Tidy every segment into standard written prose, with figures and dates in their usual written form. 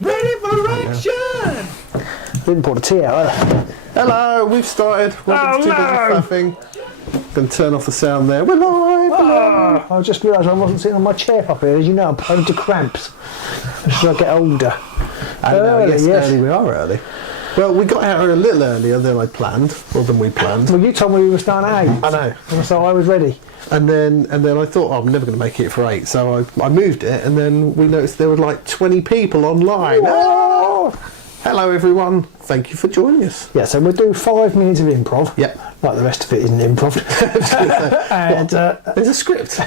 Ready for action! Didn't pour the tea out either. Hello, we've started. Welcome to faffing. Going to turn off the sound there. We're live. I just realised I wasn't sitting on my chair properly. As you know, I'm prone to cramps as I get older. Early we are early. Well, we got out here a little earlier than I planned, or than we planned. Well, you told me we were starting at 8. I know. And so I was ready. And then I thought, I'm never going to make it for 8, so I moved it, and then we noticed there were like 20 people online. Oh! Hello everyone, thank you for joining us. Yeah, so we'll do 5 minutes of improv. Yep. Like the rest of it isn't improv. And there's a script.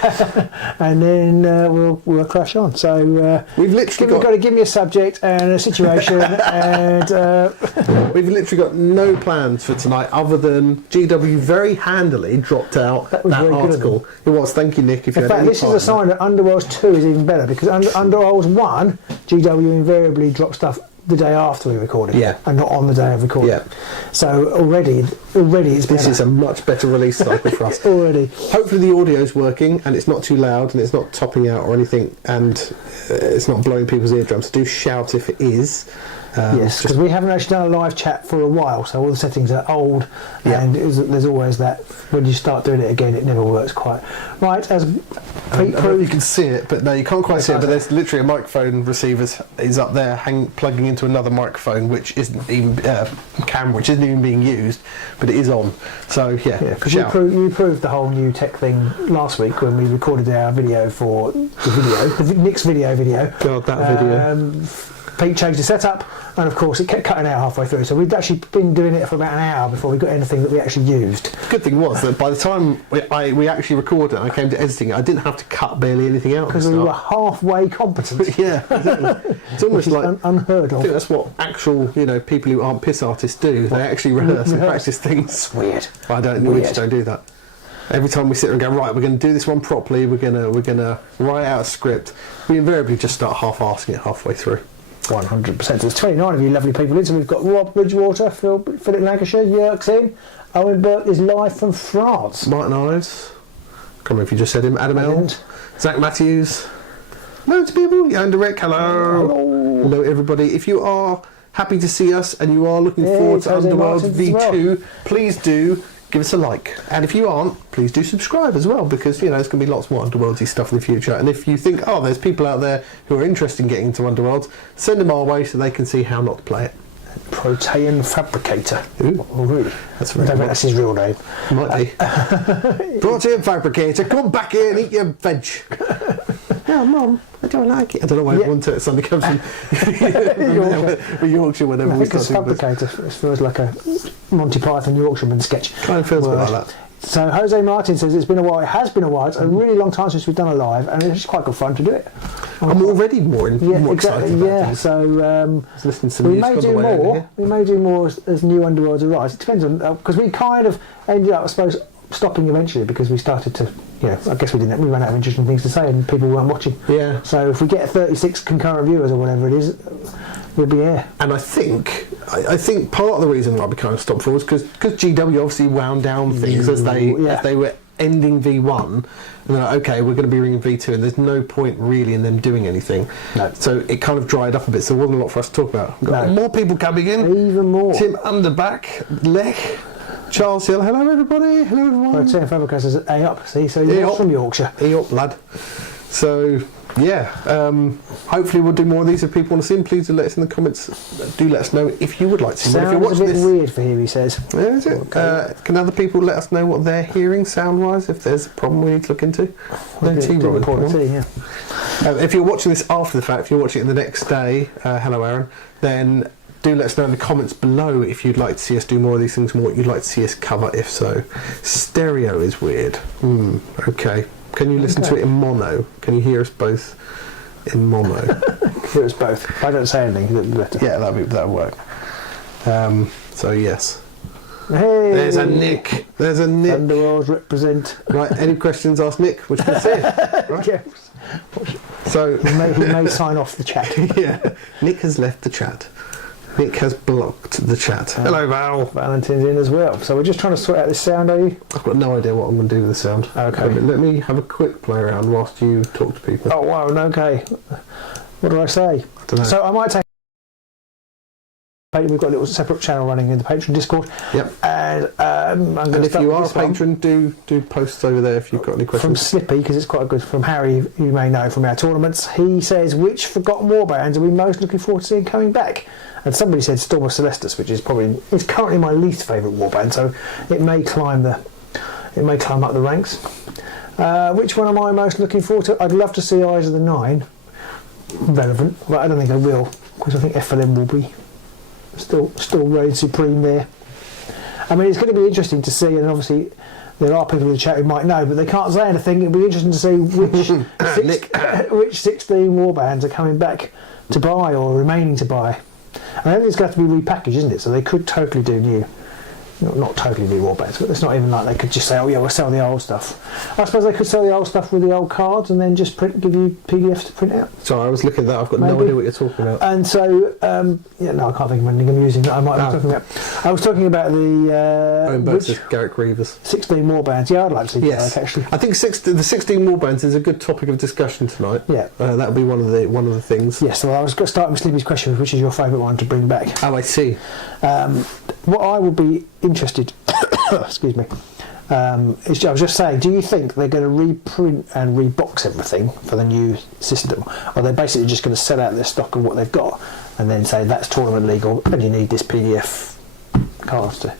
And then we'll crash on. So we've literally got to give me a subject and a situation, and we've literally got no plans for tonight other than GW very handily dropped out that article. It was, thank you, Nick. If you in fact, this is a sign that Underworlds 2 is even better, because Underworlds 1, GW invariably dropped stuff the day after we recorded, and not on the day of recording. Yeah. So already it's better. This is a much better release cycle for us. Already. Hopefully the audio's working and it's not too loud and it's not topping out or anything, and it's not blowing people's eardrums. So do shout if it is. Yes, because we haven't actually done a live chat for a while, so all the settings are old, and there's always that when you start doing it again, it never works quite right. As Pete proved, you can see it, but no, you can't quite see it. But there's literally a microphone receiver is up there, plugging into another microphone, which isn't even camera, which isn't even being used, but it is on. So because you proved the whole new tech thing last week when we recorded our video for the Nick's video. God, that video. Pete changed the setup, and of course it kept cutting out halfway through, so we'd actually been doing it for about an hour before we got anything that we actually used. The good thing was that by the time we actually recorded and I came to editing it, I didn't have to cut barely anything out. Because we were halfway competent. Yeah, exactly. It's almost like unheard of. I think that's what actual people who aren't piss artists do. They actually rehearse and practice things. It's weird. We just don't do that. Every time we sit and go, right, we're going to do this one properly, we're going to write out a script, we invariably just start half-arsing it halfway through. 100%. There's 29 of you lovely people in, so we've got Rob Bridgewater, Philip Lancashire, Yerk's in, Owen Burke is live from France. Martin Ives, can't remember if you just said him, Adam L, Zach Matthews, loads of people, Jan Direct, hello everybody. If you are happy to see us and you are looking forward to Underworlds V2, please do give us a like, and if you aren't, please do subscribe as well, because there's going to be lots more Underworldsy stuff in the future. And if you think, there's people out there who are interested in getting into Underworlds, send them our way so they can see how not to play it. Protean Fabricator. Ooh. That's his real name. Might be. Protean Fabricator, come back here and eat your veg. No, Mum, I don't like it. I don't know why everyone suddenly comes from Yorkshire whenever we start doing this. Fabricator, it feels like a Monty Python Yorkshireman sketch. Kind of feels a bit like that. So Jose Martin says it's been a while. It has been a while. It's a really long time since we've done a live, and it's quite good fun to do it. I'm already more excited about it. So listening to we may do more. We may do more as new Underworlds arise. It depends on, because we kind of ended up, I suppose, stopping eventually because we started to, I guess we ran out of interesting things to say and people weren't watching. Yeah. So if we get 36 concurrent viewers or whatever it is, we'll be here. And I think part of the reason why we kind of stopped for was because GW obviously wound down things as they were ending V1, and they're like, okay, we're going to be ringing V2, and there's no point really in them doing anything. No. So it kind of dried up a bit, so there wasn't a lot for us to talk about. Got more people coming in. Even more. Tim Underback, Lech, Charles Hill, hello everybody, hello everyone. Protean Fabricator says A up, see, so you're from Yorkshire. E up, lad. So hopefully we'll do more of these. If people want to see them, please do let us in the comments. Do let us know if you would like to see them. Sounds a bit weird for here, he says. Yeah, is it? Okay. Can other people let us know what they're hearing sound-wise, if there's a problem we need to look into? If you're watching this after the fact, if you're watching it the next day, hello Aaron, then do let us know in the comments below if you'd like to see us do more of these things, what you'd like to see us cover, if so. Stereo is weird. Okay. Can you listen to it in mono? Can you hear us both in mono? Hear us both. If I don't say anything, it'll be better. Yeah, that'll work. So yes. Hey! There's a Nick. Underworlds represent. Right, any questions, ask Nick, which can see it. Right? Yes. So he may sign off the chat. Yeah. Nick has left the chat. Nick has blocked the chat. Hello, Val. Valentine's in as well. So we're just trying to sort out this sound, are you? I've got no idea what I'm going to do with the sound. Okay. Let me have a quick play around whilst you talk to people. Oh, wow, okay. What do I say? Dunno. So I might take. We've got a little separate channel running in the Patreon Discord. Yep. And I'm going And to if you are a patron, do posts over there if you've got any from questions. Slippy, because it's quite a good, from Harry, you may know from our tournaments. He says, which forgotten warbands are we most looking forward to seeing coming back? And somebody said Storm of Celestus, which is currently my least favourite warband, so it may climb up the ranks. Which one am I most looking forward to? I'd love to see Eyes of the Nine relevant, but I don't think I will, because I think FLM will be still reign supreme there. I mean, it's going to be interesting to see, and obviously there are people in the chat who might know, but they can't say anything. It'll be interesting to see which 16 warbands are coming back to buy or remaining to buy. I think it's going to have to be repackaged, isn't it? So they could totally do new. Not totally new warbands, but it's not even like they could just say, oh yeah, we'll sell the old stuff. I suppose they could sell the old stuff with the old cards and then just give you PDFs to print out. Sorry, I was looking at that. I've got no idea what you're talking about. And so, I can't think of anything amusing that I might be talking about. I was talking about the Garrick Reavers. 16 warbands. Yeah, I'd like to see Garrick, actually. I think the 16 warbands is a good topic of discussion tonight. Yeah, that'll be one of the things. Yes. Well, I was going to start with Sleepy's question, which is your favourite one to bring back. Oh, I see. What I would be interested, excuse me, I was just saying, do you think they're going to reprint and rebox everything for the new system, or they're basically just going to set out their stock of what they've got and then say that's tournament legal and you need this PDF cards to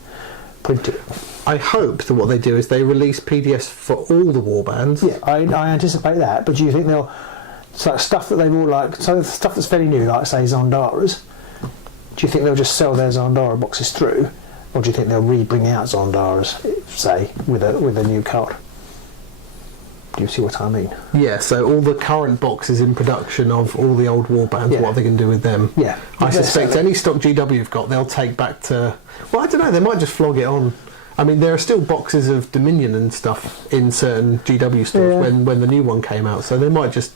print it? I hope that what they do is they release PDFs for all the warbands. Yeah, I anticipate that, but do you think they'll stuff that they've all stuff that's fairly new, like say Zondaras? Do you think they'll just sell their Zondara boxes through, or do you think they'll bring out Zondaras, say, with a new card? Do you see what I mean? Yeah, so all the current boxes in production of all the old warbands, what are they going to do with them? Yeah. I suspect any stock GW have got, they'll take back to... Well, I don't know, they might just flog it on. I mean, there are still boxes of Dominion and stuff in certain GW stores when the new one came out, so they might just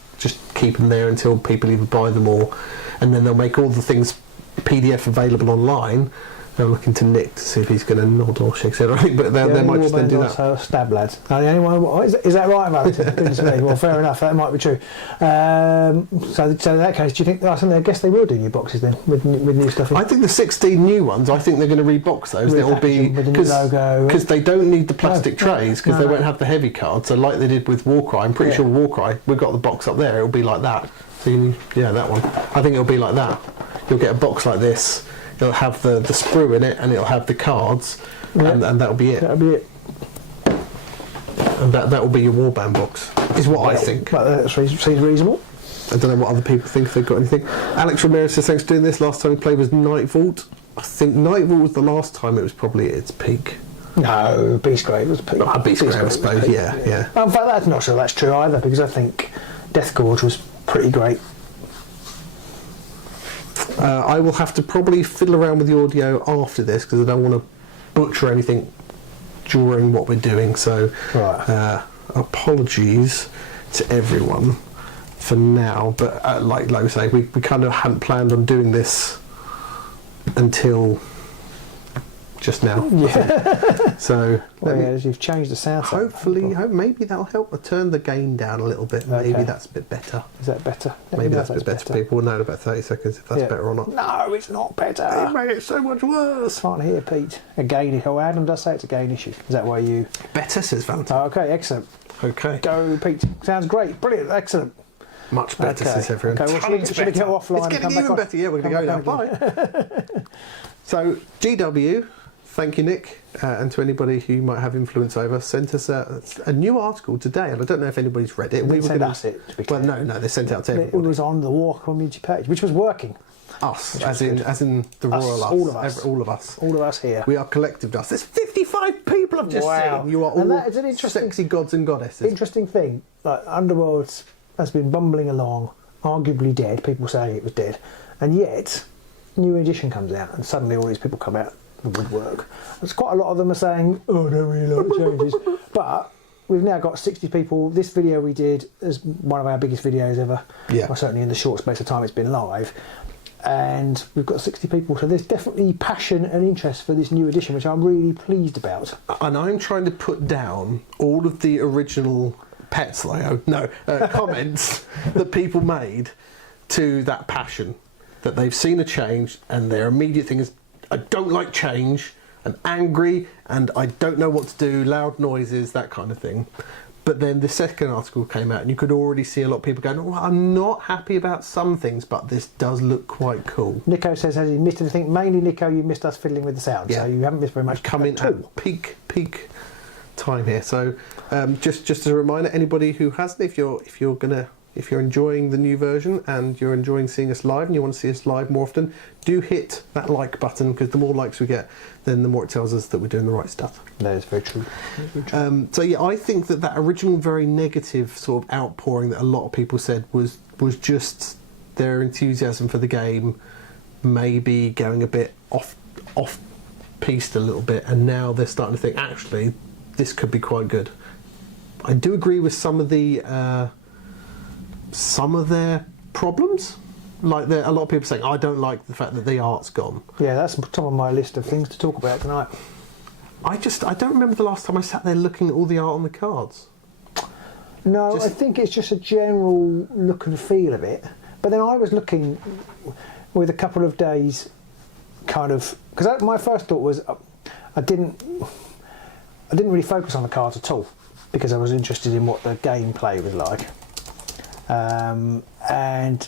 keep them there until people either buy them and then they'll make all the things PDF available online. They're looking to Nick to see if he's going to nod or shake his head or anything, but they might just then do that. Stab lads. The only one, is that right, Valentin? Goodness me. Well, fair enough. That might be true. So in that case, do you think? I guess they will do new boxes then with new stuff. I think the 16 new ones. I think they're going to rebox those. They'll be with the new logo because they don't need the plastic trays because they won't have the heavy cards. So like they did with Warcry, I'm pretty sure Warcry. We've got the box up there. It'll be like that. So that one. I think it'll be like that. You'll get a box like this. It'll have the sprue in it, and it'll have the cards, and that'll be it. That'll be it. And that will be your warband box, is what I think. But that seems reasonable. I don't know what other people think if they've got anything. Alex Ramirez says, thanks for doing this. Last time we played was Night Vault. I think Night Vault was the last time it was probably at its peak. No, Beastgrave was peak. Beastgrave, I suppose, yeah. In fact, I'm not sure that's true either, because I think Death Gorge was pretty great. I will have to probably fiddle around with the audio after this because I don't want to butcher anything during what we're doing. So apologies to everyone for now. But like I say, we kind of hadn't planned on doing this until just now. Yeah. So you've changed the sound. Hopefully, maybe that'll help. Turn the gain down a little bit. Okay. Maybe that's a bit better. Is that better? Maybe that's a bit better. People will know in about 30 seconds if that's better or not. No, it's not better. It made it so much worse. Can't hear Pete. A gain. Oh, Adam does say it's a gain issue. Is that why you? Better, says Valentine. Oh, okay, excellent. Okay. Go, Pete. Sounds great. Brilliant. Excellent. Much better, says everyone. Okay, well, should we go offline? It's getting even better. Yeah, we're going to go now. Bye. So, GW. Thank you, Nick, and to anybody who you might have influence over, sent us a new article today, and I don't know if anybody's read it. We sent us it, to be clear. Well, no, they sent it out to everybody. It was on the War community page, which was working. Us, as in the royal us. All of us. All of us. All of us here. We are collective dust. There's 55 people I've just seen. You are all and that is an interesting, sexy gods and goddesses. Interesting thing, like Underworlds has been bumbling along, arguably dead, people saying it was dead, and yet, new edition comes out, and suddenly all these people come out. The woodwork. There's quite a lot of them are saying, oh, I don't really like the changes. But we've now got 60 people. This video we did is one of our biggest videos ever. Yeah. Well, certainly in the short space of time it's been live. And we've got 60 people. So there's definitely passion and interest for this new edition, which I'm really pleased about. And I'm trying to put down all of the original comments that people made to that passion, that they've seen a change and their immediate thing is, I don't like change, I'm angry and I don't know what to do, loud noises, that kind of thing. But then the second article came out and you could already see a lot of people going, oh, I'm not happy about some things, but this does look quite cool. Nico says, has he missed anything? Mainly, Nico, you missed us fiddling with the sound, so you haven't missed very much. Coming at peak time here. So just as a reminder, anybody who hasn't, if you're enjoying the new version and you're enjoying seeing us live and you want to see us live more often, do hit that like button, because the more likes we get, then the more it tells us that we're doing the right stuff. That is very true. So yeah, I think that original very negative sort of outpouring that a lot of people said was just their enthusiasm for the game maybe going a bit off piste a little bit, and now they're starting to think actually this could be quite good. I do agree with some of their problems. Like a lot of people saying, I don't like the fact that the art's gone. Yeah, that's top of my list of things to talk about tonight. I don't remember the last time I sat there looking at all the art on the cards. No, I think it's just a general look and feel of it. But then I was looking with a couple of days, kind of, because my first thought was I didn't really focus on the cards at all, because I was interested in what the gameplay was like. And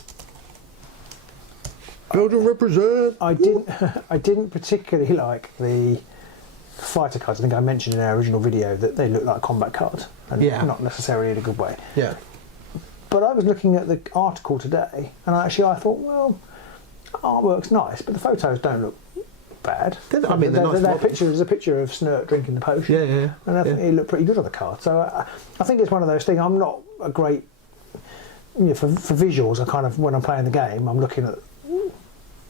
Belgium represent. I didn't particularly like the fighter cards. I think I mentioned in our original video that they look like combat cards, and not necessarily in a good way. Yeah. But I was looking at the article today, and I thought, well, artwork's nice, but the photos don't look bad. I mean, there's a picture of Snurt drinking the potion. Yeah. And I think it looked pretty good on the card. So I think it's one of those things. I'm not a great, for visuals. I kind of, when I'm playing the game, I'm looking at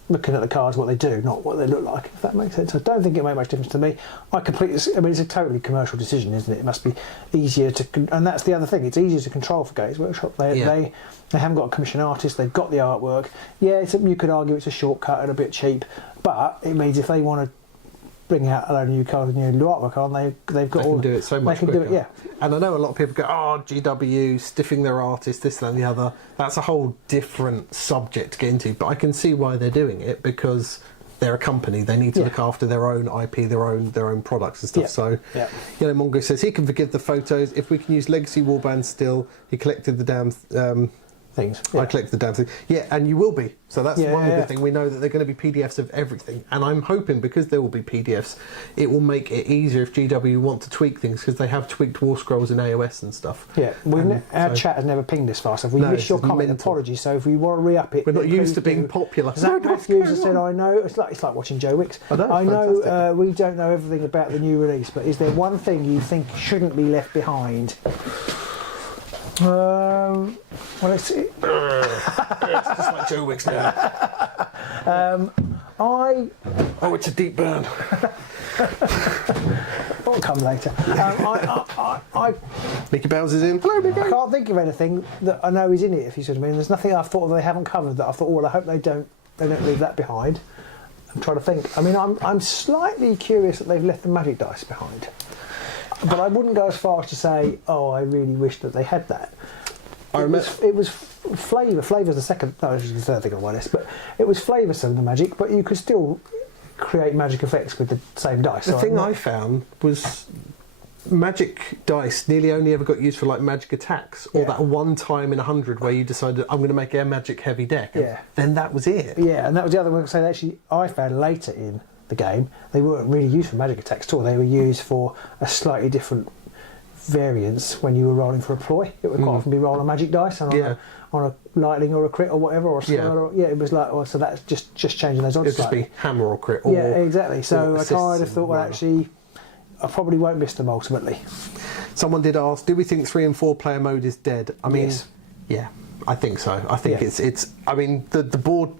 the cards, what they do, not what they look like, if that makes sense. I don't think it made much difference to me. It's a totally commercial decision, isn't it? It must be easier to, and that's the other thing, it's easier to control for Games Workshop. They haven't got a commission artist, they've got the artwork. Yeah, you could argue it's a shortcut and a bit cheap, but it means if they want to bring out a load of new cards and new artwork on, they've got all. They can do it so much quicker. Do it, yeah. And I know a lot of people go, oh, GW, stiffing their artists, this, that and the other. That's a whole different subject to get into, but I can see why they're doing it, because they're a company. They need to look after their own IP, their own products and stuff. So, Yellow Mongo says he can forgive the photos if we can use Legacy Warbands still. He collected the damn things. I collected the damn thing. Yeah, and you will be. So that's one good thing. We know that they're going to be PDFs of everything, and I'm hoping because there will be PDFs, it will make it easier if GW want to tweak things, because they have tweaked War Scrolls in AOS and stuff. Yeah, our chat has never pinged this far, so if we missed your comment, apologies. So if we want to re-up it, we're not used to being popular. Zach Matthews has said, I know, it's like watching Joe Wicks. I know we don't know everything about the new release, but is there one thing you think shouldn't be left behind? Well, it's just like Joe Wicks now. It's a deep burn. It'll come later. Mickey Bowles is in. Hello, Mickey. I can't think of anything that I know is in it, if you see what I mean. There's nothing I've thought they haven't covered that I thought, well, I hope they don't leave that behind. I'm trying to think. I mean, I'm slightly curious that they've left the magic dice behind. But I wouldn't go as far as to say, oh, I really wish that they had that. It was flavour. Flavour's the second, no, it's the third thing on my list. But it was flavoursome, the magic, but you could still create magic effects with the same dice. The thing I found was magic dice nearly only ever got used for like magic attacks, or that one time in 100 where you decided, I'm going to make a magic heavy deck. Then that was it. Yeah, and that was the other one. So actually, I found later in the game, they weren't really used for magic attacks at all. They were used for a slightly different variance when you were rolling for a ploy. It would quite often be roll a magic dice on a lightning or a crit or whatever, or a skill, it was like, so that's just changing those odds. It'd just be hammer or crit. Or, exactly. So I kind of thought, well, actually, I probably won't miss them ultimately. Someone did ask, do we think 3 and 4 player mode is dead? I mean, yeah, I think so. I think it's. I mean, the board.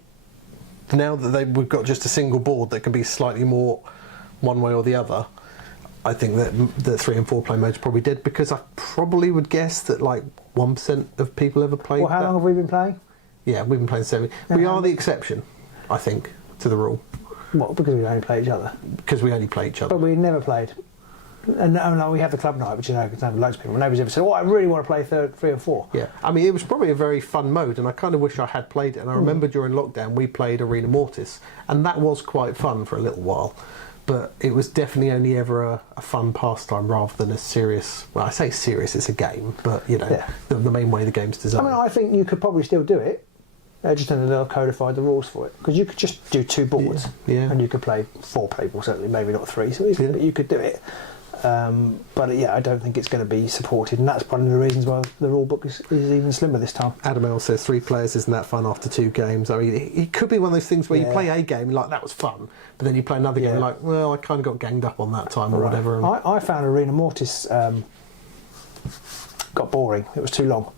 Now that we've got just a single board that can be slightly more one way or the other, I think that the 3 and 4 play mode's probably dead, because I probably would guess that like 1% of people ever played. Well, how long have we been playing? Yeah, we've been playing 7. We are the exception, I think, to the rule. What? Because we only play each other? Because we only play each other. But we never played. And like, we have the club night, which you know, can have loads of people. Nobody's ever said, "Oh, I really want to play 3 or 4." Yeah, I mean, it was probably a very fun mode, and I kind of wish I had played it. And I remember during lockdown we played Arena Mortis, and that was quite fun for a little while. But it was definitely only ever a fun pastime rather than a serious. Well, I say serious; it's a game, but you know, the main way the game's designed. I mean, I think you could probably still do it. Just then they'll codify the rules for it, because you could just do 2 boards, and you could play 4 people, certainly, maybe not 3. So but you could do it. But yeah, I don't think it's going to be supported, and that's one of the reasons why the rule book is even slimmer this time. Adam L says 3 players isn't that fun after 2 games. I mean, it could be one of those things where you play a game like that was fun, but then you play another game like, well, I kind of got ganged up on that time or whatever. And I found Arena Mortis got boring. It was too long.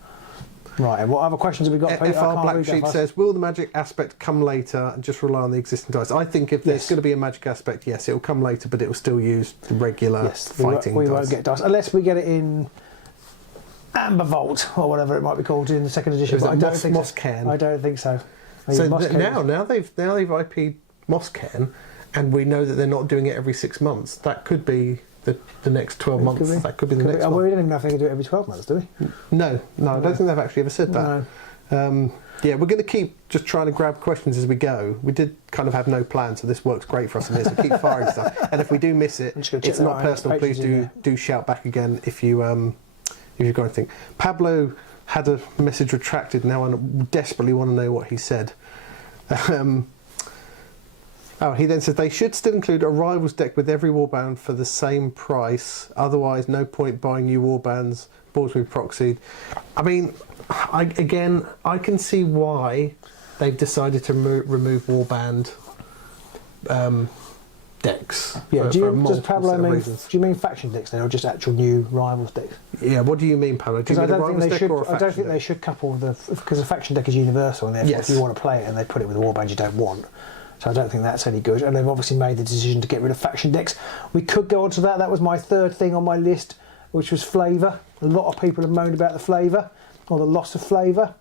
Right, and what other questions have we got? FR Black Sheep says, will the magic aspect come later and just rely on the existing dice? I think if there's going to be a magic aspect, yes, it'll come later, but it will still use the regular fighting we dice. won't get dice, unless we get it in Amber Vault, or whatever it might be called in the 2nd edition. But I don't think Mosscan. I don't think so. So now they've IP'd Mosscan, and we know that they're not doing it every 6 months. That could be the next 12 months. That could be the next one. Well, we don't even know if they can do it every 12 months, do we? No, I don't think they've actually ever said that. No. Yeah, we're going to keep just trying to grab questions as we go. We did kind of have no plan, so this works great for us in here, so keep firing stuff. And if we do miss it, it's not personal. Please do shout back again if you've got anything. Pablo had a message retracted. Now I desperately want to know what he said. He then says they should still include a rivals deck with every warband for the same price. Otherwise, no point buying new warbands. Boards will be proxied. I mean, I can see why they've decided to remove warband decks. Yeah. Do you mean faction decks then, or just actual new rivals decks? Yeah. What do you mean, Pablo? Do you mean a rivals deck or a faction deck? I don't think they should couple because a faction deck is universal, and therefore if you want to play it and they put it with a warband you don't want. So I don't think that's any good, and they've obviously made the decision to get rid of faction decks. We could go on to that. That was my 3rd thing on my list, which was flavour. A lot of people have moaned about the flavour, or the loss of flavour.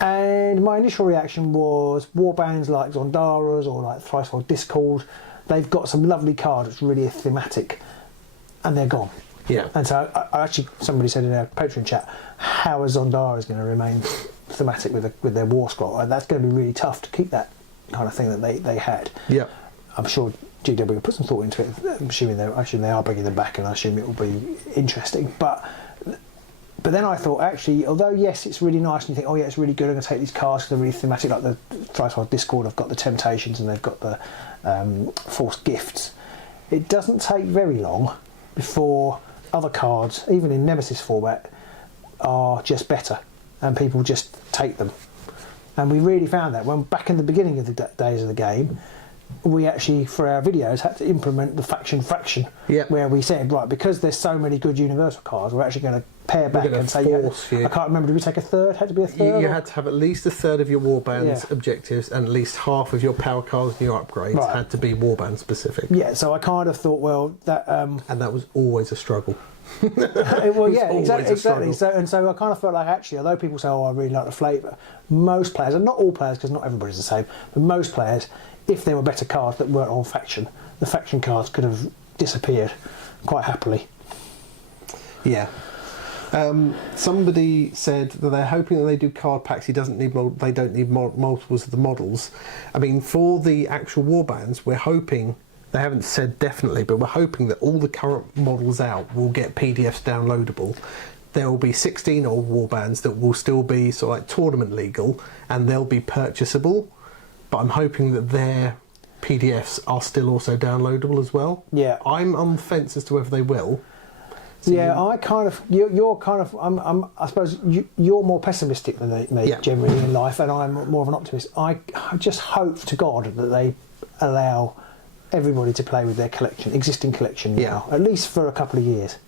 And my initial reaction was warbands like Zondaras or like Thricefold Discord. They've got some lovely cards which really are thematic, and they're gone. Yeah. And so I actually, somebody said in our Patreon chat, how are Zondaras going to remain thematic with their war scroll? And that's going to be really tough to keep that kind of thing that they had. Yeah, I'm sure GW will put some thought into it. I'm assuming they are bringing them back, and I assume it will be interesting. But then I thought, actually, although yes, it's really nice, and you think, oh yeah, it's really good. I'm going to take these cards because they're really thematic, like the Thricefold Discord. I've got the Temptations, and they've got the Forced Gifts. It doesn't take very long before other cards, even in Nemesis format, are just better, and people just take them. And we really found that when back in the beginning of the days of the game, we actually, for our videos, had to implement the faction fraction, where we said, right, because there's so many good universal cards, we're actually going to pare back and say, I can't remember, did we take a third? Had to be a third? You had to have at least a third of your warband's objectives, and at least half of your power cards and your upgrades had to be warband specific. Yeah, so I kind of thought, well, that... and that was always a struggle. Well, yeah, exactly. So I kind of felt like, actually, although people say, oh, I really like the flavour, most players, and not all players, because not everybody's the same, but most players, if there were better cards that weren't on faction, the faction cards could have disappeared quite happily. Yeah. Somebody said that they're hoping that they do card packs. They don't need multiples of the models. I mean, for the actual warbands, we're hoping. They haven't said definitely, but we're hoping that all the current models out will get PDFs downloadable. There will be 16 old warbands that will still be sort of like tournament legal, and they'll be purchasable. But I'm hoping that their PDFs are still also downloadable as well. Yeah, I'm on the fence as to whether they will. So I kind of, you're kind of, I suppose you're more pessimistic than me generally in life, and I'm more of an optimist. I just hope to God that they allow everybody to play with their existing collection now, at least for a couple of years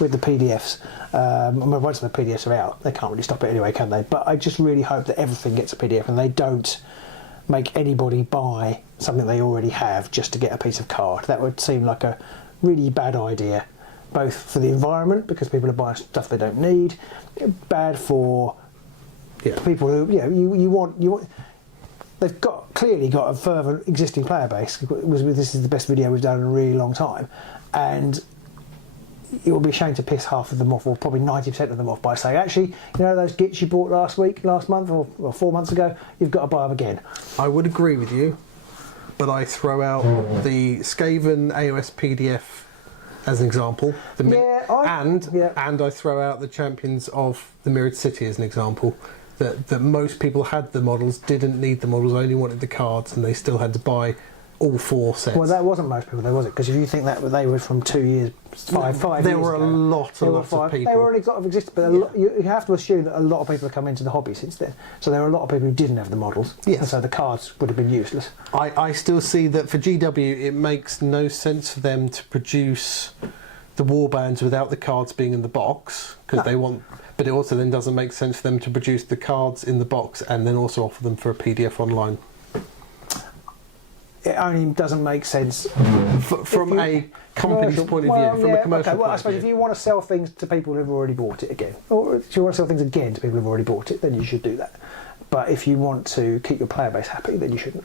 with the PDFs. Once the PDFs are out, they can't really stop it anyway, can they? But I just really hope that everything gets a PDF and they don't make anybody buy something they already have just to get a piece of card. That would seem like a really bad idea, both for the environment, because people are buying stuff they don't need, bad for people who, you want they've clearly got a further existing player base. This is the best video we've done in a really long time, and it would be a shame to piss half of them off, or probably 90% of them off, by saying, actually, you know those Gits you bought last month, or 4 months ago, you've got to buy them again. I would agree with you, but I throw out the Skaven AOS PDF as an example. And I throw out the Champions of the Mirrored City as an example. That most people had the models, didn't need the models, only wanted the cards, and they still had to buy all 4 sets. Well, that wasn't most people, though, was it? Because if you think that they were from 2 years, five years there were a lot of people. They were only sort of existed, but you have to assume that a lot of people have come into the hobby since then. So there are a lot of people who didn't have the models, and so the cards would have been useless. I still see that for GW, it makes no sense for them to produce the warbands without the cards being in the box, because they want. But it also then doesn't make sense for them to produce the cards in the box and then also offer them for a PDF online. It only doesn't make sense from a company's point of view, from a commercial point of view. I suppose if you want to sell things to people who've already bought it again, or if you want to sell things again to people who've already bought it, then you should do that. But if you want to keep your player base happy, then you shouldn't.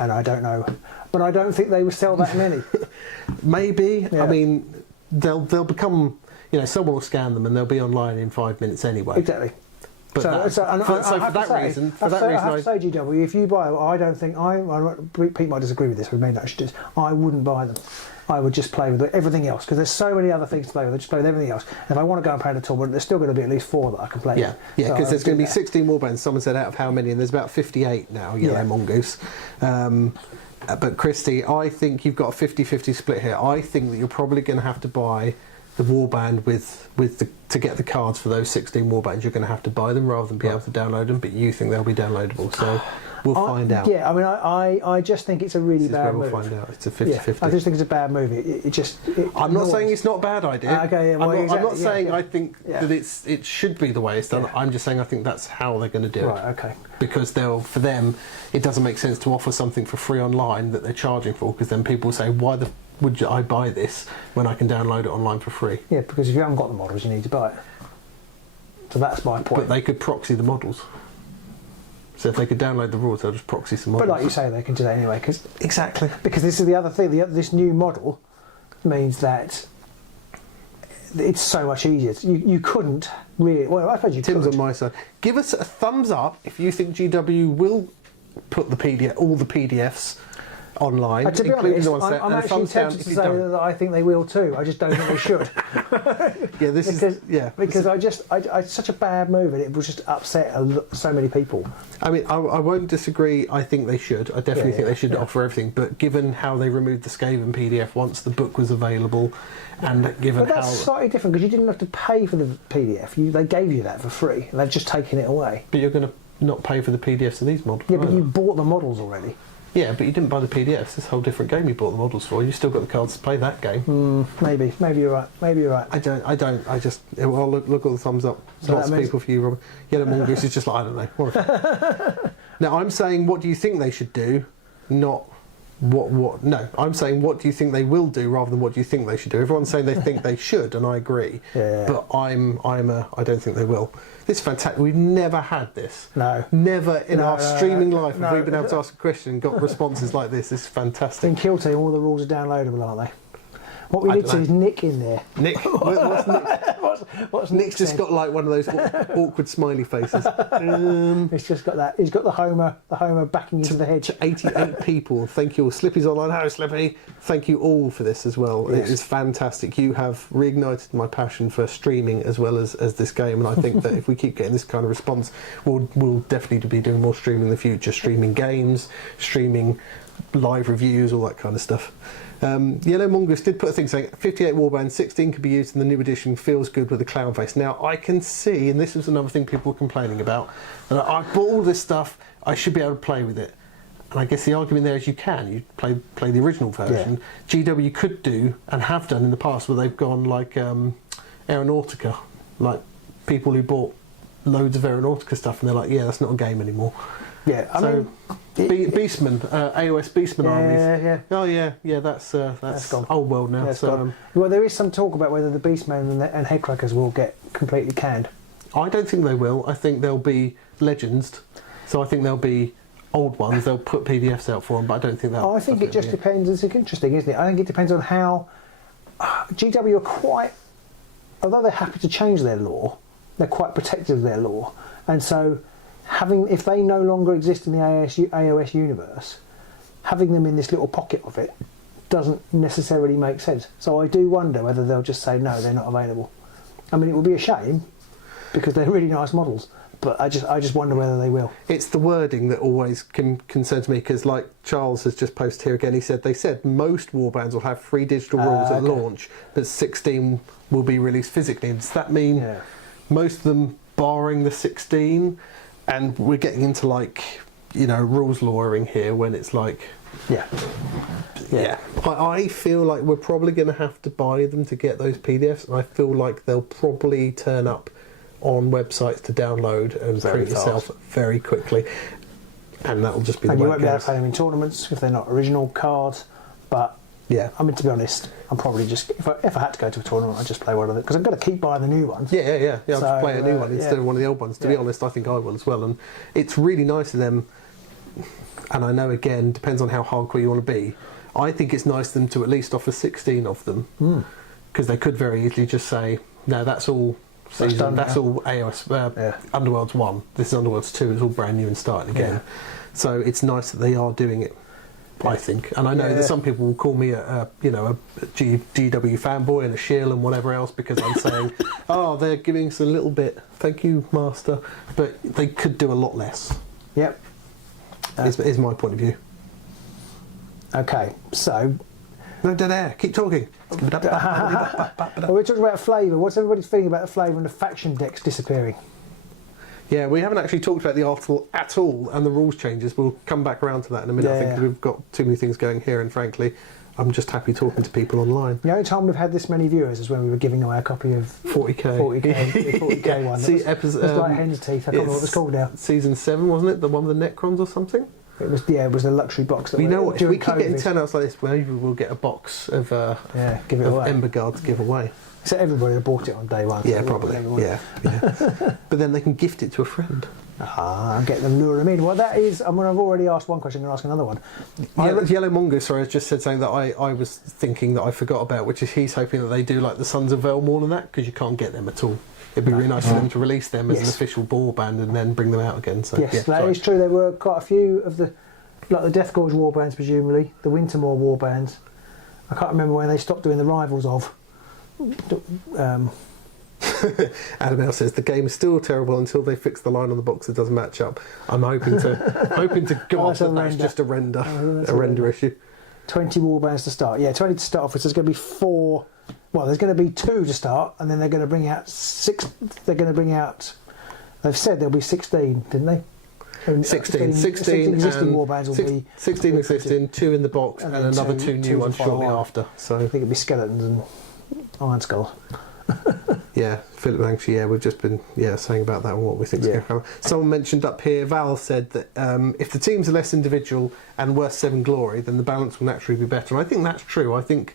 And I don't know, but I don't think they would sell that many. Maybe. Yeah. I mean, they'll become. You know, someone will scan them and they'll be online in 5 minutes anyway. Exactly. But for that reason, I have to say, GW, if you buy them, I don't think Pete might disagree with this. We may not should do this. I wouldn't buy them. I would just play with everything else, because there's so many other things to play with. I just play with everything else. And if I want to go and play in a tournament, there's still going to be at least 4 that I can play. Yeah, with. Because there's going to be 16 warbands. Someone said out of how many, and there's about 58 now. Yellow Mongoose. But Christy, I think you've got a 50-50 split here. I think that you're probably going to have to buy the warband to get the cards for those 16 warbands. You're going to have to buy them rather than be able to download them, but you think they'll be downloadable, so we'll find out. Yeah, I mean, I just think it's a really bad move. We'll find out. It's a 50-50. I just think it's a bad move. I'm not saying it's not a bad idea. I'm not saying I think that it should be the way it's done. Yeah. I'm just saying I think that's how they're going to do it. Right, okay. Because for them, it doesn't make sense to offer something for free online that they're charging for, because then people say, why the would I buy this when I can download it online for free? Yeah, because if you haven't got the models, you need to buy it. So that's my point. But they could proxy the models. So if they could download the rules, they'll just proxy some models. But like you say, they can do that anyway. Exactly. Because this is the other thing. This new model means that it's so much easier. You couldn't really... Well, I suppose you could. Tim's on my side. Give us a thumbs up if you think GW will put all the PDFs online, to be honest, I'm actually tempted to say that I think they will too. I just don't think they should. Because it's such a bad move, and it will just upset so many people. I mean, I won't disagree. I think they should. I definitely think they should offer everything. But given how they removed the Skaven PDF once the book was available, and given but that's slightly different, because you didn't have to pay for the PDF. They gave you that for free, and they've just taken it away. But you're going to not pay for the PDFs of these models. Yeah, but you bought the models already. Yeah, but you didn't buy the PDFs. It's a whole different game you bought the models for. You still got the cards to play that game. Maybe you're right. I don't. I just... Well, look at the thumbs up. So lots of people for you, Robert. Yellow Mongoose is just like, I don't know. Now, I'm saying, what do you think they should do? Not what... No, I'm saying, what do you think they will do, rather than what do you think they should do? Everyone's saying they think they should, and I agree. Yeah. But I don't think they will. This is fantastic. We've never had this. No. Never in our streaming life have we been able to ask a question and got responses like this. This is fantastic. In Kill Team, all the rules are downloadable, aren't they? What we need to is Nick in there. Nick? What's Nick? What's Nick's just got like one of those awkward smiley faces. He's just got that. He's got the Homer backing into the hedge. 88 people. Thank you all. Slippy's online. Hello, Slippy. Thank you all for this as well. Yes. It is fantastic. You have reignited my passion for streaming as well as this game, and I think that if we keep getting this kind of response, we'll definitely be doing more streaming in the future. Streaming games, streaming live reviews, all that kind of stuff. Yellow Mongoose did put a thing saying 58 warbands, 16 can be used in the new edition, feels good with the clown face. Now I can see, and this was another thing people were complaining about, and I bought all this stuff, I should be able to play with it. And I guess the argument there is you play the original version. Yeah. GW could do, and have done in the past, where they've gone like Aeronautica, like people who bought loads of Aeronautica stuff and they're like, yeah, that's not a game anymore. Yeah, I mean, Beastmen, AOS Beastmen armies. Yeah. Oh yeah, that's gone. Old world now. Yeah, well, there is some talk about whether the Beastmen and Headcrackers will get completely canned. I don't think they will. I think they'll be legends. So I think they'll be old ones, they'll put PDFs out for them, but I don't think that. I think it just depends. It's interesting, isn't it? I think it depends on how GW are quite. Although they're happy to change their lore, they're quite protective of their lore, and so if they no longer exist in the AOS universe, having them in this little pocket of it doesn't necessarily make sense. So I do wonder whether they'll just say no, they're not available. I mean, it would be a shame because they're really nice models, but I just wonder whether they will. It's the wording that always concerns me, because like Charles has just posted here again, they said most warbands will have 3 digital rules at launch, but 16 will be released physically. And does that mean most of them barring the 16? And we're getting into rules lawyering here when it's like... Yeah. I feel like we're probably going to have to buy them to get those PDFs, and I feel like they'll probably turn up on websites to download and print yourself very quickly, and that'll just be the way it goes. And you won't be able to play them in tournaments if they're not original cards, but I mean, to be honest, I'm probably just, if I had to go to a tournament, I'd just play one of them, because I've got to keep buying the new ones. I'll just play a new one instead of one of the old ones. To be honest, I think I will as well, and it's really nice of them. And I know, again, depends on how hardcore you want to be. I think it's nice of them to at least offer 16 of them, because they could very easily just say, no, that's all season, that's all AOS, Underworlds 1, this is Underworlds 2, it's all brand new and starting again. So it's nice that they are doing it, I think. And I know that some people will call me a GW fanboy and a shill and whatever else, because I'm saying, oh, they're giving us a little bit, thank you, Master, but they could do a lot less. Is my point of view. Okay, so... No dead air, keep talking. We're talking about flavour. What's everybody's feeling about the flavour and the faction decks disappearing? Yeah, we haven't actually talked about the article at all, and the rules changes. We'll come back around to that in a minute. I think we've got too many things going here, and frankly, I'm just happy talking to people online. The only time we've had this many viewers is when we were giving away a copy of 40k. The 40k one. See, it's like hen's teeth. I can't remember what it's called now. Season 7, wasn't it? The one with the Necrons or something? It was the luxury box. That you know what? If we keep COVID. Getting turnouts like this, maybe we'll get a box of give it away. Embergard to give away. So everybody that bought it on day one. Yeah, probably. Yeah. But then they can gift it to a friend. And get them, lure them in. Well, that is. I mean, I've already asked one question. I'm going to ask another one. Yellow Mongoose, sorry, has just said something that I was thinking that I forgot about, which is he's hoping that they do like the Sons of Velmorn and that, because you can't get them at all. It'd be really nice for them to release them as an official warband and then bring them out again. So, that is true. There were quite a few of the Death Gorge warbands, presumably the Wintermoor warbands. I can't remember when they stopped doing the rivals of. Adam L says the game is still terrible until they fix the line on the box that doesn't match up. I'm hoping to God that's just a render issue. 20 warbands to start. 20 to start off with. So there's going to be 4. Well, there's going to be 2 to start, and then they're going to bring out 6. They're going to bring out. They've said there'll be 16, didn't they? 16 existing warbands will be 16 existing, 2 in the box, and another 2 new ones shortly after. So I think it'll be skeletons and Iron Skull. Philip Lancashire, we've just been saying about that and what we think is going to happen. Someone mentioned up here, Val said that if the teams are less individual and worth 7 glory, then the balance will naturally be better. And I think that's true. I think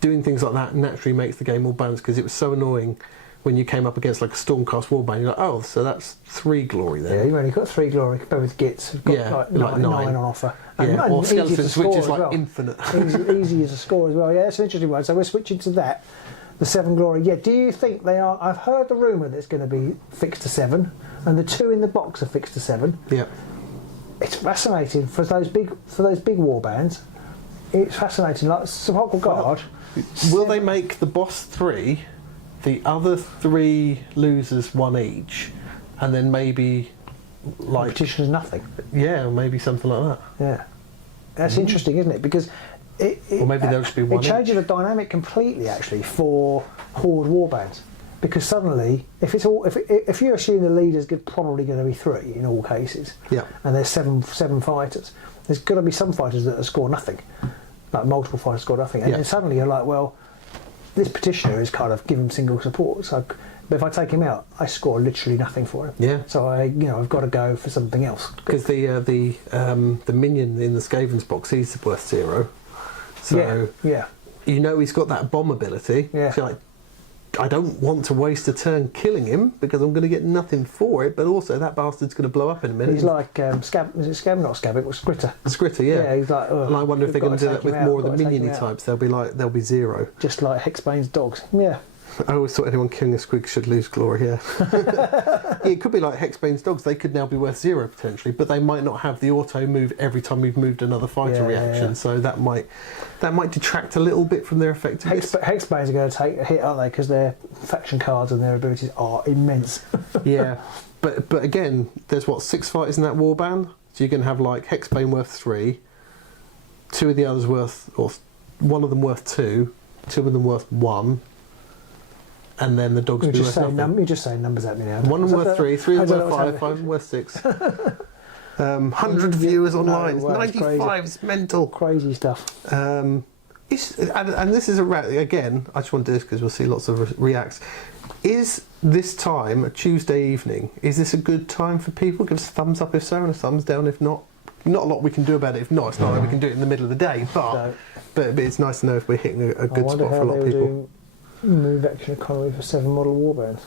doing things like that naturally makes the game more balanced, because it was so annoying when you came up against like a Stormcast warband. You're like, oh, so that's 3 glory then. Yeah, you've only got 3 glory compared with Gits. You've got like 9 on offer. And or Skeletons, which is like infinite. easy as a score as well. Yeah, that's an interesting one. So we're switching to that. The 7 glory. Yeah, do you think they are? I've heard the rumour that it's going to be fixed to 7, and the 2 in the box are fixed to 7. Yeah. It's fascinating for those big warbands. It's fascinating. Like Sepulchral Guard. Will they make the boss 3, the other 3 losers 1 each, and then maybe like petitioners nothing? Yeah, or maybe something like that. Yeah, that's interesting, isn't it? Because or maybe there'll just be 1. It changes the dynamic completely, actually, for Horde warbands. Because suddenly, if you assume the leader's probably going to be 3 in all cases, and there's 7 fighters, there's got to be some fighters that score nothing. Like multiple fighters score nothing, and then suddenly you're like, well, this petitioner is kind of giving single support. So, but if I take him out, I score literally nothing for him. Yeah. So I've got to go for something else. Because the minion in the Skaven's box, he's worth 0. So he's got that bomb ability. Yeah. So I don't want to waste a turn killing him because I'm going to get nothing for it, but also that bastard's going to blow up in a minute. He's like Scab. Is it Scab? Not Scab. It was Scritter. Scritter, yeah. Yeah, he's like. And I wonder if they're going to do that with more of the minion types. They'll be 0. Just like Hexbane's dogs. Yeah. I always thought anyone killing a squig should lose glory. Yeah. It could be like Hexbane's dogs. They could now be worth 0 potentially, but they might not have the auto move every time we've moved another fighter reaction. So that might detract a little bit from their effectiveness. Hexbanes are going to take a hit, aren't they? Because their faction cards and their abilities are immense. Yeah, but again, there's 6 fighters in that warband, so you can have like Hexbane worth 3, 2 of the others worth, or 1 of them worth 2, 2 of them worth 1. And then the dogs be worth nothing. You're just saying numbers at me now. 1 worth 3, 3 worth 5, 5 worth 6. 100 viewers online. No, 95 is mental. Crazy stuff. And this is again, I just want to do this because we'll see lots of reacts. Is this time, a Tuesday evening, is this a good time for people? Give us a thumbs up if so and a thumbs down if not. Not a lot we can do about it if not. It's not like we can do it in the middle of the day, but it's nice to know if we're hitting a good spot for a lot of people. Move action economy for 7 model warbands.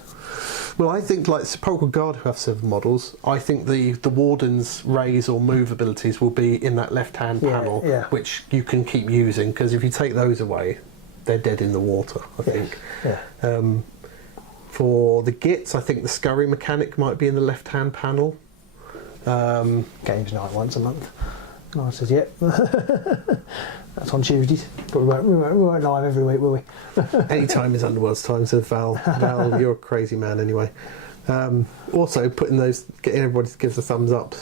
Well, I think like Sepulchral Guard who have 7 models, I think the Warden's raise or move abilities will be in that left-hand panel, which you can keep using, because if you take those away, they're dead in the water, I think. Yeah. For the Gits, I think the Scurry mechanic might be in the left-hand panel. Games night once a month. And I said, yep. That's on Tuesdays. But we won't live every week, will we? Any time is Underworlds time, says Val. Val, you're a crazy man anyway. Also, getting everybody to give us a thumbs up.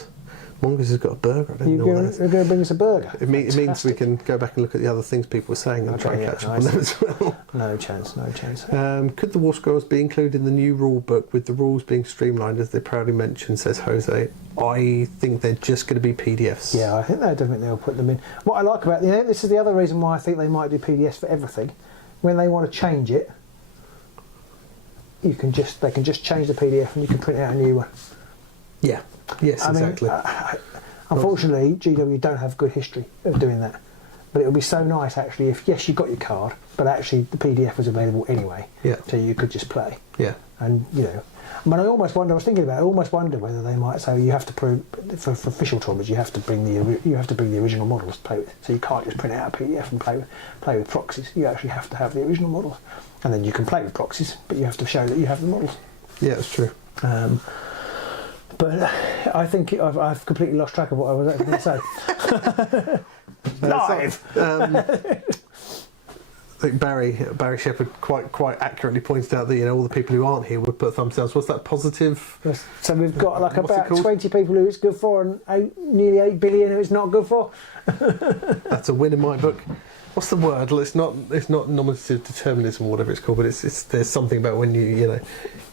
Mongoose has got a burger. I didn't know that. You're going to bring us a burger? It means we can go back and look at the other things people were saying and try and catch up on them as well. No chance. Could the War Scrolls be included in the new rule book with the rules being streamlined as they proudly mentioned, says Jose? I think they're just going to be PDFs. Yeah, I think they'll put them in. What I like about this is the other reason why I think they might do PDFs for everything. When they want to change it, they can just change the PDF and you can print out a new one. Yeah. Yes, exactly. Unfortunately, GW don't have good history of doing that. But it would be so nice, actually, if, yes, you got your card, but actually the PDF was available anyway. Yeah. So you could just play. Yeah. And, I almost wonder, whether they might say you have to prove, for official tournaments, you have to bring the original models to play with. So you can't just print out a PDF and play with proxies. You actually have to have the original models. And then you can play with proxies, but you have to show that you have the models. Yeah, that's true. But I think I've completely lost track of what I was actually going to say. Live! I think Barry Shepherd quite accurately pointed out that all the people who aren't here would put thumbs down. So what's that positive? So we've got like about 20 people who it's good for and nearly 8 billion who it's not good for. That's a win in my book. What's the word? Well, it's not nominative determinism or whatever it's called, but there's something about when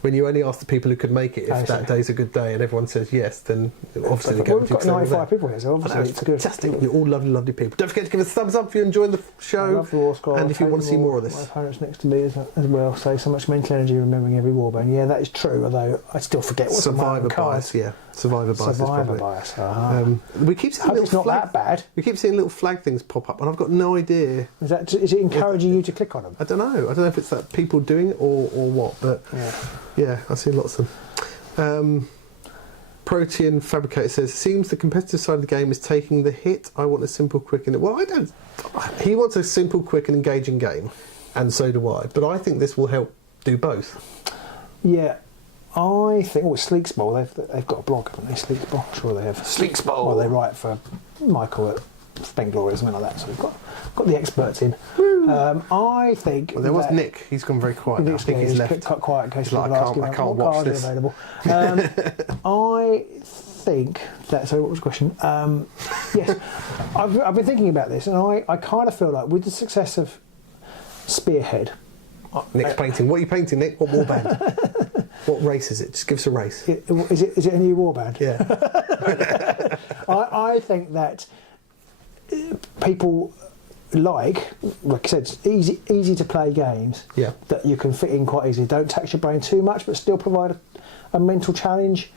when you only ask the people who could make it if that day's a good day and everyone says yes, then obviously they go. We've got 95 people here, so obviously it's good. Fantastic! You're all lovely people. Don't forget to give us a thumbs up if you're enjoying the show. I love the War Scroll. And if you want to see more of this, my opponent's next to me as well. So much mental energy remembering every warband. Yeah, that is true. Although I still forget what's survivor bias. Yeah, survivor bias. Survivor bias. We keep seeing it's not that bad. We keep seeing little flag things pop up, and I've got no idea. Is it encouraging you to click on them? I don't know. I don't know if it's that people doing it or what, but yeah, I see lots of them. Protean Fabricator says, seems the competitive side of the game is taking the hit. I want a simple, quick and... Well, I don't... He wants a simple, quick and engaging game, and so do I. But I think this will help do both. Yeah, I think... Oh, Sleeksball, they've got a blog, haven't they? Sleeksball, I'm sure they have. Sleeksball! Well, they write for Michael at Spent Glory or something like that, so we've got the experts in. I think... Well, there was Nick. He's gone very quiet now. I think he's left. Cut quiet in case people ask him I can't watch this. Available. I think that... So what was the question? Yes, I've been thinking about this, and I kind of feel like with the success of Spearhead... Nick's painting. What are you painting, Nick? What warband? What race is it? Just give us a race. Is it a new warband? Yeah. I think that people like I said, easy to play games that you can fit in quite easily. Don't tax your brain too much, but still provide a mental challenge.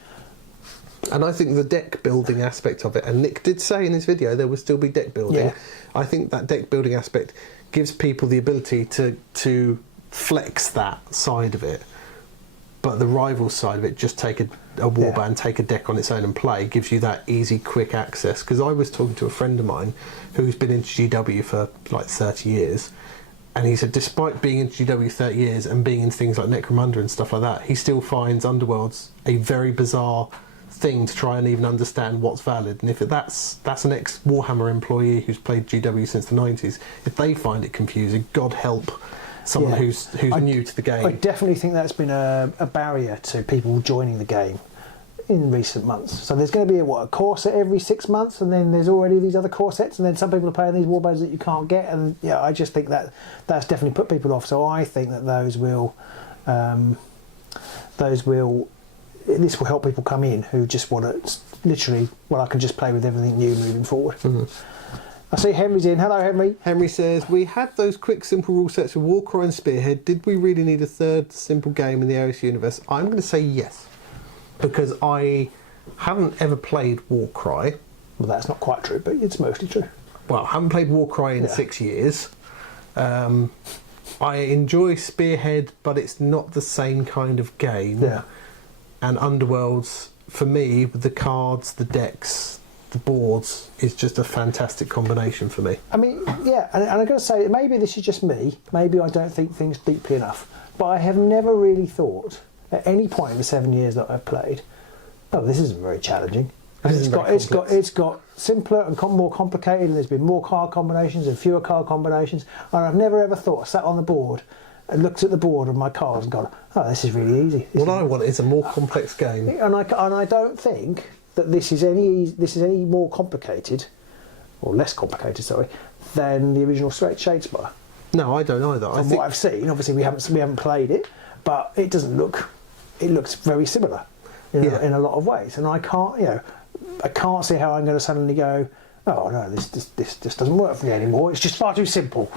And I think the deck building aspect of it, and Nick did say in his video there will still be deck building. Yeah. I think that deck building aspect gives people the ability to flex that side of it. But the rival side of it, just take a warband, take a deck on its own and play, gives you that easy, quick access. Because I was talking to a friend of mine who's been into GW for like 30 years, and he said despite being into GW 30 years and being in things like Necromunda and stuff like that, he still finds Underworlds a very bizarre thing to try and even understand what's valid. And if that's an ex-Warhammer employee who's played GW since the 90s, if they find it confusing, God help someone who's new to the game. I definitely think that's been a barrier to people joining the game in recent months. So there's going to be a core set every 6 months, and then there's already these other core sets, and then some people are playing these warbands that you can't get, and I just think that's definitely put people off. So I think that this will help people come in who just want to literally, I can just play with everything new moving forward. Mm-hmm. I see Henry's in. Hello, Henry. Henry says, we had those quick, simple rule sets with Warcry and Spearhead. Did we really need a third simple game in the AOS universe? I'm going to say yes, because I haven't ever played Warcry. Well, that's not quite true, but it's mostly true. Well, I haven't played Warcry in 6 years. I enjoy Spearhead, but it's not the same kind of game. Yeah. And Underworlds, for me, with the cards, the decks, the boards, is just a fantastic combination for me. I mean, yeah, and I'm going to say, maybe this is just me, maybe I don't think things deeply enough, but I have never really thought, at any point in the 7 years that I've played, oh, this isn't very challenging. And it's got simpler and more complicated, and there's been more card combinations and fewer card combinations, and I've never ever thought, sat on the board and looked at the board of my cards and gone, oh, this is really easy. What I want is a more complex game. And I don't think that this is any more complicated, or less complicated, sorry, than the original Shadespire. No, I don't either. From what I've seen, obviously we haven't played it, but it doesn't look. It looks very similar in a lot of ways, and I can't see how I'm going to suddenly go, oh no, this just doesn't work for me anymore. It's just far too simple.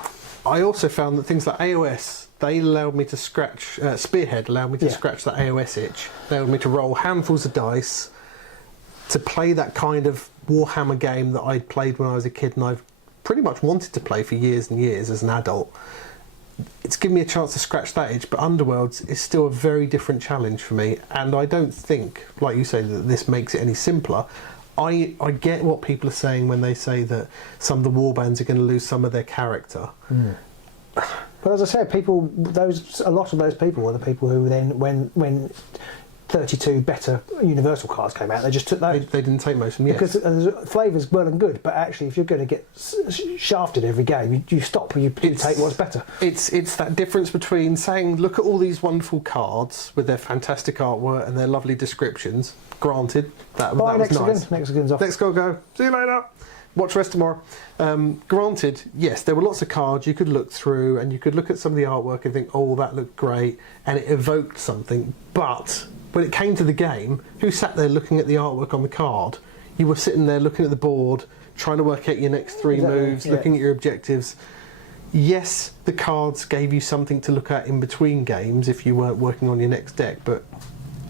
I also found that things like AOS, they allowed me to scratch, Spearhead allowed me to scratch that AOS itch. They allowed me to roll handfuls of dice, to play that kind of Warhammer game that I'd played when I was a kid and I've pretty much wanted to play for years and years as an adult. It's given me a chance to scratch that itch, but Underworlds is still a very different challenge for me, and I don't think, like you say, that this makes it any simpler. I get what people are saying when they say that some of the warbands are going to lose some of their character. Mm. But as I said, a lot of those people were the people who then, when 32 better universal cards came out, they just took those. They didn't take most of them, because flavour's well and good, but actually if you're going to get shafted every game, you stop, you take what's better. It's that difference between saying, look at all these wonderful cards with their fantastic artwork and their lovely descriptions. Granted, that was nice. Next again's off. Next go. See you later. Watch rest tomorrow. Granted, yes, there were lots of cards you could look through, and you could look at some of the artwork and think, oh, that looked great, and it evoked something. But when it came to the game, who sat there looking at the artwork on the card? You were sitting there looking at the board, trying to work out your next three moves, looking at your objectives. Yes, the cards gave you something to look at in between games if you weren't working on your next deck, but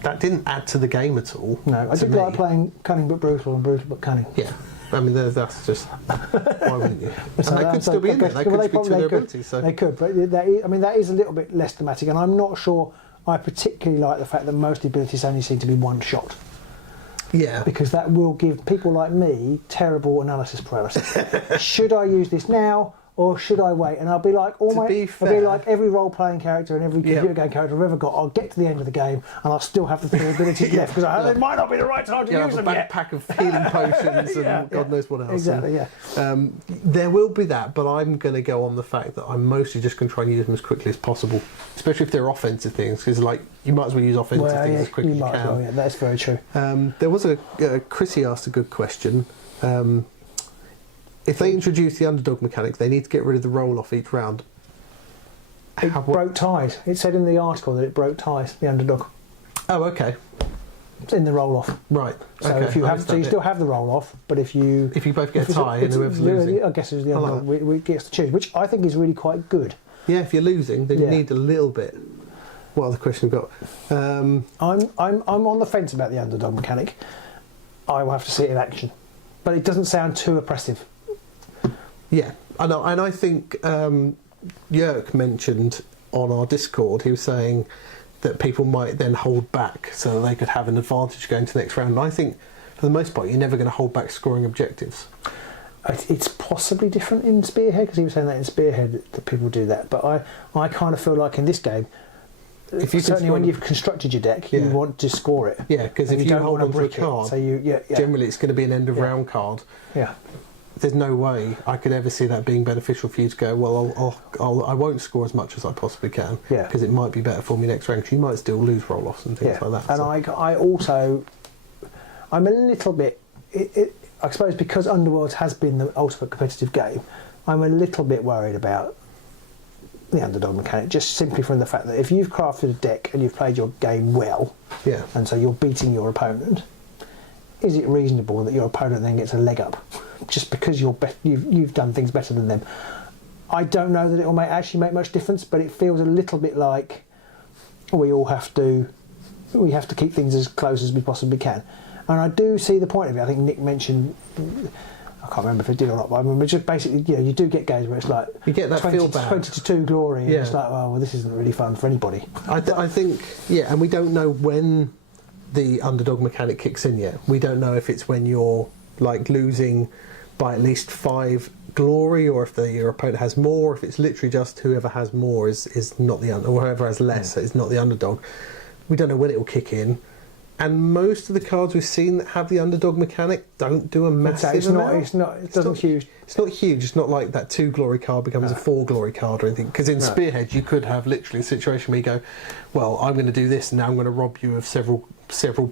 that didn't add to the game at all. No, I did like playing Cunning but Brutal and Brutal but Cunning. Yeah. I mean, that's just, why wouldn't you? And they could still be in there. They could speak to their abilities. So. They could, but that is a little bit less thematic, and I'm not sure I particularly like the fact that most abilities only seem to be one shot. Yeah. Because that will give people like me terrible analysis paralysis. Should I use this now, or should I wait? And I'll be like, I'll be like every role-playing character and every computer game character I've ever got. I'll get to the end of the game and I'll still have the three abilities left because it might not be the right time to use them yet. A backpack of healing potions and God knows what else. Exactly. There will be that, but I'm going to go on the fact that I'm mostly just going to try and use them as quickly as possible, especially if they're offensive things, because you might as well use offensive things as quickly as you can. Well, yeah, that's very true. There was Chrissy asked a good question. If they introduce the underdog mechanic, they need to get rid of the roll off each round. It broke ties. It said in the article that it broke ties, the underdog. Oh, okay. It's in the roll off. Right. So okay. if you have, so you still have the roll off, but if you both get a tie and whoever's losing, I guess it's the underdog gets to choose, which I think is really quite good. Yeah, if you're losing, then you need a little bit. What other question have we got? I'm on the fence about the underdog mechanic. I will have to see it in action, but it doesn't sound too oppressive. Yeah, I know, and I think Jörg mentioned on our Discord, he was saying that people might then hold back so that they could have an advantage going to the next round. And I think, for the most part, you're never going to hold back scoring objectives. It's possibly different in Spearhead, because he was saying that in Spearhead that people do that. But I kind of feel like in this game, if you certainly when you've constructed your deck, you want to score it. Yeah, because if you hold on to a card, so generally it's going to be an end of round card. Yeah. There's no way I could ever see that being beneficial for you to go, well, I won't score as much as I possibly can, because it might be better for me next round, because you might still lose roll-offs and things like that. And I'm a little bit, I suppose because Underworlds has been the ultimate competitive game, I'm a little bit worried about the underdog mechanic, just simply from the fact that if you've crafted a deck and you've played your game well, and so you're beating your opponent, is it reasonable that your opponent then gets a leg up just because you've done things better than them? I don't know that it will actually make much difference, but it feels a little bit like we have to keep things as close as we possibly can. And I do see the point of it. I think Nick mentioned, I can't remember if it did or not, but I remember just basically, you do get games where it's like you get that 20 feel bad. 20 to 2 glory, and it's like, well, this isn't really fun for anybody. I think, and we don't know when the underdog mechanic kicks in yet. We don't know if it's when you're like losing by at least 5 glory, or if your opponent has more, if it's literally just whoever has more is not the or whoever has less is not the underdog. We don't know when it will kick in. And most of the cards we've seen that have the underdog mechanic don't do a massive amount. It's not huge. It's not huge. It's not like that 2 glory card becomes a 4 glory card or anything. Because in Spearhead, you could have literally a situation where you go, well, I'm going to do this, and now I'm going to rob you of several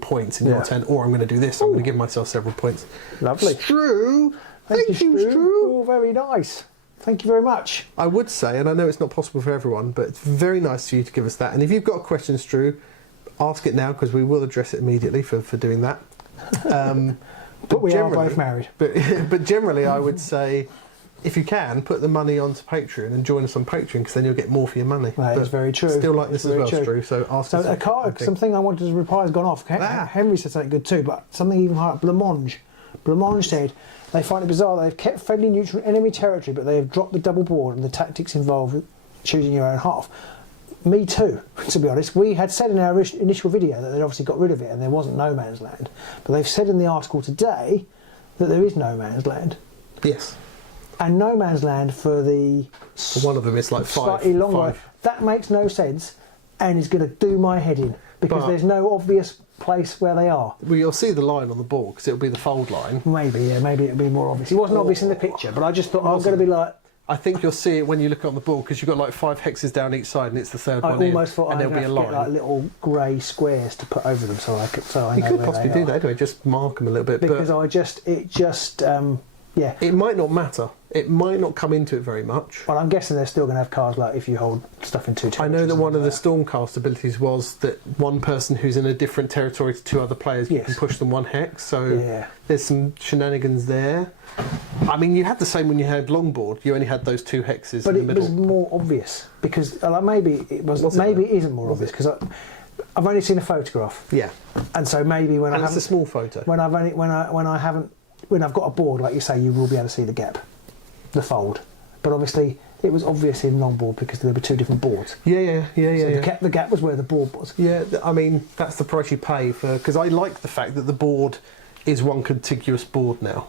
points in your turn, or I'm going to do this, I'm going to give myself several points. Lovely. Stu, thank you, Stu. Oh, very nice. Thank you very much. I would say, and I know it's not possible for everyone, but it's very nice for you to give us that. And if you've got a question, Stu, ask it now, because we will address it immediately for doing that. But we are both married. But generally, I would say, if you can, put the money onto Patreon and join us on Patreon, because then you'll get more for your money. That is very true. Still like this as well, Stu. So ask us. Something I wanted to reply has gone off. Henry said something good too, but something even higher. Blancmange said they find it bizarre that they've kept friendly neutral enemy territory, but they have dropped the double board and the tactics involved with choosing your own half. Me too, to be honest. We had said in our initial video that they'd obviously got rid of it and there wasn't no man's land. But they've said in the article today that there is no man's land. Yes. And no man's land for one of them is like 5. Slightly longer. That makes no sense and is going to do my head in, because there's no obvious place where they are. Well, you'll see the line on the board, because it'll be the fold line. Maybe it'll be more obvious. It wasn't obvious in the picture, but I just thought I was going to be like... I think you'll see it when you look on the board, because you've got like 5 hexes down each side, and it's the third one. I almost thought and I'd there'll be a line. Get like little grey squares to put over them, so I know. You could possibly do that anyway. Just mark them a little bit. Because it might not matter. It might not come into it very much. But I'm guessing they're still going to have cards like if you hold stuff in 2 territories. I know that one of the Stormcast abilities was that one person who's in a different territory to 2 other players can push them 1 hex. So there's some shenanigans there. I mean, you had the same when you had Longboard. You only had those 2 hexes in the middle. But it was more obvious, because maybe it was. Maybe it isn't more obvious, because I've only seen a photograph. Yeah. And so maybe when it's a small photo. When I've got a board, like you say, you will be able to see the gap, the fold. But obviously, it was obvious in Longboard because there were 2 different boards. Yeah. The gap was where the board was. Yeah, I mean, that's the price you pay for. Because I like the fact that the board is one contiguous board now.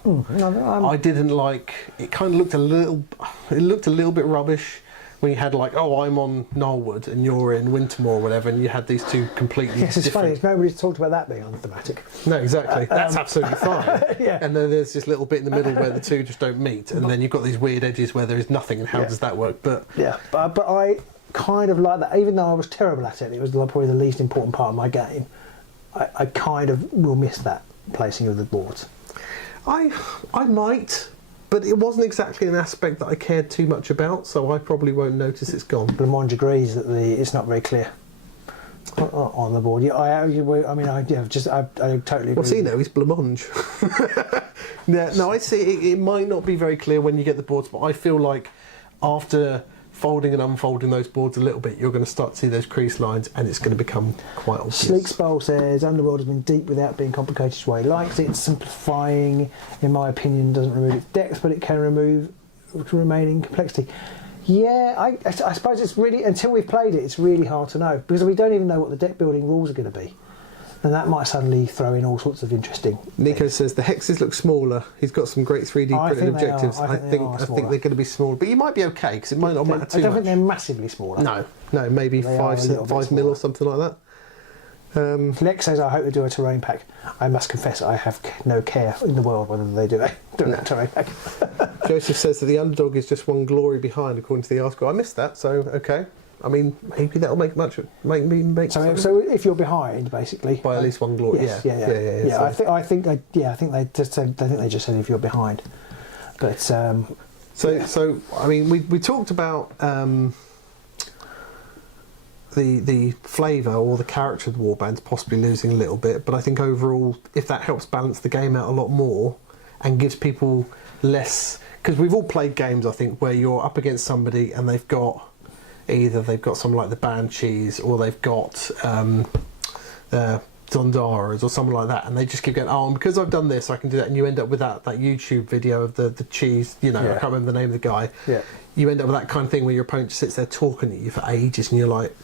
I didn't like. It kind of looked a little. It looked a little bit rubbish when you had like, I'm on Knollwood and you're in Wintermoor or whatever, and you had these 2 completely Yes, it's different... funny. Nobody's talked about that being unthematic. No, exactly. That's absolutely fine. Yeah. And then there's this little bit in the middle where the 2 just don't meet, and then you've got these weird edges where there is nothing, and how does that work? But I kind of like that. Even though I was terrible at it, it was probably the least important part of my game. I kind of will miss that placing of the boards. I might, but it wasn't exactly an aspect that I cared too much about, so I probably won't notice it's gone. Blancmange agrees that it's not very clear on the board. I totally agree. What's he know? He's Blancmange. No, I see it might not be very clear when you get the boards, but I feel like after folding and unfolding those boards a little bit, you're going to start to see those crease lines, and it's going to become quite obvious. Sleek Spell says Underworld has been deep without being complicated the way he likes it. Simplifying, in my opinion, doesn't remove its depth, but it can remove remaining complexity. Yeah, I suppose it's really, until we've played it, it's really hard to know, because we don't even know what the deck building rules are going to be. And that might suddenly throw in all sorts of interesting Nico things. says the hexes look smaller. He's got some great 3D printed objectives. I think they're going to be smaller, but you might be okay because it might not matter too much. I don't think they're massively smaller. No, maybe 5 mil or something like that. Lex says, I hope they do a terrain pack. I must confess, I have no care in the world whether they do a terrain pack. Joseph says that the underdog is just one glory behind, according to the article. I missed that, so okay. I mean, maybe that'll make make so if you're behind, basically, by at least one glory. Yes, Yeah. I think they just said if you're behind. But so I mean, we talked about the flavour or the character of the warbands possibly losing a little bit, but I think overall, if that helps balance the game out a lot more and gives people less, because we've all played games, I think, where you're up against somebody and they've got something like the Banshees, or they've got Zondaras or something like that, and they just keep going, and because I've done this I can do that, and you end up with that YouTube video of the cheese, I can't remember the name of the guy. You end up with that kind of thing where your opponent just sits there talking at you for ages and you're like,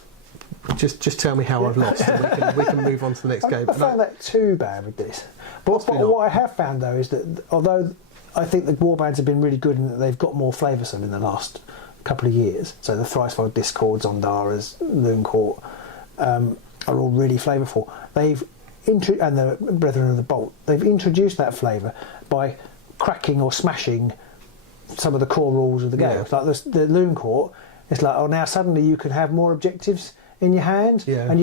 just tell me how I've lost and we can move on to the next game. I found that too bad with this, but what I have found though is that although I think the warbands have been really good in that they've got more flavoursome in the last couple of years, so the Thricefold Discords, Zondaras, Loon Court are all really flavourful. And the Brethren of the Bolt, they've introduced that flavour by cracking or smashing some of the core rules of the game. Like the Loon Court, it's like, now suddenly you can have more objectives in your hand, and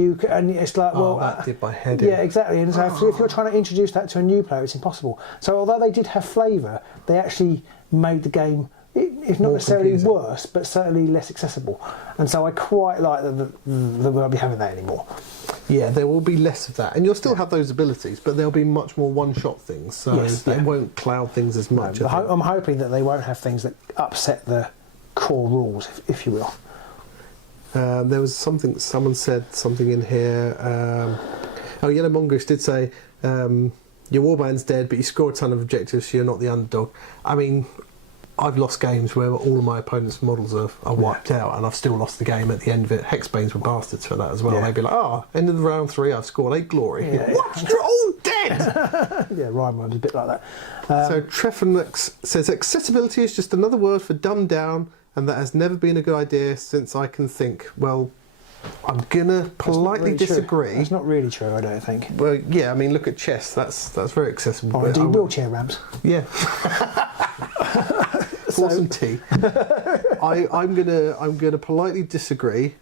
it's like, that did my head in. Yeah, exactly. And so if you're trying to introduce that to a new player, it's impossible. So although they did have flavour, they actually made the game, if not necessarily worse, but certainly less accessible. And so I quite like that we won't be having that anymore. Yeah, there will be less of that, and you'll still have those abilities, but there'll be much more one-shot things, so they won't cloud things as much. I'm hoping that they won't have things that upset the core rules, if you will. There was someone said something in here. Yellow Mongoose did say, your warband's dead, but you score a ton of objectives, so you're not the underdog. I mean, I've lost games where all of my opponents' models are wiped out, and I've still lost the game at the end of it. Hexbanes were bastards for that as well. They'd be like, end of the round 3, I've scored 8 glory. What? You're all dead! Rhyme was a bit like that. So Trefenix says, accessibility is just another word for dumbed down, and that has never been a good idea since I can think. Well, I'm gonna politely disagree. That's not really true, I don't think. Well, yeah, I mean, look at chess. That's very accessible. Or indeed wheelchair ramps. Yeah. Pour some tea. I'm gonna politely disagree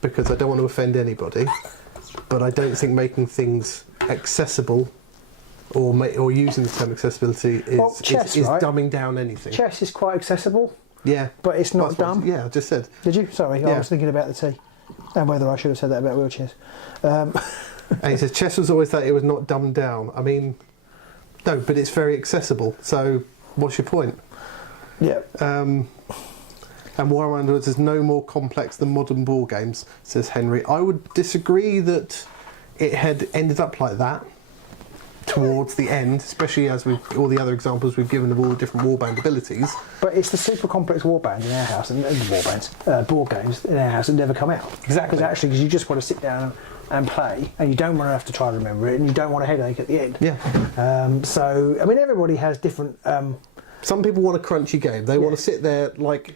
because I don't want to offend anybody, but I don't think making things accessible or using the term accessibility is dumbing down anything. Chess is quite accessible. Yeah, but it's not dumb. I just said. Did you? Sorry, I was thinking about the tea and whether I should have said that about wheelchairs. And he says chess was always that it was not dumbed down. I mean, no, but it's very accessible. So what's your point? Yeah. And Warhammer Underworlds is no more complex than modern war games, says Henry. I would disagree that it had ended up like that towards the end, especially as with all the other examples we've given of all the different warband abilities. But it's the super complex warbands in our house and warbands, board games in our house that never come out. Exactly. Because you just want to sit down and play, and you don't want to have to try to remember it, and you don't want a headache at the end. Yeah. So, I mean, everybody has different... Some people want a crunchy game. They want to sit there like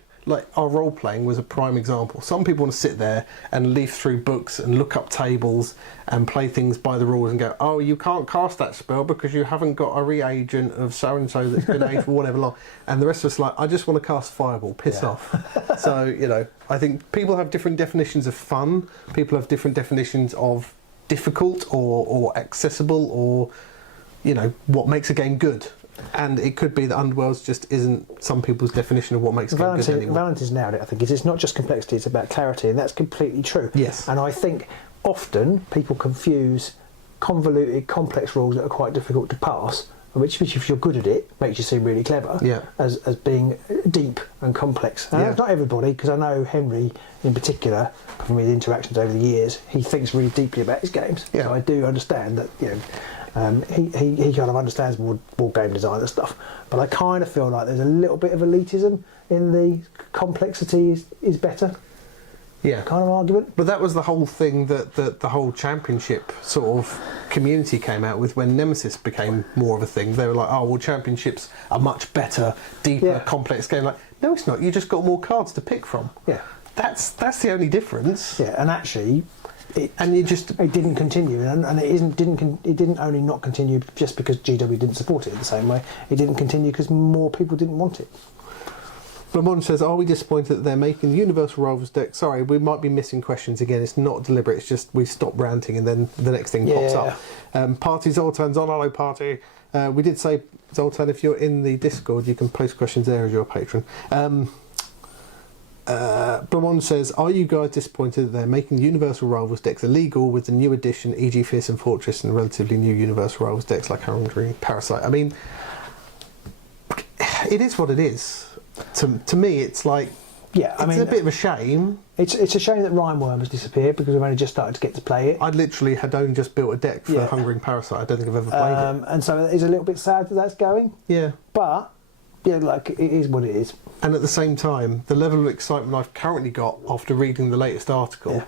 our role playing was a prime example. Some people want to sit there and leaf through books and look up tables and play things by the rules and go, oh, you can't cast that spell because you haven't got a reagent of so and so that's been aged for whatever long. And the rest of us like, I just want to cast Fireball. Piss off. So I think people have different definitions of fun. People have different definitions of difficult or accessible or what makes a game good. And it could be that Underworlds just isn't some people's definition of what makes a game good anymore. Valentine's nailed it, I think. It's not just complexity, it's about clarity, and that's completely true. Yes. And I think often people confuse convoluted, complex rules that are quite difficult to pass, which if you're good at it, makes you seem really clever, as being deep and complex. And that's not everybody, because I know Henry in particular, from his interactions over the years, he thinks really deeply about his games. So I do understand that, He kind of understands board game design and stuff, but I kind of feel like there's a little bit of elitism in the complexity is better. Yeah, kind of argument. But that was the whole thing that the whole championship sort of community came out with when Nemesis became more of a thing. They were like, oh, well, championships are much better, deeper, complex game. Like, no, it's not. You just got more cards to pick from. Yeah, that's the only difference. Yeah, and actually, it didn't continue, and it didn't only not continue just because GW didn't support it in the same way. It didn't continue because more people didn't want it. Lamont says, are we disappointed that they're making the Universal Rivals deck? Sorry, we might be missing questions again. It's not deliberate. It's just we stop ranting and then the next thing pops up. Party Zoltan's on. Hello, Party. We did say, Zoltan, if you're in the Discord, you can post questions there as your patron. Blamond says, are you guys disappointed that they're making the Universal Rivals decks illegal with the new addition, e.g. Fearsome Fortress, and relatively new Universal Rivals decks like Hungry Parasite? I mean, it is what it is. To me, it's like, it's a bit of a shame. It's a shame that Rhineworm has disappeared because we've only just started to get to play it. I literally had only just built a deck for Hungering Parasite. I don't think I've ever played it. And so it's a little bit sad that that's going. Yeah. But, like, it is what it is. And at the same time, the level of excitement I've currently got after reading the latest article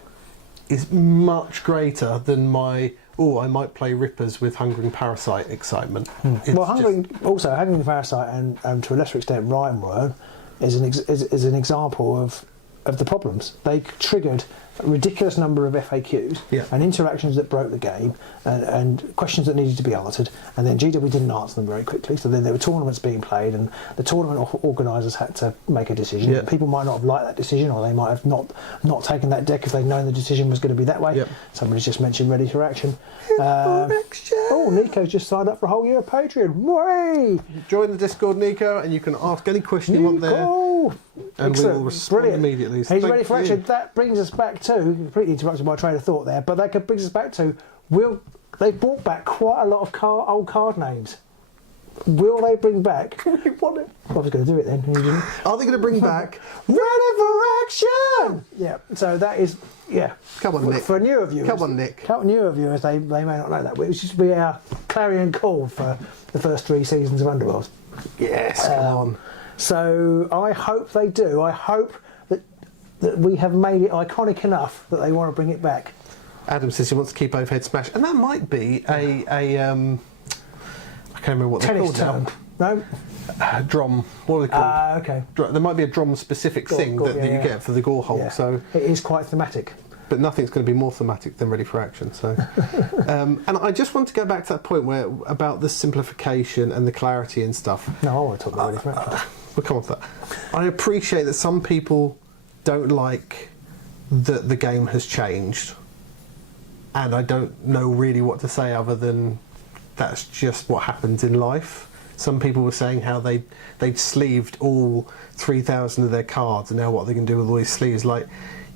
is much greater than my, I might play Rippers with Hungering Parasite excitement. Well, Hungering Parasite and to a lesser extent Rhineworm is an example of the problems. They triggered a ridiculous number of FAQs and interactions that broke the game and questions that needed to be answered, and then GW didn't answer them very quickly, so then there were tournaments being played and the tournament organisers had to make a decision. People might not have liked that decision, or they might have not taken that deck if they'd known the decision was going to be that way. Somebody's just mentioned Ready for Action. Nico's just signed up for a whole year of Patreon. Way! Join the Discord, Nico, and you can ask any question you want there. And we will respond immediately. He's ready for action. That brings us back to, completely interrupted my train of thought there, but that brings us back to, they brought back quite a lot of old card names. Will they bring back? I was going to do it then. You didn't. Are they going to bring back Ready for Action? Yeah, so that is, Come on, Nick. For newer viewers. Come on, Nick. Newer viewers, they may not know that, but it should be our clarion call for the first 3 seasons of Underworlds. Yes, come on. So I hope they do. I hope that we have made it iconic enough that they want to bring it back. Adam says he wants to keep Overhead Smash, and that might be a I can't remember what they're called term. now. No? Drum. What are they called? Okay. There might be a drum-specific thing that you get for the gore hole. Yeah. So it is quite thematic. But nothing's going to be more thematic than Ready for Action. So, and I just want to go back to that point about the simplification and the clarity and stuff. No, I want to talk about Ready for Action. We'll come on to that. I appreciate that some people don't like that the game has changed, and I don't know really what to say other than that's just what happens in life. Some people were saying how they'd sleeved all 3,000 of their cards, and now what they can do with all these sleeves. Like,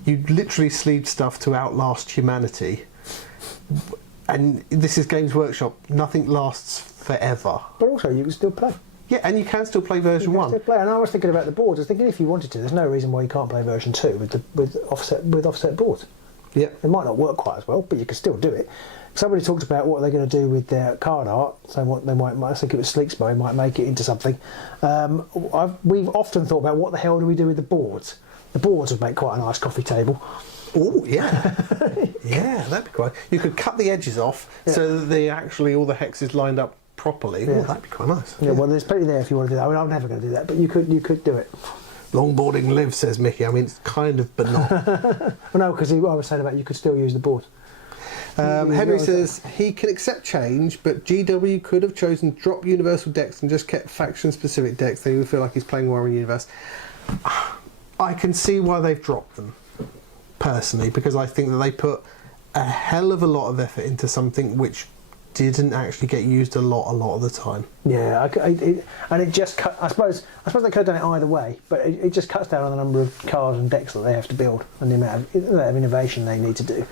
you literally sleeved stuff to outlast humanity. And this is Games Workshop. Nothing lasts forever. But also, you can still play. Yeah, and you can still play version 1. Still play. And I was thinking about the boards. I was thinking if you wanted to, there's no reason why you can't play version 2 with offset boards. Yeah, it might not work quite as well, but you can still do it. Somebody talked about what they're going to do with their card art. So what they might, I think it was Sleeksmo, might make it into something. We've often thought about what the hell do we do with the boards. The boards would make quite a nice coffee table. Oh yeah, yeah, that'd be quite. You could cut the edges off so that all the hexes lined up properly. Yeah. Oh, that'd be quite nice. Yeah, well, there's plenty there if you want to do that. I mean, I'm never going to do that, but you could do it. Longboarding lives, says Mickey. I mean, it's kind of, but not. Well, no, because I was saying about you could still use the board. Henry says he can accept change, but GW could have chosen drop universal decks and just kept faction-specific decks. Then he would feel like he's playing Warhammer Universe. I can see why they've dropped them, personally, because I think that they put a hell of a lot of effort into something which didn't actually get used a lot of the time. Yeah, and it just cut. I suppose they could have done it either way, but it just cuts down on the number of cards and decks that they have to build and the amount of innovation they need to do.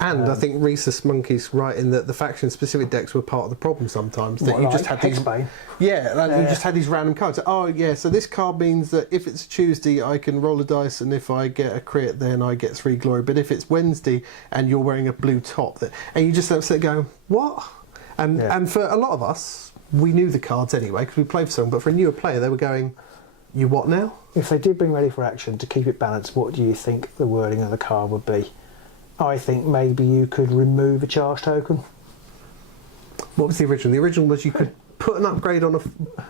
And I think Rhesus Monkey's right in that the faction-specific decks were part of the problem sometimes. That you just had these, you just had these random cards. Oh yeah, so this card means that if it's Tuesday, I can roll a dice, and if I get a crit, then I get 3 glory. But if it's Wednesday and you're wearing a blue top, and you just upset going, what? And for a lot of us, we knew the cards anyway because we played for some. But for a newer player, they were going, "You what now?" If they did bring ready for action to keep it balanced, what do you think the wording of the card would be? I think maybe you could remove a charge token. What was the original? The original was you could put an upgrade on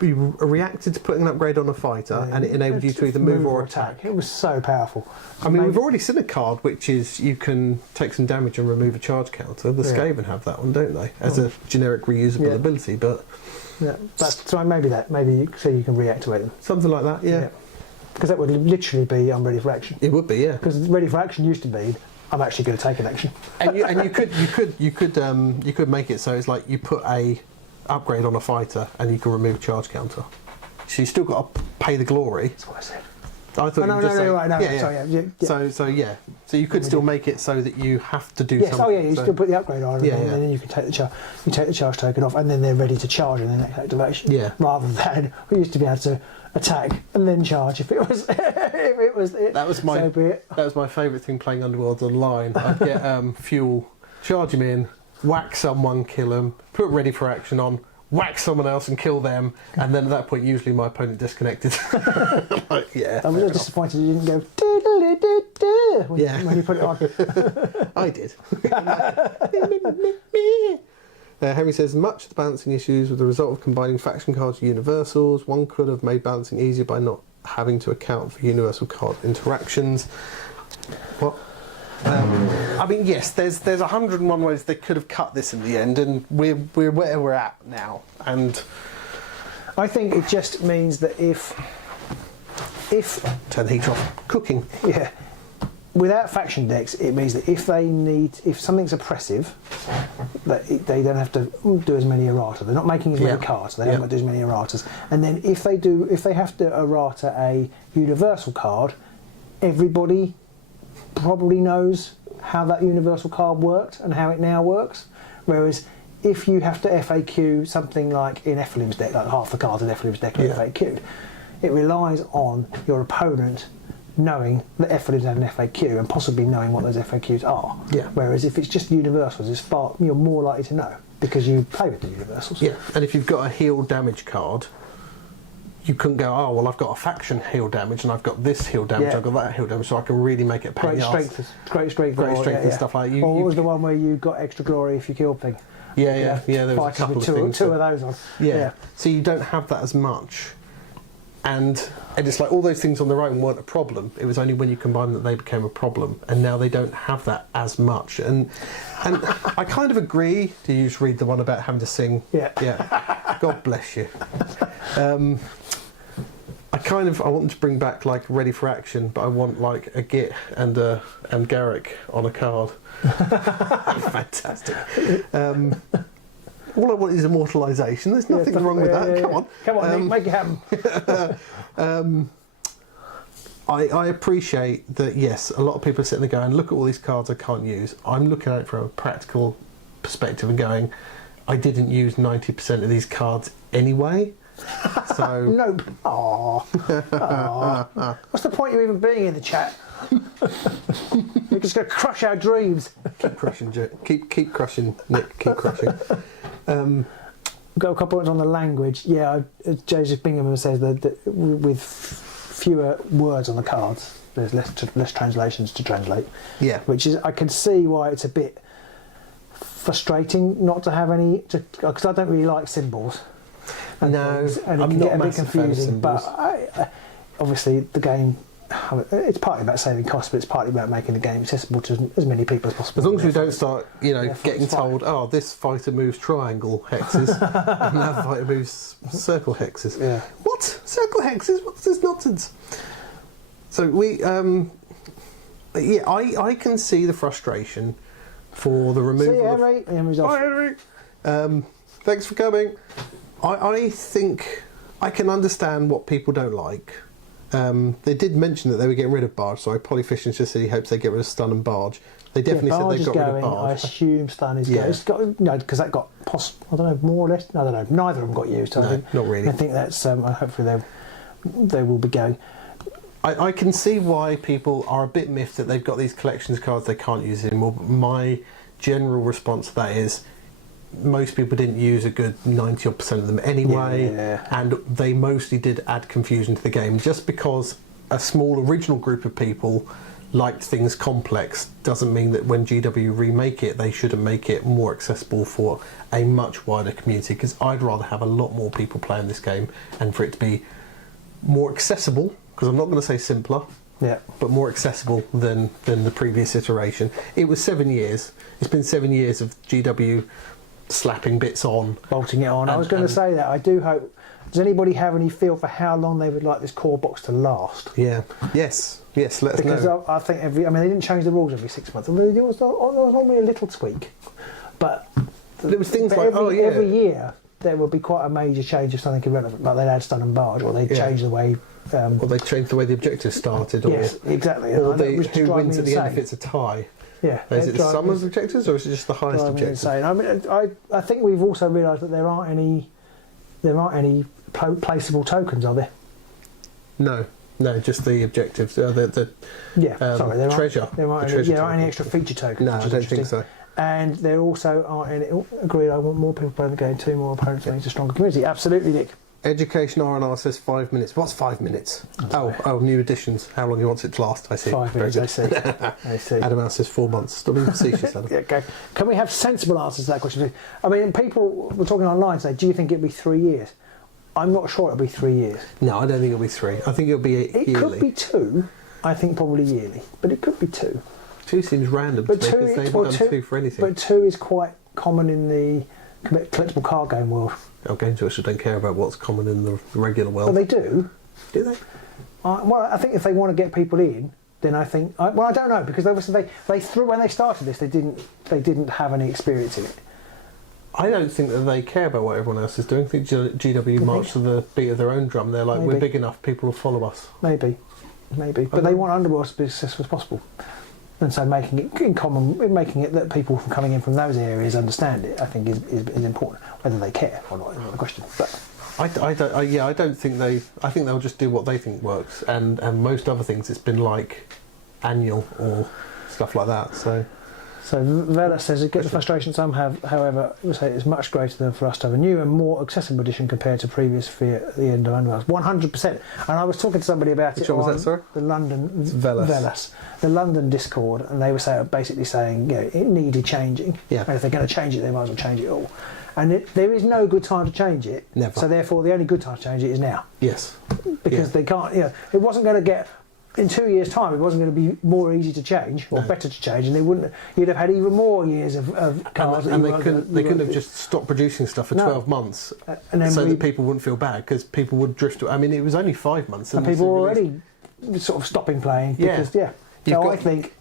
you reacted to putting an upgrade on a fighter, and it enabled you to either move or attack. It was so powerful. I mean, we've already seen a card which is you can take some damage and remove a charge counter. The Skaven have that one, don't they? As a generic reusable ability, but so maybe so you can reactivate them. Something like that, yeah. Because that would literally be I'm ready for action. It would be, yeah. Because ready for action used to be I'm actually going to take an action. And you could make it so it's like you put a upgrade on a fighter and you can remove a charge counter. So you still got to pay the glory. That's what I said. I thought So you could still make it so that you have to do something. Oh yeah, you still put the upgrade on, and then you can take the charge token off, and then they're ready to charge in the next activation. Yeah. Rather than we used to be able to attack and then charge if it was That was my favourite thing playing Underworlds online. I'd get fuel, charge them in, whack someone, kill them, put ready for action on, whack someone else and kill them, and then at that point usually my opponent disconnected. Like, I'm just disappointed you didn't go doo-doo-doo-doo when you put it on. I did. Henry says, much of the balancing issues were the result of combining faction cards with universals. One could have made balancing easier by not having to account for universal card interactions. What? I mean, yes, there's 101 ways they could have cut this in the end, and we're where we're at now. And I think it just means that if turn the heat off, cooking. Yeah. Without faction decks, it means that if something's oppressive, that they don't have to do as many errata. They're not making as many cards. They don't have to do as many erratas. And then if they have to errata a universal card, everybody probably knows how that universal card worked and how it now works. Whereas if you have to FAQ something like in Ephelim's deck, like half the cards in Ephelim's deck are FAQ'd, it relies on your opponent knowing that Ephelim's had an FAQ and possibly knowing what those FAQs are. Yeah. Whereas if it's just universals, you're more likely to know because you play with the universals. Yeah, and if you've got a heal damage card, you couldn't go, oh, well, I've got a faction heal damage and I've got this heal damage, I've got that heal damage, so I can really make it pay Great strength and stuff like that. What was the one where you got extra glory if you killed thing? Yeah, there was a couple of things. Two of those on. Yeah, so you don't have that as much. And it's like all those things on their own weren't a problem. It was only when you combine them that they became a problem. And now they don't have that as much. And I kind of agree. Do you just read the one about having to sing? Yeah. God bless you. I want to bring back like Ready for Action, but I want like a Git and Garrick on a card. Fantastic. All I want is immortalisation. There's nothing wrong with that. Come on, Nick, make it happen. I appreciate that, yes, a lot of people are sitting there going, look at all these cards I can't use. I'm looking at it from a practical perspective and going, I didn't use 90% of these cards anyway. So nope. What's the point of you even being in the chat? You're just going to crush our dreams. Keep crushing, keep crushing, Nick. Keep crushing. We've got a couple points on the language. Yeah, Joseph Bingham says that with fewer words on the cards, there's less translations to translate. Yeah, which is I can see why it's a bit frustrating not to have any, because I don't really like symbols. And it can get a bit confusing. But obviously the game, it's partly about saving costs, but it's partly about making the game accessible to as many people as possible. As long as we don't start, getting told, oh, this fighter moves triangle hexes, and that fighter moves circle hexes. Yeah. What? Circle hexes? What's this nonsense? So we, I can see the frustration for the removal. See you, Henry. Bye, Henry. Thanks for coming. I think I can understand what people don't like. They did mention that they were getting rid of Barge, so Polyfission just said he hopes they get rid of Stun and Barge. They definitely said they got rid of Barge. I assume Stun is going. Because that got I don't know, more or less. I don't know. Neither of them got used. No, not really. I think that's. Hopefully they will be going. I can see why people are a bit miffed that they've got these collections cards they can't use anymore. But my general response to that is, most people didn't use a good 90% of them anyway, Yeah. and they mostly did add confusion to the game. Just because a small original group of people liked things complex doesn't mean that when GW remake it, they shouldn't make it more accessible for a much wider community, because I'd rather have a lot more people playing this game and for it to be more accessible, because I'm not going to say simpler, Yeah. but more accessible than the previous iteration. It was 7 years. It's been 7 years of GW slapping bits on. Bolting it on. I was going to say that. I do hope... Does anybody have any feel for how long they would like this core box to last? Yeah. Yes, let us Because know. I think they didn't change the rules every 6 months. There was only a little tweak. But There was things but like, every year there would be quite a major change of something irrelevant. Like they'd add stun and barge, or they'd change the way... or they changed the way the objectives started, or, yes, exactly. or And that was who driving wins me at the end if insane. it's a tie. Yeah. Is it the driving sum me of objectives, or is it just the highest objective? insane. I mean, I think we've also realised that there aren't any placeable tokens, are there? No, just the objectives. The Sorry, treasure. There aren't any extra feature tokens. No, which I is don't think interesting. so. And there also aren't any... agreed, I want more people playing the game too, more opponents means a stronger community. Absolutely, Nick. Education R&R says 5 minutes. What's 5 minutes? Oh, new additions. How long he wants it to last, I see. 5 Very minutes, good. I see. Adam House says 4 months. Stop being facetious, Adam. Yeah, okay. Can we have sensible answers to that question? I mean, people were talking online say, do you think it'd be 3 years? I'm not sure it'll be 3 years. No, I don't think it'll be 3. I think it'll be It yearly. could be 2. I think probably yearly, but it could be 2. 2 seems random to me, because they haven't done 2 for anything. But 2 is quite common in the collectible card game world. Games Workshop don't care about what's common in the regular world. Well, they do. Do they? Well, I think if they want to get people in, then I think... I don't know, because obviously they threw, when they started this, they didn't have any experience in it. I don't think that they care about what everyone else is doing. I think GW march to the beat of their own drum. They're like, Maybe. we're big enough, people will follow us. Maybe. But they want Underworlds to be as successful as possible. And so making it that people from coming in from those areas understand it, I think is important. Whether they care or not is another question. But I don't think they... I think they'll just do what they think works. And most other things, it's been like annual or stuff like that. So Vela says it gets the frustration some have, however, it would say it's much greater than for us to have a new and more accessible edition compared to previous Fear at the end of Underworlds. 100%. And I was talking to somebody about Which it one was on that, sorry? the London Velas. the London Discord, and they were basically saying, it needed changing. Yeah. And if they're going to change it, they might as well change it all. And there is no good time to change it. Never. So therefore, the only good time to change it is now. yes. Because they can't, it wasn't going to get... In 2 years' time, it wasn't going to be more easy to change or better to change, and you'd have had even more years of cars. And they couldn't have just stopped producing stuff for 12 months, and then that people wouldn't feel bad, because people would drift. I mean, it was only 5 months, and people were already sort of stopping playing. Because, I think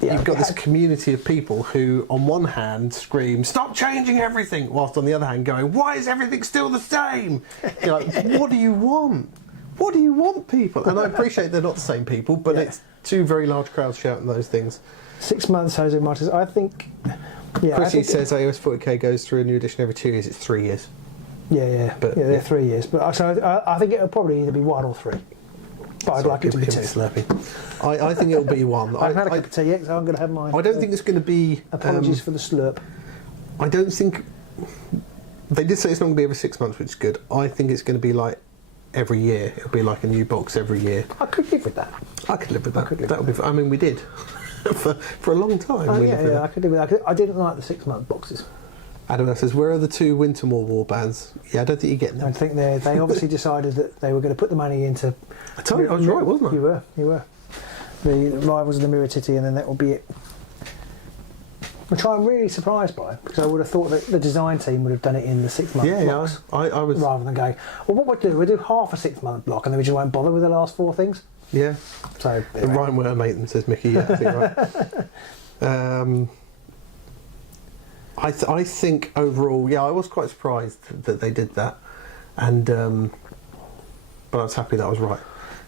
you've got this community of people who, on one hand, scream "Stop changing everything," whilst on the other hand going, "Why is everything still the same?" You're like, what do you want? What do you want, people? And I appreciate they're not the same people, but it's 2 very large crowds shouting those things. 6 months, Jose Martinez. I think. Yeah, Chrissy says AOS 40k goes through a new edition every 2 years. It's 3 years. But they're 3 years. But I think it'll probably either be 1 or 3. But I'd like it to be 2. Slurpee. I think it'll be 1. I've had a cup of tea yet, so I'm going to have mine. I don't think it's going to be. Apologies for the slurp. I don't think. They did say it's not going to be every 6 months, which is good. I think it's going to be like every year. It'll be like a new box every year. I could live with that. I could live with that. That would be. I mean, we did for a long time. I could live with that. I didn't like the 6 month boxes. Adam says, "Where are the 2 Wintermoor warbands?" Yeah, I don't think you're getting them. I think they obviously decided that they were going to put the money into. I told you I was right, wasn't I? You were. The Rivals of the Mirror Titty, and then that will be it. Which I'm really surprised by, because I would have thought that the design team would have done it in the 6 month blocks. I was. Rather than going, well, what we'll do half a 6 month block, and then we just won't bother with the last 4 things. Yeah. So The Ryan won't mate them, says Mickey. Yeah, I think right. I think overall, I was quite surprised that they did that, and but I was happy that I was right.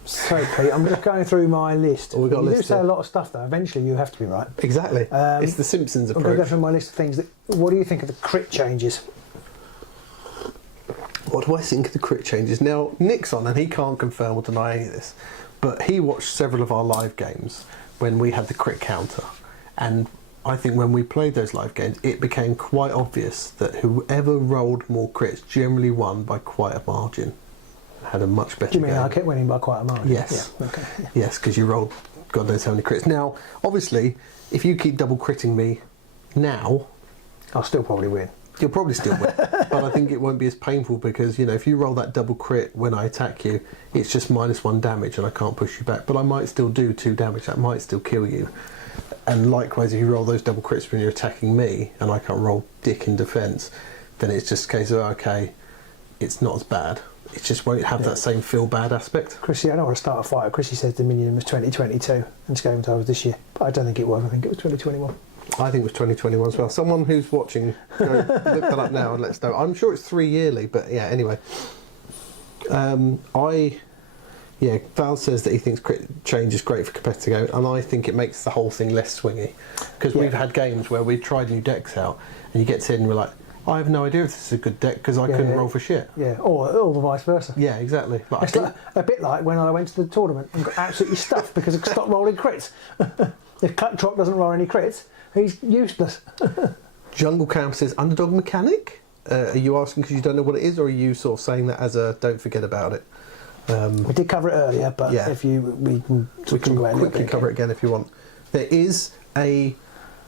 So, Pete, I'm just going through my list. Oh, we got a you list do say here. a lot of stuff, though. Eventually, you have to be right. Exactly. It's the Simpsons I'm going to approach. go through my list of things. What do you think of the crit changes? What do I think of the crit changes? Now, Nick's on, and he can't confirm or deny any of this, but he watched several of our live games when we had the crit counter, and I think when we played those live games, it became quite obvious that whoever rolled more crits generally won by quite a margin. Had a much better Do you mean game. I kept winning by quite a margin? Yes. Yeah, okay. Yeah. Yes, because you rolled God knows how many crits. Now, obviously, if you keep double critting me now, I'll still probably win. you'll probably still win. But I think it won't be as painful because, if you roll that double crit when I attack you, it's just -1 damage and I can't push you back. But I might still do 2 damage. That might still kill you. And likewise, if you roll those double crits when you're attacking me and I can't roll dick in defence, then it's just a case of, okay, it's not as bad. It just won't have that same feel bad aspect. Chrissy, I don't want to start a fight. Chrissy says Dominion was 2022 and Scale Time was this year. But I don't think it was. I think it was 2021. I think it was 2021 as well. Someone who's watching, look that up now and let us know. I'm sure it's 3 yearly, but yeah, anyway. Val says that he thinks crit change is great for competitive games, and I think it makes the whole thing less swingy. Because we've had games where we've tried new decks out, and you get to it and we're like, I have no idea if this is a good deck because I couldn't roll for shit. Yeah, or the vice versa. Yeah, exactly. Like, It's like, a bit like when I went to the tournament and got absolutely stuffed because I stopped rolling crits. If Cuttrot doesn't roll any crits, he's useless. Jungle Camp says underdog mechanic. Are you asking because you don't know what it is, or are you sort of saying that as a don't forget about it? We did cover it earlier, but if we can quickly cover it again if you want. There is the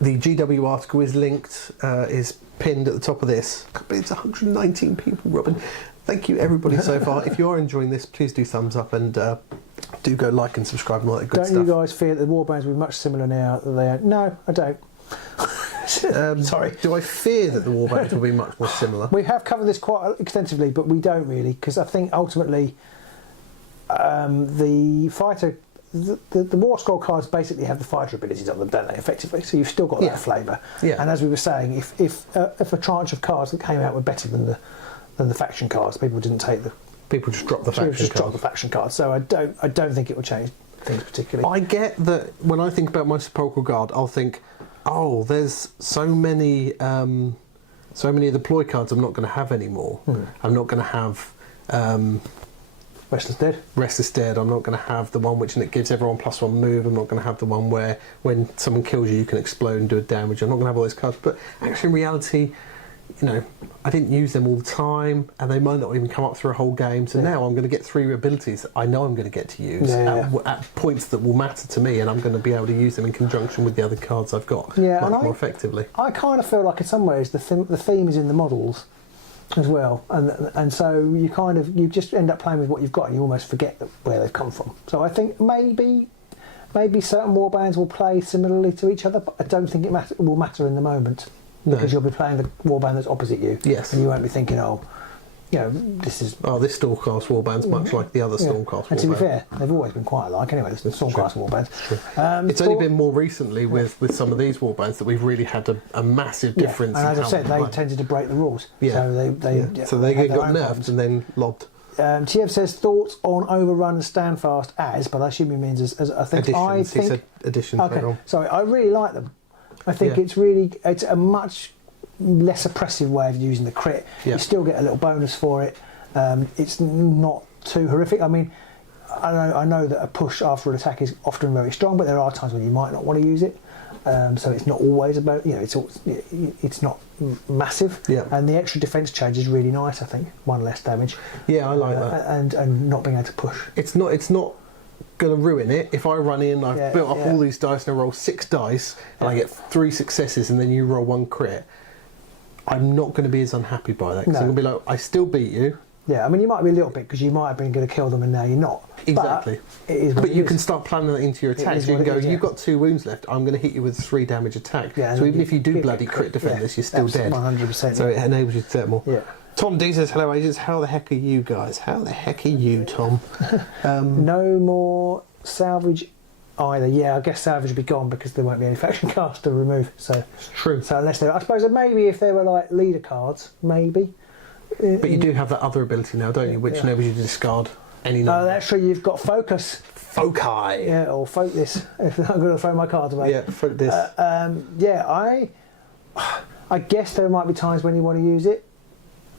GW article is linked, is pinned at the top of this. I believe it's 119 people, Robin. Thank you everybody so far. If you are enjoying this, please do thumbs up and do go like and subscribe and all that good stuff. Don't you guys fear that the warbands will be much similar now that they are? No, I don't. Sorry. Do I fear that the warbands will be much more similar? We have covered this quite extensively, but we don't really, because I think ultimately the fighter, the war scroll cards basically have the fighter abilities on them, don't they? Effectively, so you've still got that flavour. Yeah. And as we were saying, if a tranche of cards that came out were better than the faction cards, people didn't take the. People just dropped the faction cards. So I don't think it will change things particularly. I get that when I think about my Sepulchral Guard, I'll think, oh, there's so many of the ploy cards I'm not going to have anymore. I'm not going to have Restless Dead. I'm not going to have the one which gives everyone +1 move. I'm not going to have the one where when someone kills you can explode and do a damage. I'm not going to have all those cards. But actually in reality, I didn't use them all the time, and they might not even come up through a whole game. So now I'm going to get 3 abilities that I know I'm going to get to use at points that will matter to me, and I'm going to be able to use them in conjunction with the other cards I've got much more effectively. I kind of feel like in some ways the theme is in the models as well, and so you just end up playing with what you've got, and you almost forget where they've come from. So I think maybe certain warbands will play similarly to each other, but I don't think it will matter in the moment. Because you'll be playing the warband that's opposite you, and you won't be thinking, this is... Oh, this Stormcast warband's much like the other Stormcast warband. And to be fair, they've always been quite alike anyway, the Stormcast warbands. It's only been more recently with some of these warbands that we've really had a massive difference. And as I said, they tended to break the rules. So they got nerfed and then lobbed. TF says thoughts on overrun and stand fast as, but I assume he means as I think. Additions. He said additions. Okay, sorry, I really like them. I think it's a much less oppressive way of using the crit. You still get a little bonus for it. It's not too horrific. I mean, I know that a push after an attack is often very strong, but there are times when you might not want to use it. So it's not always about it's not massive. And the extra defence change is really nice. I think 1 less damage. Yeah, I like that. And not being able to push. It's not going to ruin it if I run in. I've built up all these dice and I roll 6 dice and I get 3 successes and then you roll 1 crit. I'm not going to be as unhappy by that because I'm going to be like, I still beat you. Yeah, I mean, you might be a little bit because you might have been going to kill them and now you're not. Exactly. But you can start planning that into your attacks. You can go, you've got 2 wounds left, I'm going to hit you with 3 damage attack. So even if you do bloody crit defend this, you're still dead. 100%. So it enables you to do it more. Yeah. Tom D says, hello agents, how the heck are you guys? How the heck are you, Tom? No more salvage either. Yeah, I guess salvage will be gone because there won't be any faction cards to remove. So it's true. So unless I suppose maybe if there were like leader cards, maybe. But you do have that other ability now, don't you? Which enables you to discard any number. Oh, that's true. You've got focus. Foci. Yeah, or focus. If I'm going to throw my cards away. Yeah, focus. I guess there might be times when you want to use it.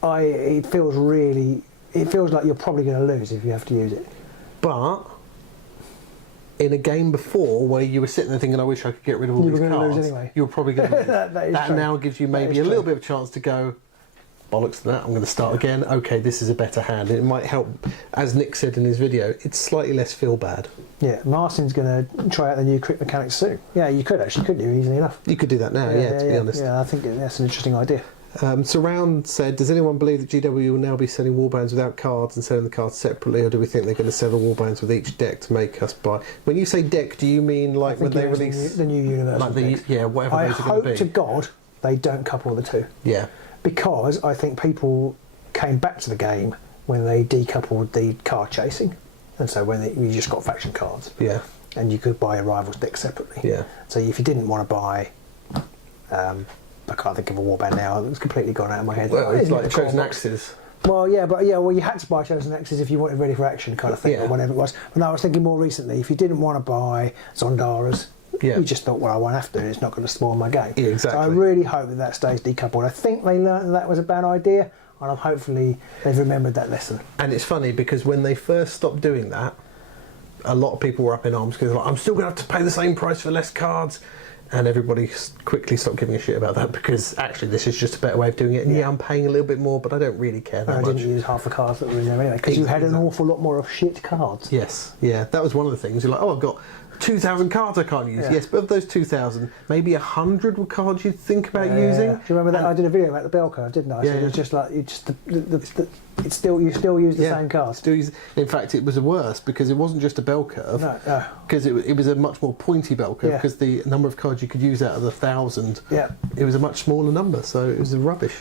It feels like you're probably going to lose if you have to use it. But in a game before where you were sitting there thinking, I wish I could get rid of all these cards, lose anyway. you were probably going to lose. that true. now gives you maybe a little bit of a chance to go, bollocks to that, I'm going to start again. Okay, this is a better hand. It might help, as Nick said in his video, it's slightly less feel bad. Yeah, Martin's going to try out the new crit mechanics soon. Yeah, you could actually, couldn't you, easily enough? You could do that now, to be honest. Yeah, I think that's an interesting idea. Surround said, does anyone believe that GW will now be selling warbands without cards and selling the cards separately, or do we think they're going to sell the warbands with each deck to make us buy? When you say deck, do you mean like when they release the new universal like decks? whatever I those are going to be? hope to God they don't couple the two. Yeah. Because I think people came back to the game when they decoupled the card chasing, and so when you just got faction cards. Yeah. And you could buy a rivals deck separately. Yeah. So if you didn't want to buy, I can't think of a warband now. It's completely gone out of my head. Well, it's like Chosen Axes. Well, you had to buy Chosen Axes if you wanted ready for action kind of thing, or whatever it was. But no, I was thinking more recently, if you didn't want to buy Zondaras, you just thought, well, I won't have to, it's not going to spoil my game. Yeah, exactly. So I really hope that stays decoupled. I think they learned that was a bad idea, and hopefully they've remembered that lesson. And it's funny because when they first stopped doing that, a lot of people were up in arms because like, I'm still going to have to pay the same price for less cards. And everybody quickly stopped giving a shit about that because actually this is just a better way of doing it. And I'm paying a little bit more, but I don't really care that much. I didn't use half the cards that were in there anyway because you had an awful lot more of shit cards. Yes, yeah, that was one of the things. You're like, oh, I've got 2,000 cards I can't use. Yes, but of those 2,000, maybe 100 were cards you'd think about using. Do you remember that? I did a video about the bell curve, didn't I? So it was just like you still use the same cards. In fact, it was worse because it wasn't just a bell curve. No. Because it was a much more pointy bell curve because the number of cards you could use out of the 1,000, it was a much smaller number, so it was rubbish.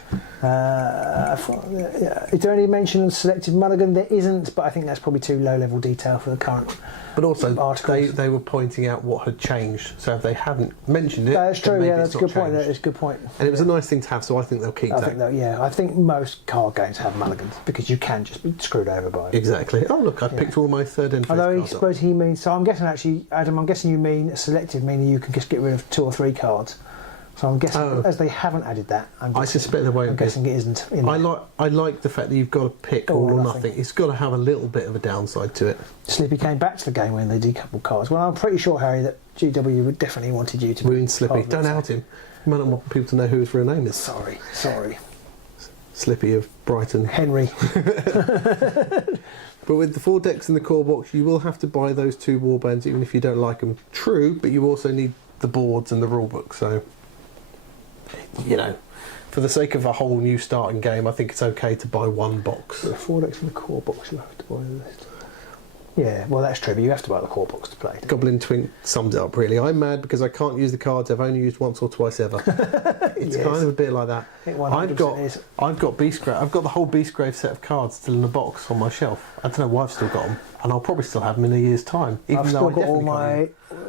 Is there any mention of selective mulligan? There isn't, but I think that's probably too low-level detail for the current. But also, articles. they were pointing out what had changed. So if they hadn't mentioned it, that's true. then maybe That's a good point. That is a good point. And it was a nice thing to have. So I think they'll keep that. I think most card games have mulligans because you can just be screwed over by it. Exactly. Oh look, I've picked all my third and fifth Although I cards suppose up. he means. So I'm guessing actually, Adam. I'm guessing you mean selective, meaning you can just get rid of 2 or 3 cards. So I'm guessing, as they haven't added that, I suspect they won't. I'm guessing it isn't. In I like the fact that you've got to pick all or nothing. It's got to have a little bit of a downside to it. Slippy came back to the game when they decoupled cards. Well, I'm pretty sure, Harry, that GW would definitely wanted you to. Ruined Slippy. Don't out him. You might not want people to know who his real name is. Sorry. Slippy of Brighton. Henry. But with the 4 decks in the core box, you will have to buy those 2 warbands, even if you don't like them. True, but you also need the boards and the rulebook. So, for the sake of a whole new starting game, I think it's okay to buy 1 box. The 4 decks in the core box, you have to buy the list. Yeah, well, that's true, but you have to buy the core box to play. Goblin Twink sums it up, really. I'm mad because I can't use the cards I've only used once or twice ever. It's kind of a bit like that. I've got Beastgrave. I've got the whole Beastgrave set of cards still in a box on my shelf. I don't know why I've still got them, and I'll probably still have them in a year's time. I've still got all my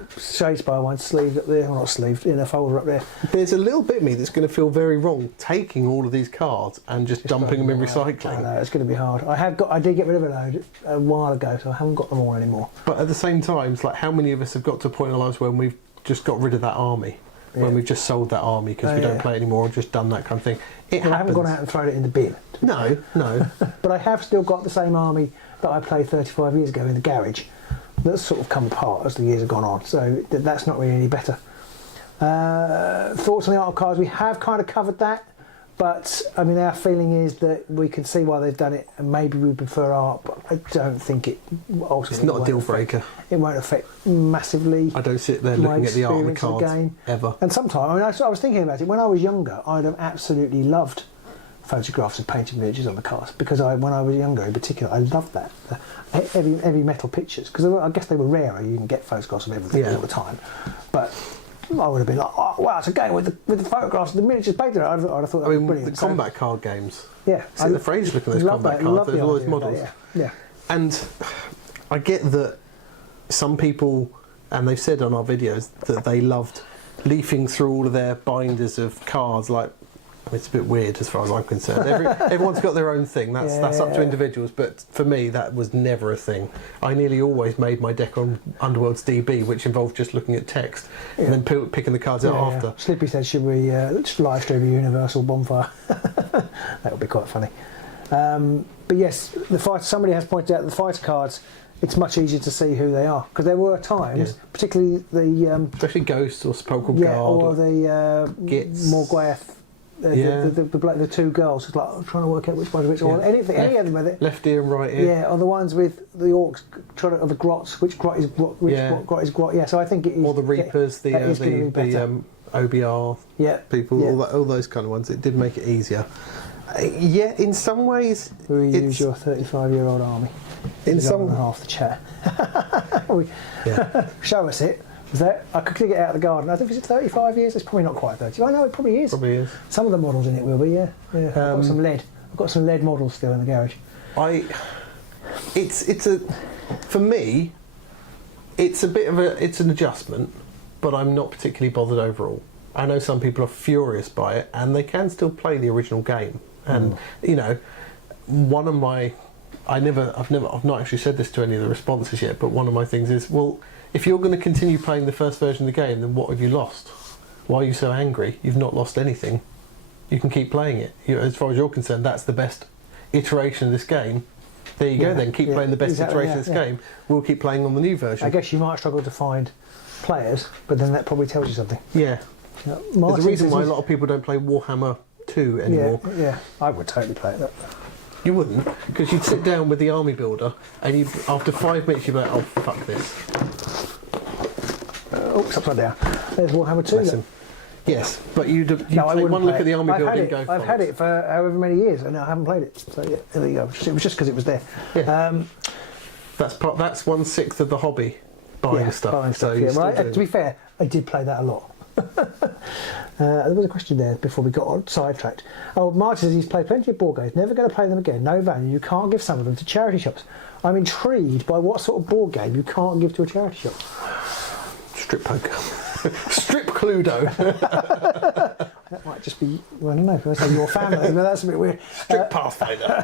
Shadespire ones sleeved up there, well, not sleeved, in a folder up there. There's a little bit of me that's going to feel very wrong taking all of these cards and just dumping them in recycling. I know, it's going to be hard. I did get rid of a load a while ago, so I haven't got them all anymore. But at the same time, it's like how many of us have got to a point in our lives when we've just got rid of that army? When we've just sold that army because we don't play it anymore, or just done that kind of thing. I haven't gone out and thrown it in the bin. No. But I have still got the same army that I played 35 years ago in the garage. That's sort of come apart as the years have gone on, so that's not really any better. Thoughts on the art of cards? We have kind of covered that, but I mean, our feeling is that we can see why they've done it, and maybe we prefer art, but I don't think it ultimately. It's not a deal breaker. It won't affect massively. I don't sit there looking at the art of the cards ever. And sometimes, I was thinking about it when I was younger, I'd have absolutely loved photographs of painted miniatures on the cards because when I was younger in particular, I loved that. Heavy metal pictures, because I guess they were rarer. You can get photographs of everything all the time, but I would have been like, oh wow, it's a game with the photographs of the miniatures painted. I'd have thought that was brilliant. The combat card games. Yeah, I the phrase looking at those combat cards. There's all those models. Yeah, and I get that some people, and they've said on our videos that they loved leafing through all of their binders of cards. Like, it's a bit weird as far as I'm concerned. Everyone's got their own thing. That's up to individuals. But for me, that was never a thing. I nearly always made my deck on Underworlds DB, which involved just looking at text and then picking the cards out after. Slippy said, should we live stream a Universal Bonfire? That would be quite funny. But yes, the fighter. Somebody has pointed out the fighter cards it's much easier to see who they are, because there were times, particularly the especially Ghosts or Sepulchral Guard, or the Gits. Morgwaith, the two girls. It's like trying to work out which one's which, or anything, any of them with it. Left ear and right ear. Yeah, or the ones with the orcs, or the grots, which grot is grot, which grot is grot. Yeah, so I think it is. Or the Reapers, the OBR people, all those kind of ones. It did make it easier. Yeah, in some ways. We use your 35-year-old army. In some half the chat. Show us it. Was that? I could get it out of the garden. I think it's 35 years. It's probably not quite 30. I know it probably is. Probably is. Some of the models in it will be. Yeah. I've got some lead. I've got some lead models still in the garage. For me, it's a bit of an adjustment, but I'm not particularly bothered overall. I know some people are furious by it, and they can still play the original game. And one of my, I've not actually said this to any of the responses yet, but one of my things is, well, if you're going to continue playing the first version of the game, then what have you lost? Why are you so angry? You've not lost anything. You can keep playing it. As far as you're concerned, that's the best iteration of this game. There you go then, keep playing the best iteration of this game. We'll keep playing on the new version. I guess you might struggle to find players, but then that probably tells you something. Yeah. There's a reason why a lot of people don't play Warhammer 2 anymore. Yeah, I would totally play it. You wouldn't, because you'd sit down with the army builder, and after 5 minutes you'd be like, oh, fuck this. It's upside down. There's Warhammer 2. Yes, but you'd take one look at the army builder and go, I've had it for however many years, and I haven't played it. So yeah, there you go. It was just because it was there. Yeah. That's 1/6 of the hobby, buying stuff. To be fair, I did play that a lot. There was a question there before we got on sidetracked. Oh, Martin says he's played plenty of board games, never going to play them again, no value, you can't give some of them to charity shops. I'm intrigued by what sort of board game you can't give to a charity shop. Strip poker. Strip Cluedo. That might just be, well, I don't know, if I say your family, but that's a bit weird. Strip Pathfinder.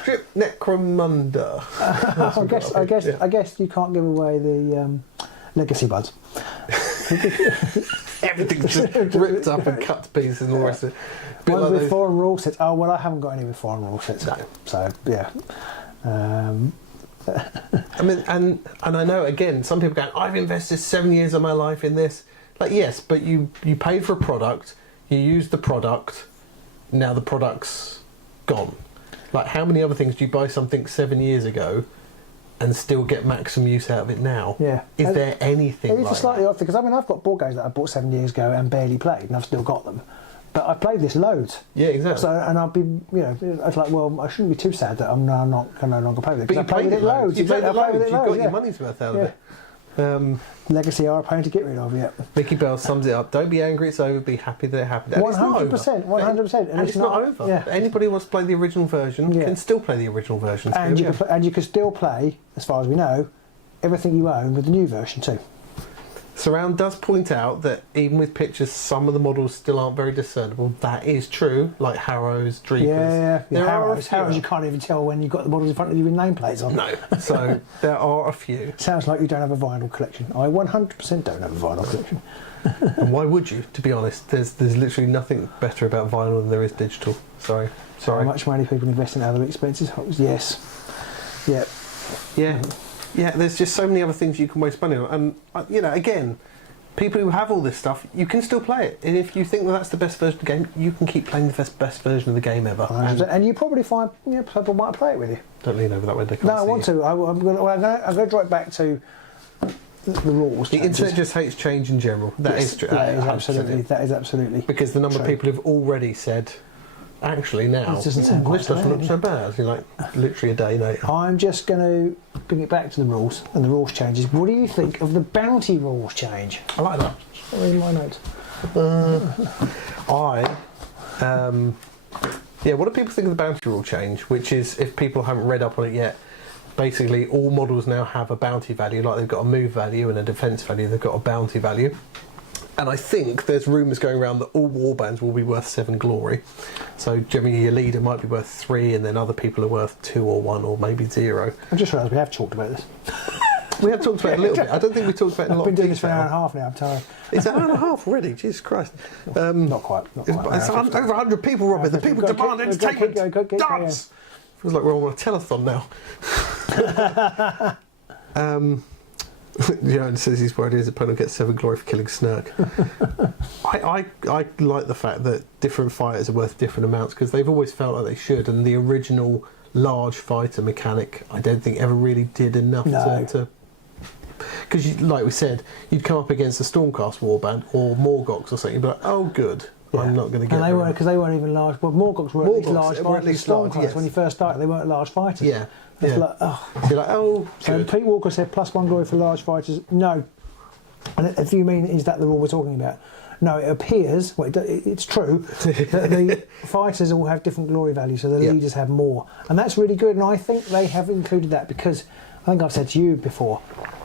Strip Necromunda. I guess you can't give away the Legacy Buds. Everything's just ripped up and cut to pieces and all the rest of it. Ones with foreign rule sets. Oh, well, I haven't got any with foreign rule sets. No. So, yeah. I mean, and I know, again, some people go, I've invested 7 years of my life in this. Like, yes, but you paid for a product, you used the product, now the product's gone. Like, how many other things do you buy something 7 years ago and still get maximum use out of it now? Yeah. Is there anything like that? It's a slightly odd thing, because I mean, I've got board games that I bought 7 years ago and barely played, and I've still got them. But I played this loads. Yeah, exactly. So, and I'll be, it's like, well, I shouldn't be too sad that I'm now no longer play with it. But you played it loads. You played it loads. You've got your money's worth out of it. Legacy are a pain to get rid of, yeah. Mickey Bell sums it up. Don't be angry it's over, be happy that it happened. 100%, 100%. And it's not over. Yeah. Anybody who wants to play the original version can still play the original version. And you can still play, as far as we know, everything you own with the new version too. Surround does point out that even with pictures, some of the models still aren't very discernible. That is true, like Harrows, Dreepers. Yeah. Harrows you can't even tell when you've got the models in front of you with nameplates on. No, so there are a few. Sounds like you don't have a vinyl collection. I 100% don't have a vinyl collection. And why would you, to be honest? There's literally nothing better about vinyl than there is digital. Sorry. How much money people invest in other expenses? Yes. Yeah. Yeah, there's just so many other things you can waste money on. And, again, people who have all this stuff, you can still play it. And if you think that's the best version of the game, you can keep playing the best version of the game ever. And you probably find people might play it with you. Don't lean over that way, they can't see I want to. I'm going to draw it back to the rules. The internet just hates change in general. That is true. That is absolutely. Because the number of people who've already said, actually now, this doesn't look so bad. You're like, literally a day later. I'm just going to bring it back to the rules and the rules changes. What do you think of the bounty rules change? I like that. Read my notes. What do people think of the bounty rule change? Which is, if people haven't read up on it yet, basically all models now have a bounty value, like they've got a move value and a defence value, they've got a bounty value. And I think there's rumours going around that all warbands will be worth 7 glory. So generally your leader might be worth 3, and then other people are worth 2 or 1 or maybe 0. I just realised we have talked about this. We have talked about it a little bit. I don't think we talked about it in a lot of detail. I've been doing this for an hour and a half now, I'm tired. It's an hour and a half already, Jesus Christ. Not quite. It's over 100 people, Robin. The people demand entertainment. Dance! Feels like we're on a telethon now. Joan says he's worried his opponent gets 7 glory for killing Snurk. I like the fact that different fighters are worth different amounts because they've always felt like they should, and the original large fighter mechanic I don't think ever really did enough to because like we said, you'd come up against a Stormcast warband or Morgox or something, you'd be like, oh good, I'm not going to get. And they weren't, because they weren't even large. Well, Morgox were at least large fighters. Stormcast, when you first started, they weren't large fighters. Yeah. It's like, oh. So you're like, oh. So good. Pete Walker said +1 glory for large fighters. No. And if you mean, is that the rule we're talking about? No, it appears, well, it's true, that the fighters all have different glory values, so the leaders have more. And that's really good, and I think they have included that because, I think I've said to you before,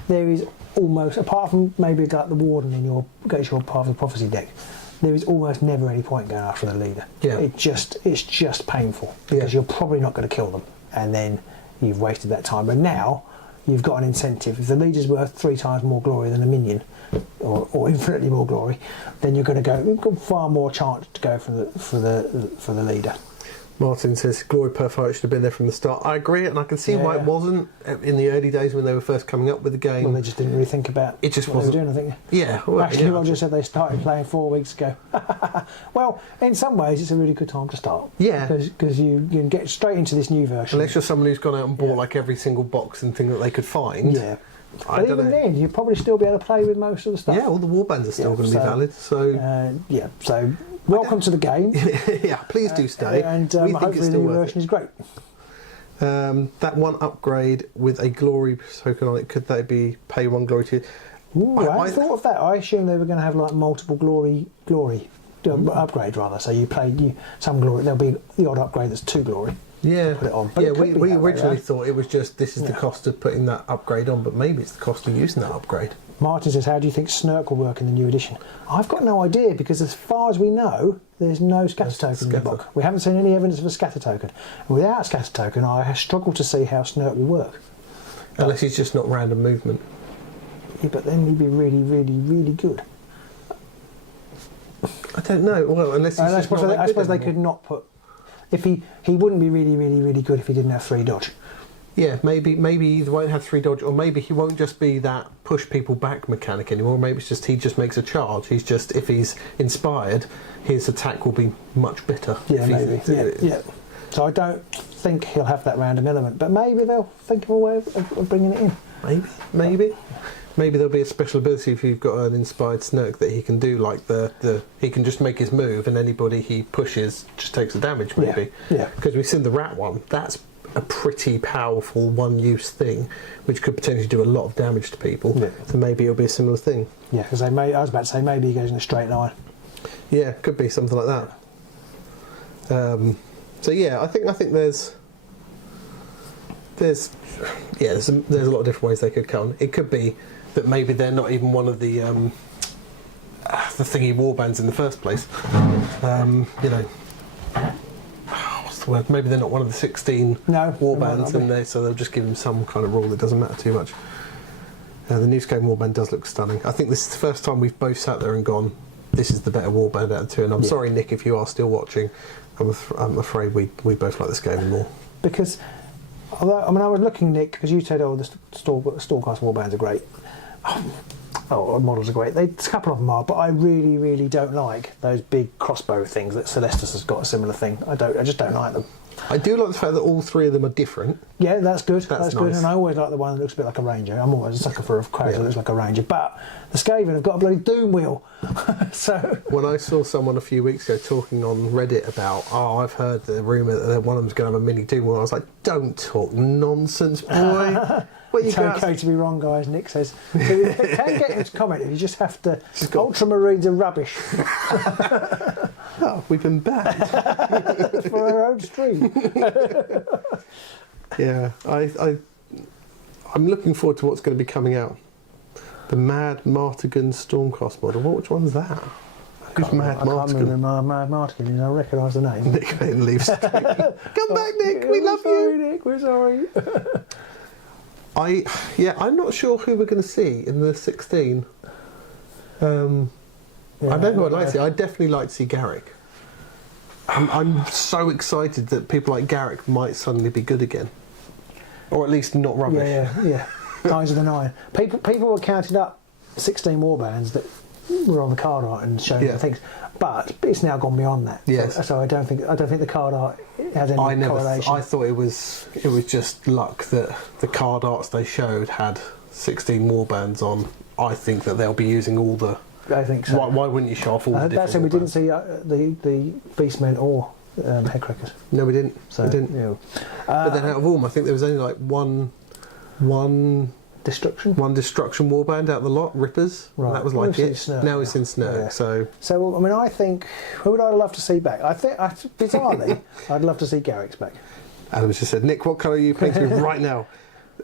there is almost, apart from maybe like the Warden in your Path of Prophecy deck, there is almost never any point going after the leader. Yeah. It's just painful, because you're probably not going to kill them, and then you've wasted that time. But now, you've got an incentive. If the leader's worth 3 times more glory than a minion, or infinitely more glory, then you've got far more chance to go for the leader. Martin says glory per fight should have been there from the start. I agree, and I can see why it wasn't in the early days when they were first coming up with the game. Well, they just didn't really think about it. Just what wasn't they were doing, I think. Yeah. Well, actually, Roger said they started playing 4 weeks ago. Well, in some ways, it's a really good time to start. Yeah. Because you can get straight into this new version. Unless you're someone who's gone out and bought like every single box and thing that they could find. Yeah. But even then, you'll probably still be able to play with most of the stuff. Yeah, all the warbands are still going to be valid. So so welcome to the game. Yeah, please do stay. And hopefully the new version is great. That one upgrade with a glory token on it, could that be pay 1 glory to? Ooh, I thought of that. I assumed they were going to have like multiple glory upgrade rather. So you play some glory. There'll be the odd upgrade that's 2 glory. Yeah, put it on. But we originally thought it was just this is the cost of putting that upgrade on, but maybe it's the cost of using that upgrade. Martin says, how do you think Snurk will work in the new edition? I've got no idea, because as far as we know, there's no scatter token in the book. We haven't seen any evidence of a scatter token. And without a scatter token, I struggle to see how Snurk will work. Unless he's just not random movement. Yeah, but then he'd be really, really, really good. I don't know. Well, unless he's just not I suppose they could not put... If he wouldn't be really, really, really good if he didn't have 3 dodge. Yeah, maybe he won't have 3 dodge, or maybe he won't just be that push people back mechanic anymore. Maybe it's just he just makes a charge. He's just, if he's inspired, his attack will be much better. Yeah, maybe. Yeah. So I don't think he'll have that random element, but maybe they'll think of a way of bringing it in. Maybe there'll be a special ability if you've got an inspired Snurk that he can do, like he can just make his move and anybody he pushes just takes the damage, maybe. Yeah. Because we've seen the rat one. That's a pretty powerful one-use thing, which could potentially do a lot of damage to people. Yeah. So maybe it'll be a similar thing. Yeah, because I was about to say maybe he goes in a straight line. Yeah, could be something like that. So yeah, I think there's a lot of different ways they could come. It could be that maybe they're not even one of the thingy warbands in the first place. What's the word? Maybe they're not one of the 16 warbands, and so they'll just give them some kind of rule that doesn't matter too much. The new scale warband does look stunning. I think this is the first time we've both sat there and gone, this is the better warband out of the two. And I'm sorry, Nick, if you are still watching. I'm afraid we both like this game more. Because, although I was looking, Nick, because you said, the Stormcast warbands are great. Models are great. A couple of them are, but I really, really don't like those big crossbow things that Celestis has got a similar thing. I just don't like them. I do like the fact that all 3 of them are different. Yeah, that's good. That's good. Nice. And I always like the one that looks a bit like a ranger. I'm always a sucker for a crowd that looks like a ranger. But the Skaven have got a bloody doom wheel. So when I saw someone a few weeks ago talking on Reddit about, I've heard the rumour that one of them's going to have a mini doom wheel, I was like, don't talk nonsense, boy. It's okay to be wrong, guys, Nick says. So you can get him to comment if you just have to. Ultramarines are rubbish. We've been banned. For our own stream. Yeah, I'm looking forward to what's going to be coming out. The Mad Martigan Stormcast model. Which one's that? Who's Mad Martigan? I can't remember Mad Martigan. I recognise the name. Nick leaves. Come back, Nick. We love you. Nick, we're sorry. I'm not sure who we're going to see in the 16. I know who I'd like to see. I'd definitely like to see Garrick. I'm so excited that people like Garrick might suddenly be good again. Or at least not rubbish. Yeah. Eyes of the Nine. People were counting up 16 warbands that were on the card art and showing the things, but it's now gone beyond that. Yes. So I don't think the card art has any correlation. I thought it was just luck that the card arts they showed had 16 warbands on. I think that they'll be using all the. I think so. Why wouldn't you show off all the different? That's it. We didn't see the Beastmen or Headcrackers. No, we didn't. So, we didn't. Yeah. But then out of all, I think there was only like one Destruction warband out of the lot, Rippers. Right. That was like it. Snurk, now it's in Snurk. Yeah. So I mean, I think who would I love to see back? I think bizarrely, I'd love to see Garrick's back. Adam's just said, Nick, what colour are you painting right now?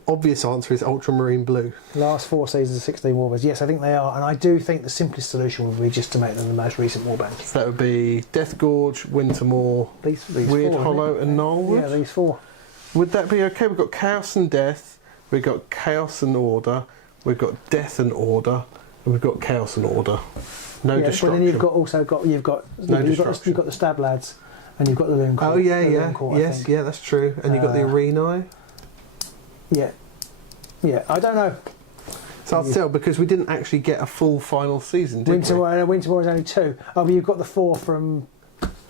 Obvious answer is ultramarine blue. Last 4 seasons of 16 warbands. Yes, I think they are, and I do think the simplest solution would be just to make them the most recent warbands. So that would be Death Gorge, Wintermoor, These Weird 4, Hollow, and Gnarlwood. Yeah, these 4. Would that be okay? We've got Chaos and Death. We've got Chaos and Order. We've got Death and Order. And we've got Chaos and Order. No destruction. But then you've got the Stab Lads, and you've got the Loon Court. Oh yeah. Yes, yeah, that's true. And you've got the Arena. Yeah. I don't know. It's hard to tell because we didn't actually get a full final season, did we? Wintermoor is only 2. Oh, but you've got the 4 from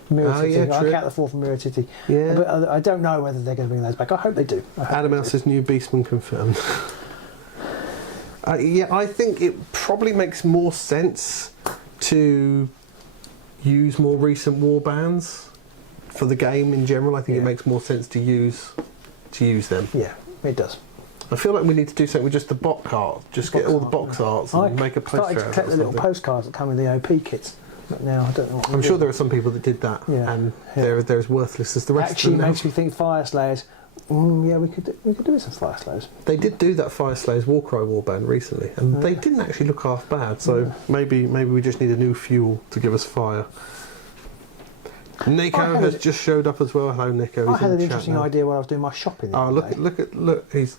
Mirror City. Yeah, I true. count the 4 from Mirror City. Yeah. But I don't know whether they're going to bring those back. I hope they do. Adam Elsa's new Beastman confirmed. I think it probably makes more sense to use more recent warbands for the game in general. I think it makes more sense to use them. Yeah, it does. I feel like we need to do something with just the box art. Just get all the box arts and make a poster. I started to collect the little postcards that come in the OP kits. But now I don't know. I'm sure there are some people that did that, and they're as worthless as the rest. Actually, of them. makes me think Fire Slayers. Yeah, we could do with some Fire Slayers. They did do that Fire Slayers Warcry warband recently, and they didn't actually look half bad. So maybe we just need a new fuel to give us fire. Nico has just showed up as well. Hello, Nico. I had an interesting idea while I was doing my shopping. Look! He's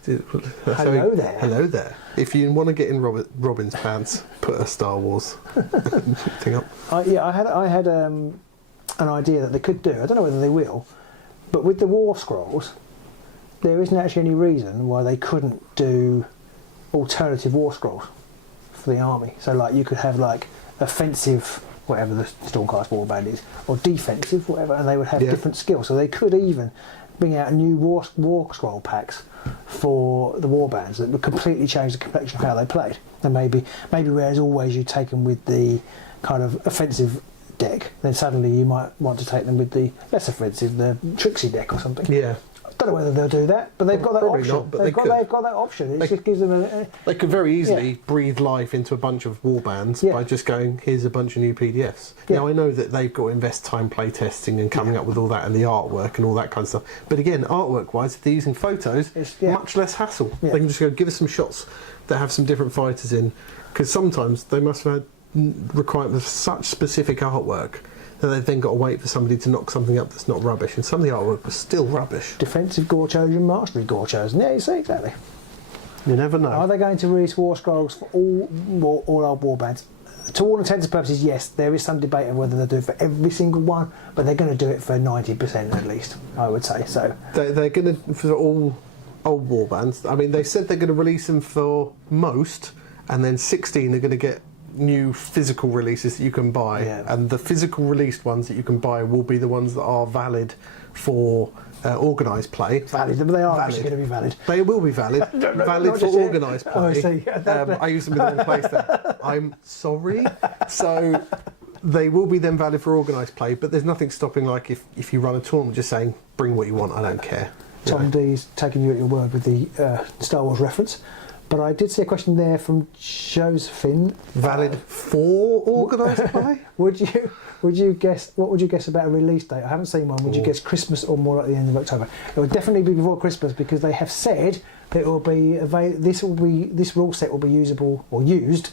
Hello there. Hello there. If you want to get in Robin's pants, put a Star Wars thing up. I had an idea that they could do. I don't know whether they will, but with the War Scrolls, there isn't actually any reason why they couldn't do alternative War Scrolls for the army. So, like, you could have like offensive, whatever the Stormcast warband is, or defensive, whatever, and they would have different skills. So they could even bring out new war scroll packs for the warbands that would completely change the complexion of how they played. And maybe whereas always you take them with the kind of offensive deck, then suddenly you might want to take them with the less offensive, the tricksy deck or something. Yeah. I don't know whether they'll do that, but they've got that option. Not, but they've got that option. It just gives them They could very easily breathe life into a bunch of warbands by just going, here's a bunch of new PDFs. Yeah. Now, I know that they've got to invest time play testing and coming up with all that and the artwork and all that kind of stuff. But again, artwork-wise, if they're using photos, much less hassle. Yeah. They can just go, give us some shots that have some different fighters in. Because sometimes they must have had requirements for such specific artwork that they've then got to wait for somebody to knock something up that's not rubbish, and some of the artwork was still rubbish. Defensive Gorchos and mastery Gorchos. Yeah, you see, exactly. You never know. Are they going to release War Scrolls for all old warbands? To all intents and purposes, yes. There is some debate on whether they'll do it for every single one, but they're going to do it for 90% at least, I would say. So they're going to, for all old warbands, I mean, they said they're going to release them for most, and then 16 are going to get new physical releases that you can buy, and the physical released ones that you can buy will be the ones that are valid for organised play. Valid, but they are actually going to be valid. They will be valid. Valid for organised play. Oh, I see. I used them in the wrong place there. I'm sorry. So they will be then valid for organised play, but there's nothing stopping, like if you run a tournament, just saying bring what you want, I don't care. Tom D's taking you at your word with the Star Wars reference. But I did see a question there from Josephine. Valid for organised play? Would you guess? What would you guess about a release date? I haven't seen one. Would you guess Christmas or more at the end of October? It would definitely be before Christmas because they have said that it will be this rule set will be usable or used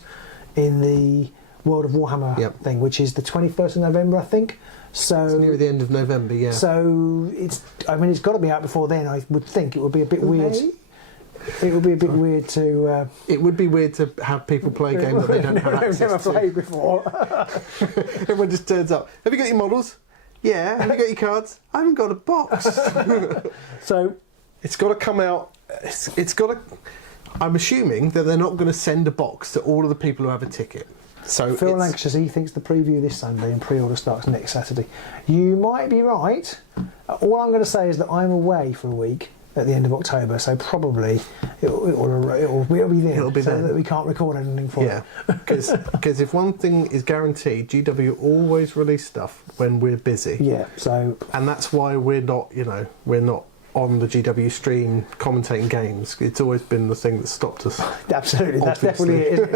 in the World of Warhammer thing, which is the 21st of November, I think. So it's near the end of November, yeah. So it's got to be out before then. I would think it would be a bit weird. It would be a bit weird to... it would be weird to have people play a game that they don't have access never to. played before. Everyone just turns up. Have you got your models? Yeah. Have you got your cards? I haven't got a box. So... It's got to come out it's got to. I'm assuming that they're not going to send a box to all of the people who have a ticket. So Phil Anxious, he thinks the preview this Sunday and pre-order starts next Saturday. You might be right. All I'm going to say is that I'm away for a week at the end of October, so probably it'll be then. It'll be so then. that we can't record anything for it. Because if one thing is guaranteed, GW always release stuff when we're busy. Yeah, so... And that's why we're not on the GW stream commentating games. It's always been the thing that stopped us. Absolutely, that's definitely it, isn't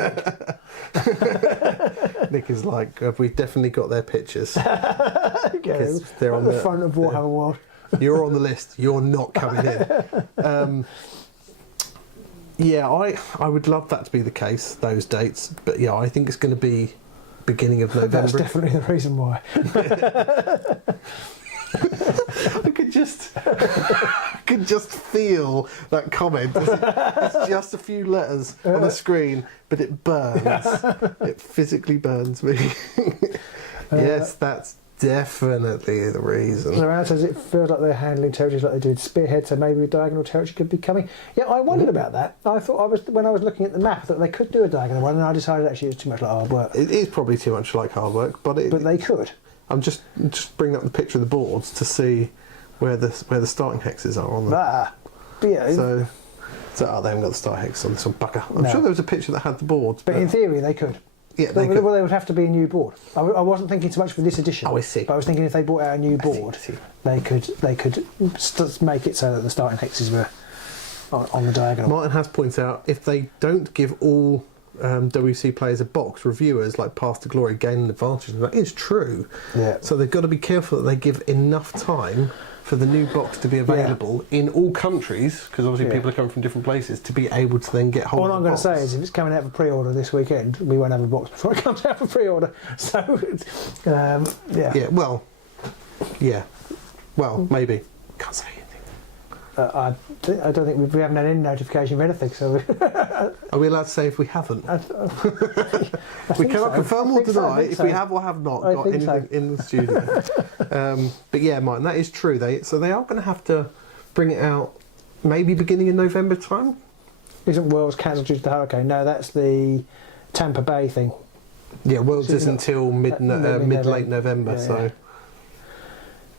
it? Nick is like, we've definitely got their pictures. Okay, they're on the front of Warhammer World. You're on the list. You're not coming in. I would love that to be the case, those dates. But yeah, I think it's going to be beginning of November. That's definitely the reason why. I could just feel that comment. It's just a few letters on the screen, but it burns. It physically burns me. Yes, that's definitely the reason. Around says it feels like they're handling territories like they did Spearhead, so maybe a diagonal territory could be coming. Yeah, I wondered about that. I thought when I was looking at the map, I thought they could do a diagonal one, and I decided actually it was too much like hard work. It is probably too much like hard work, but they could. I'm just bringing up the picture of the boards to see where the starting hexes are on them. Yeah. So they haven't got the start hex on this one, bugger. I'm sure there was a picture that had the boards. But in theory, they could. Yeah, they could. Well, they would have to be a new board. I wasn't thinking too much for this edition. Oh, I see. But I was thinking if they brought out a new board, they could make it so that the starting hexes were on the diagonal. Martin has pointed out if they don't give all WC players a box, reviewers like Path to Glory gain an advantage. And that is true. Yeah. So they've got to be careful that they give enough time for the new box to be available in all countries, because obviously people are coming from different places, to be able to then get hold of the box. All I'm going to say is if it's coming out for pre-order this weekend, we won't have a box before it comes out for pre-order. So, Well, maybe. Can't say anything. I don't think we haven't had any notification of anything. So are we allowed to say if we haven't? We cannot confirm or deny if we have or have not got anything in the studio. But yeah, Martin, that is true. They are going to have to bring it out maybe beginning in November time. Isn't Worlds cancelled due to the hurricane? No, that's the Tampa Bay thing. Yeah, Worlds is until mid-late November. So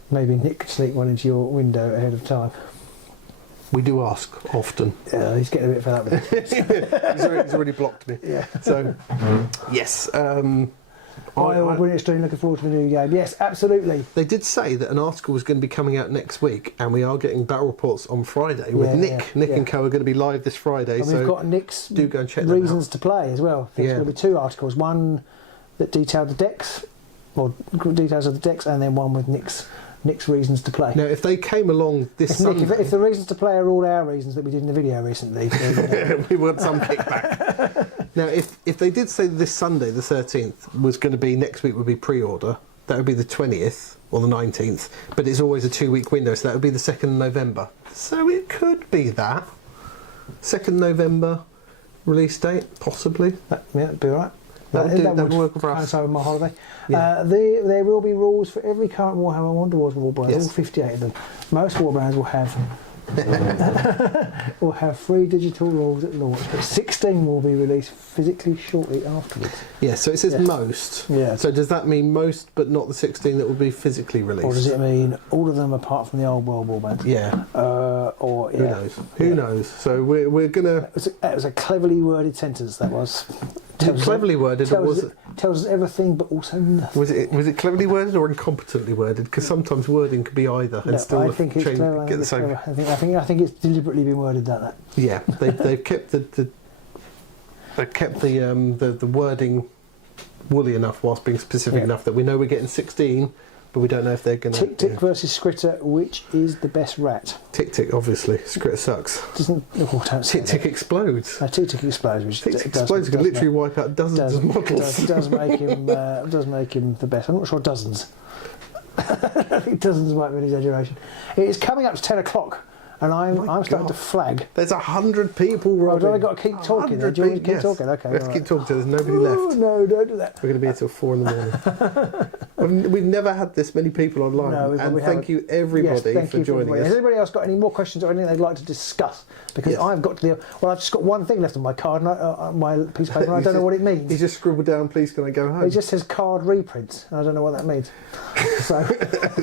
maybe Nick could sneak one into your window ahead of time. We do ask often. Yeah, he's getting a bit fed up with it. He's already blocked me. Yeah. So, yes. I'm extremely looking forward to the new game. Yes, absolutely. They did say that an article was going to be coming out next week, and we are getting battle reports on Friday with Nick. Nick and Co are going to be live this Friday. And we've got Nick's do go and check reasons to play as well. There's going to be two articles. One that detailed the decks, or details of the decks, and then one with Nick's reasons to play. Now, if they came along this Sunday... Nick, if the reasons to play are all our reasons that we did in the video recently... Then, we want some kickback. Now, if they did say that this Sunday, the 13th, was going to be... Next week would be pre-order, that would be the 20th or the 19th, but it's always a 2-week window, so that would be the 2nd of November. So it could be that. 2nd November release date, possibly. That'd be all right. That would work for us. Coincide with my holiday. Yeah. There will be rules for every current Warhammer Underworlds warband. Yes. All 58 of them. Most warbands will have 3 digital rules at launch, but 16 will be released physically shortly afterwards. Yeah, so it says most. Yeah. So does that mean most, but not the 16 that will be physically released? Or does it mean all of them apart from the old world warbands? Yeah. Who knows? Who knows? So we're gonna. It was a cleverly worded sentence. That was. Cleverly worded, or was it? Tells us everything, but also nothing. Was it cleverly worded or incompetently worded? Because sometimes wording could be either, and still I think it's clever. I think it's deliberately been worded like that. Yeah, they've kept the wording woolly enough whilst being specific enough that we know we're getting 16, but we don't know if they're going to... Tick versus Skritter, which is the best rat? Tick, obviously. Skritter sucks. Tick explodes. No, Tick explodes. Tick explodes can literally wipe out dozens of models. Does make him the best. I'm not sure dozens. I think dozens might be an exaggeration. It is coming up to 10 o'clock. And I'm starting to flag. There's 100 people, Robin. Do I got to keep talking? Do you want to keep talking? Okay. We have to keep talking till there's nobody left. No, don't do that. We're going to be here till 4 in the morning. We've never had this many people online. No, and thank you everybody for joining us. Has anybody else got any more questions or anything they'd like to discuss? Because I've got to I've just got one thing left on my card, my piece of paper, and I don't know what it means. He just scribbled down, please can I go home? It just says card reprints, and I don't know what that means. So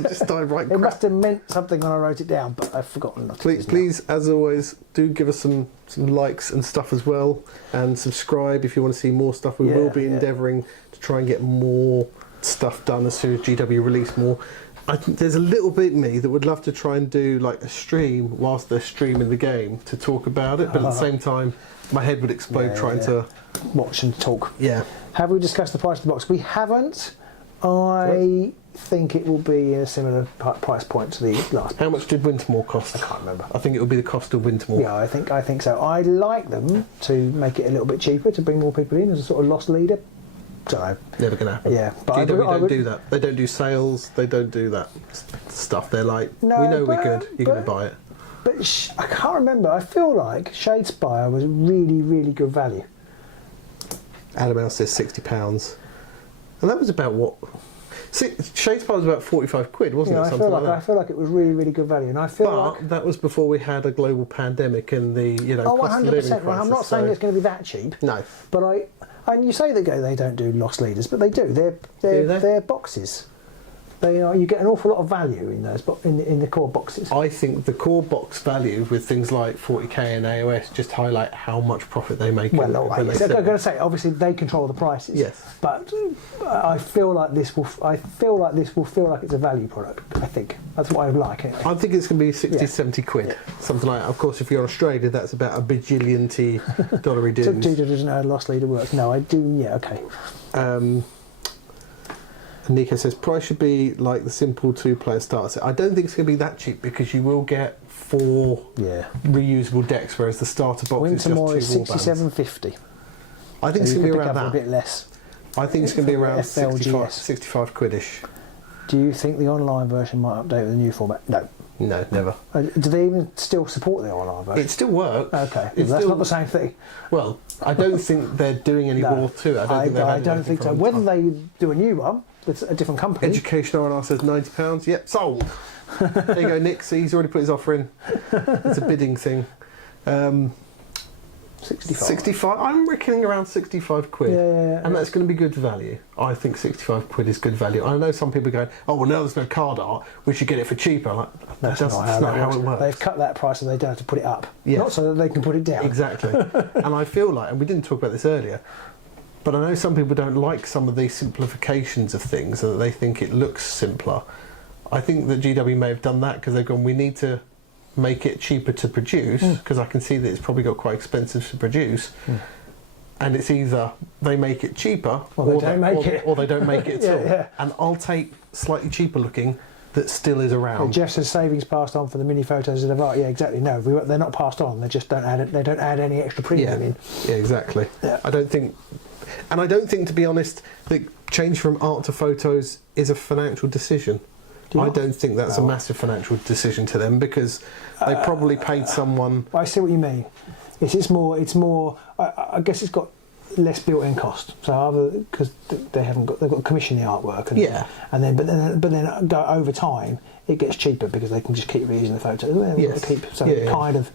just dive right. It must have meant something when I wrote it down, but I've forgotten. Please, as always, do give us some likes and stuff as well, and subscribe if you want to see more stuff. We will be endeavouring to try and get more stuff done as soon as GW release more. I think there's a little bit in me that would love to try and do like a stream whilst they're streaming the game to talk about it, but at the same time my head would explode trying to watch and talk. Yeah. Have we discussed the price of the box? We haven't. I think it will be a similar price point to the last. How much did Wintermore cost? I can't remember. I think it will be the cost of Wintermore. Yeah, I think so. I'd like them to make it a little bit cheaper to bring more people in as a sort of lost leader. So never going to happen. Yeah, but GW don't do that. They don't do sales. They don't do that stuff. They're like, we know we're good. You're going to buy it. But I can't remember. I feel like Shadespire was really, really good value. Adam L says £60, and that was about what? Shadespire was about 45 quid, wasn't it? Something like that. I feel like it was really, really good value, and I feel like that was before we had a global pandemic and the cost of living crisis. I'm not saying it's going to be that cheap. No, but and you say they don't do lost leaders, but they do. They're boxes. They are. You get an awful lot of value in those, in the core boxes. I think the core box value with things like 40k and AOS just highlight how much profit they make. Well, all right. I'm going to say, obviously, they control the prices. Yes, but I feel like this will. feel like it's a value product. I think that's what I would like. Anyway. I think it's going to be 60, 70 quid, something like that. Of course, if you're Australia, that's about a bajillion dollary dues. Judah doesn't know how lost leader works. No, I do. Yeah, okay. Nico says price should be like the simple 2-player starter set. I don't think it's going to be that cheap because you will get 4 reusable decks, whereas the starter box is just 2 $67.50. I think it's going to be around that. A bit less. I think it's going to be around 65 quidish. Do you think the online version might update with the new format? No. No, never. Do they even still support the online version? It still works. Okay, that's not the same thing. Well, I don't think they're doing any more to it. I don't think so. Whether they do a new one with a different company. Education R&R says £90. Yep, sold. There you go, Nick. See, he's already put his offer in. It's a bidding thing. 65. I'm reckoning around 65 quid. And that's going to be good value. I think 65 quid is good value. I know some people are going, oh, well, now there's no card art, we should get it for cheaper. Like, that's not how it works. They've cut that price so they don't have to put it up. Yes. Not so that they can put it down. Exactly. And I feel like, and we didn't talk about this earlier, but I know some people don't like some of these simplifications of things, and that they think it looks simpler. I think that GW may have done that because they've gone, we need to make it cheaper to produce, because I can see that it's probably got quite expensive to produce, and it's either they make it cheaper or they don't make it at all. And I'll take slightly cheaper looking that still is around. Well, Jeff says savings passed on for the mini photos of art. Yeah, exactly. No, they're not passed on. They just don't add it. They don't add any extra premium in. Yeah, exactly. I don't think, to be honest, that change from art to photos is a financial decision. I don't think that's a massive financial decision to them, because they probably paid someone. I see what you mean. It's more. I guess it's got less built-in cost. So because they've got to commission the artwork, but then go over time it gets cheaper because they can just keep reusing the photos.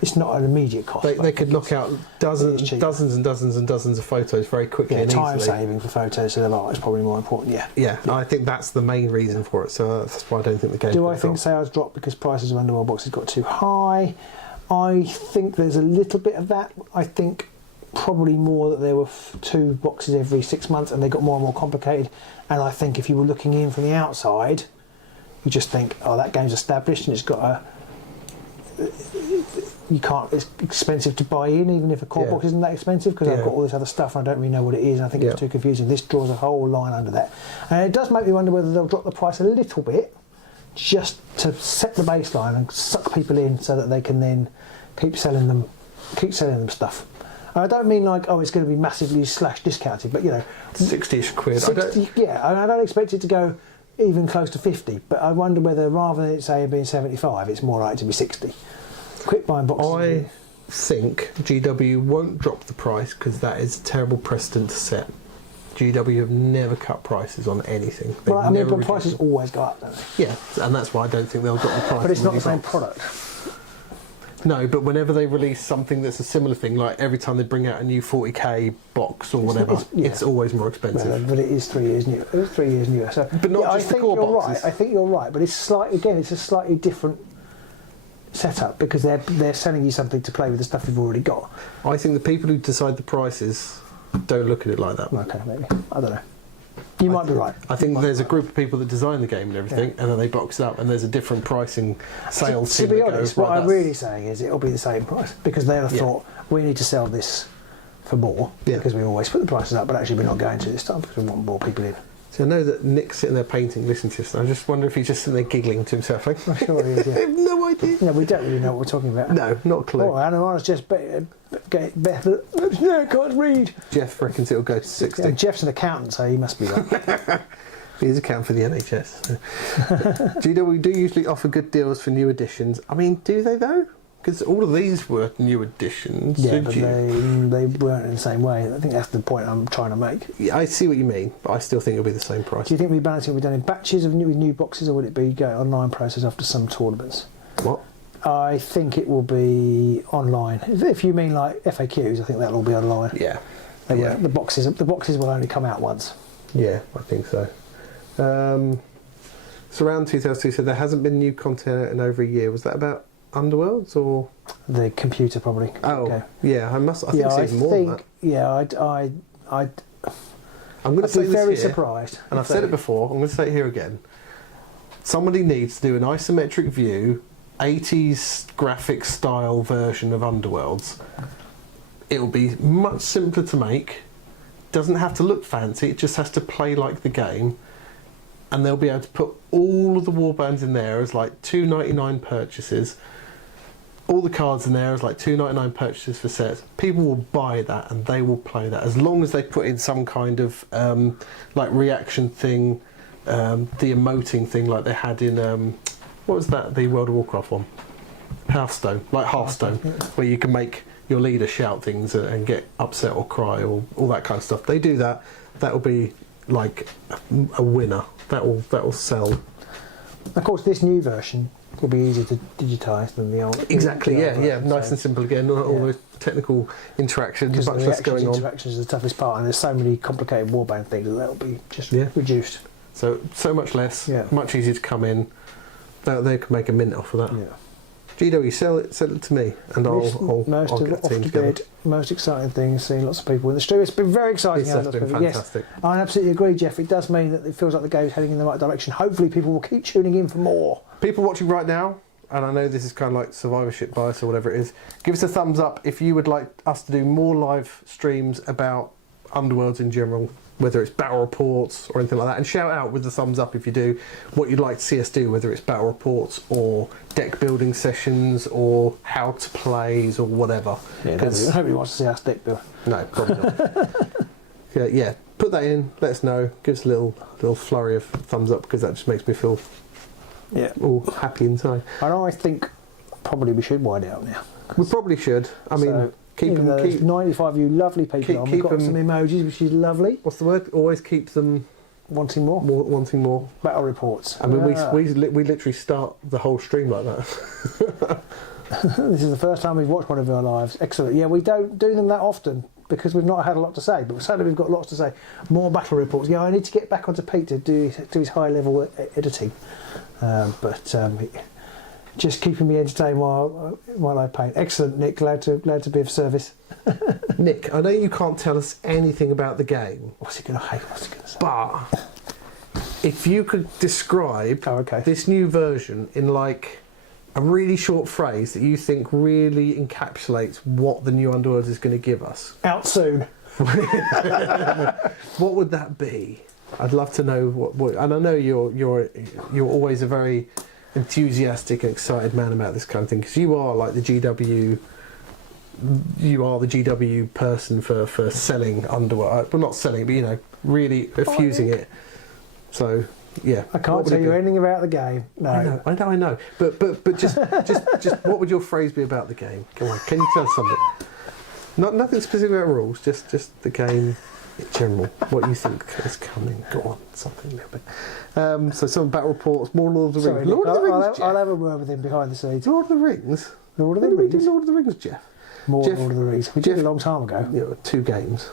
It's not an immediate cost. They could knock out dozens and dozens of photos very quickly and time easily. Saving for photos of art is probably more important. Yeah. I think that's the main reason for it. So that's why I don't think the game. Do I think sales dropped because prices of Underworld boxes got too high? I think there's a little bit of that. I think probably more that there were 2 boxes every 6 months and they got more and more complicated. And I think if you were looking in from the outside, you just think, oh, that game's established and it's got a. It's expensive to buy in, even if a core box isn't that expensive, because I've got all this other stuff and I don't really know what it is, and I think it's too confusing. This draws a whole line under that, and it does make me wonder whether they'll drop the price a little bit just to set the baseline and suck people in so that they can then keep selling them stuff. And I don't mean like, oh, it's going to be massively discounted, but 60-ish quid. 60, I don't expect it to go even close to 50, but I wonder whether rather than it say being 75, it's more likely to be 60. Quick buying boxes. I think GW won't drop the price because that is a terrible precedent to set. GW have never cut prices on anything. Well, I mean, never but prices always go up, don't they? Yeah, and that's why I don't think they'll drop the price. But it's not really the same much. product. No, but whenever they release something that's a similar thing, like every time they bring out a new 40k box or whatever, it's always more expensive. Well, but it is 3 years new. It was 3 years newer. So, But not yeah, just I the think core you're boxes. right. I think you're right, but it's it's a slightly different setup because they're selling you something to play with the stuff you've already got. I think the people who decide the prices don't look at it like that. Okay, maybe. I don't know. You might be right. I think there's a group of people that design the game and everything, and then they box it up, and there's a different pricing sales To team be that honest, goes, what right, I'm really saying is it'll be the same price because they'll have thought we need to sell this for more because we always put the prices up, but actually we're not going to this time because we want more people in. So I know that Nick's sitting there painting, listening to this, and I just wonder if he's just sitting there giggling to himself. Like, I'm sure he is, yeah. I have no idea. No, we don't really know what we're talking about. No, not a clue. Oh, Anna's just better. No, can't read. Jeff reckons it'll go to 60. Yeah, Jeff's an accountant, so he must be right. He's accounting for the NHS. GW do usually offer good deals for new editions. I mean, do they though? Because all of these were new editions. Yeah, but they weren't in the same way. I think that's the point I'm trying to make. Yeah, I see what you mean, but I still think it'll be the same price. Do you think rebalancing will be done in batches of new boxes, or would it be going online process after some tournaments? What? I think it will be online. If you mean like FAQs, I think that'll all be online. Yeah. The boxes will only come out once. Yeah, I think so. So around 2002, so there hasn't been new content in over a year. Was that about Underworlds or the computer probably? Oh, okay. yeah. I think it's even more than that. Yeah, I'm going to I'd say be this very here, surprised. and I've said it before. I'm going to say it here again. Somebody needs to do an isometric view, 80s graphic style version of Underworlds. It'll be much simpler to make. Doesn't have to look fancy. It just has to play like the game. And they'll be able to put all of the warbands in there as like $2.99 purchases. All the cards in there as like $2.99 purchases for sets. People will buy that and they will play that as long as they put in some kind of like reaction thing, the emoting thing like they had in what was that? The World of Warcraft one, Hearthstone, like Hearthstone, where you can make your leader shout things and get upset or cry or all that kind of stuff. They do that. That will be like a winner. That will sell. Of course, this new version will be easier to digitise than the old. Exactly. the old Yeah. version, Nice so- and simple again. Not all those technical interactions. Because Much the less going on. interactions is the toughest part, and there's so many complicated warband things that will be just Yeah. reduced. So much less. Yeah. Much easier to come in. They can make a mint off of that. Yeah. GW, sell it to me, and I'll get a team together. Most exciting thing is seeing lots of people in the stream. It's been very exciting. This has been fantastic. Yes, I absolutely agree, Jeff. It does mean that it feels like the game's heading in the right direction. Hopefully, people will keep tuning in for more. People watching right now, and I know this is kind of like survivorship bias or whatever it is, give us a thumbs up if you would like us to do more live streams about Underworlds in general, whether it's battle reports or anything like that, and shout out with the thumbs up if you do what you'd like to see us do, whether it's battle reports or deck building sessions or how to plays or whatever. Yeah, nobody wants to see us deck build. No, probably not. Yeah, put that in, let us know, give us a little flurry of thumbs up, because that just makes me feel all happy inside. And I think probably we should wind it up now. We probably should. I mean, keep even though them. there's 95 of you lovely people on. We've got some emojis, which is lovely. What's the word? Always keep them wanting more. Wanting more. Battle reports. I mean, we literally start the whole stream like that. This is the first time we've watched one of our lives. Excellent. Yeah, we don't do them that often because we've not had a lot to say, but certainly we've got lots to say. More battle reports. Yeah, I need to get back onto Pete to do his high level editing, but just keeping me entertained while I paint. Excellent, Nick. Glad to be of service. Nick, I know you can't tell us anything about the game. What's he going to hate? What's he going to say? But if you could describe this new version in like a really short phrase that you think really encapsulates what the new Underworlds is going to give us. Out soon. What would that be? I'd love to know what and I know you're always a very enthusiastic and excited man about this kind of thing, because you are like the GW. You are the GW person for selling Underworld. Well, not selling, but really effusing it. So yeah, I can't tell you anything about the game. No, I know. But just what would your phrase be about the game? Come on, can you tell us something? Nothing specific about rules. Just the game. in general, what you think is coming. Go on, something a little bit. So some battle reports, more Lord of the Rings. Lord of the Rings, I'll have a word with him behind the scenes. Lord of the Rings? Lord of the When did we Rings? do Lord of the Rings, Jeff? More Lord of the Rings. We did it a long time ago. Yeah, 2 games.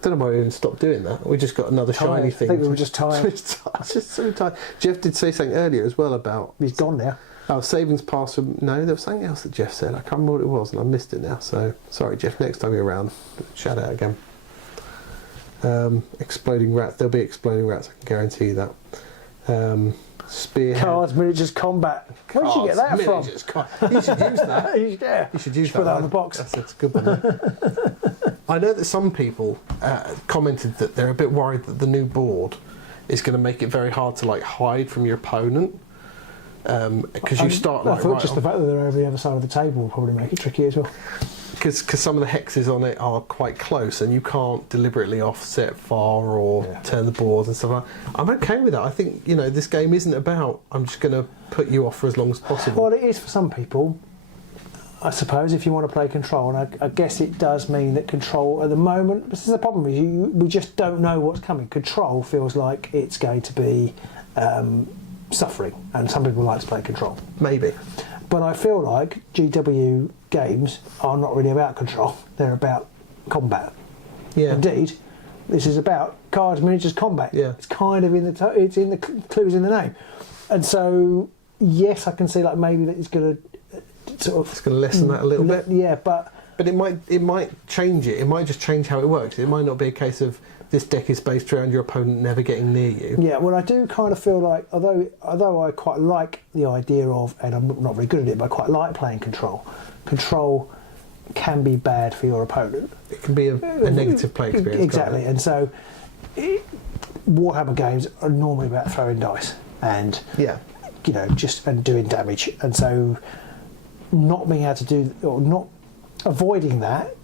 Don't know why we even stopped doing that. We just got another shiny thing. I think we were just tired. Just so tired. Jeff did say something earlier as well about... He's gone now. Oh, savings pass from... No, there was something else that Jeff said. I can't remember what it was and I missed it now. So, sorry, Jeff. Next time you're around, shout out again. Exploding rats. There'll be exploding rats, I can guarantee you that. Spearhead. Cards, miniatures, combat. Where did you get that from? You should use that. You should use that. Put that on the box. That's a good one. I know that some people commented that they're a bit worried that the new board is going to make it very hard to like hide from your opponent because you start like. I thought just the fact that they're over the other side of the table will probably make it tricky as well. Because some of the hexes on it are quite close and you can't deliberately offset far or turn the boards and stuff like that. I'm okay with that. I think, you know, this game isn't about I'm just going to put you off for as long as possible. Well, it is for some people. I suppose if you want to play control, and I guess it does mean that control at the moment, this is the problem, we just don't know what's coming. Control feels like it's going to be suffering, and some people like to play control. Maybe. But I feel like GW games are not really about control, they're about combat. Yeah. Indeed, this is about cards, miniatures, combat. Yeah. It's kind of in the clues in the name. And so, yes, I can see like maybe that it's going to sort of... It's going to lessen that a little bit. Yeah, but it might change it. It might just change how it works. It might not be a case of this deck is based around your opponent never getting near you. Yeah, well, I do kind of feel like, although I quite like the idea of, and I'm not very good at it, but I quite like playing control. Control can be bad for your opponent. It can be a negative play experience. Exactly, and so Warhammer games are normally about throwing dice and just and doing damage, and so not being able to do or not avoiding that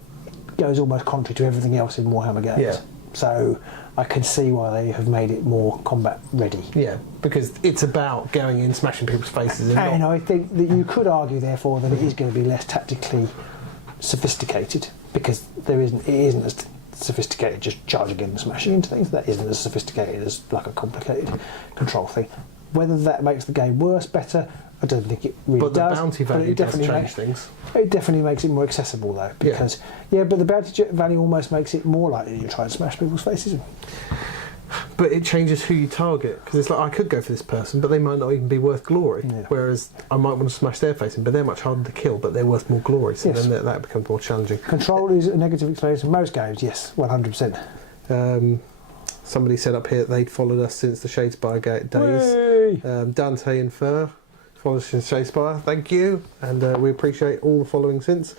goes almost contrary to everything else in Warhammer games. Yeah. So I can see why they have made it more combat ready. Yeah, because it's about going in, smashing people's faces. And I think that you could argue, therefore, that it is going to be less tactically sophisticated because it isn't as sophisticated just charging in and smashing into things. That isn't as sophisticated as like a complicated control thing. Whether that makes the game worse, better, I don't think it really does. But the bounty value does change things. It definitely makes it more accessible, though, because but the bounty value almost makes it more likely you try and smash people's faces in. But it changes who you target, because it's like I could go for this person, but they might not even be worth glory. Yeah. Whereas I might want to smash their face in, but they're much harder to kill, but they're worth more glory. So then that becomes more challenging. Control is a negative experience in most games. Yes, 100%. Somebody said up here that they'd followed us since the Shadespire days. Dante and Fur followed us since Shadespire. Thank you, and we appreciate all the following since.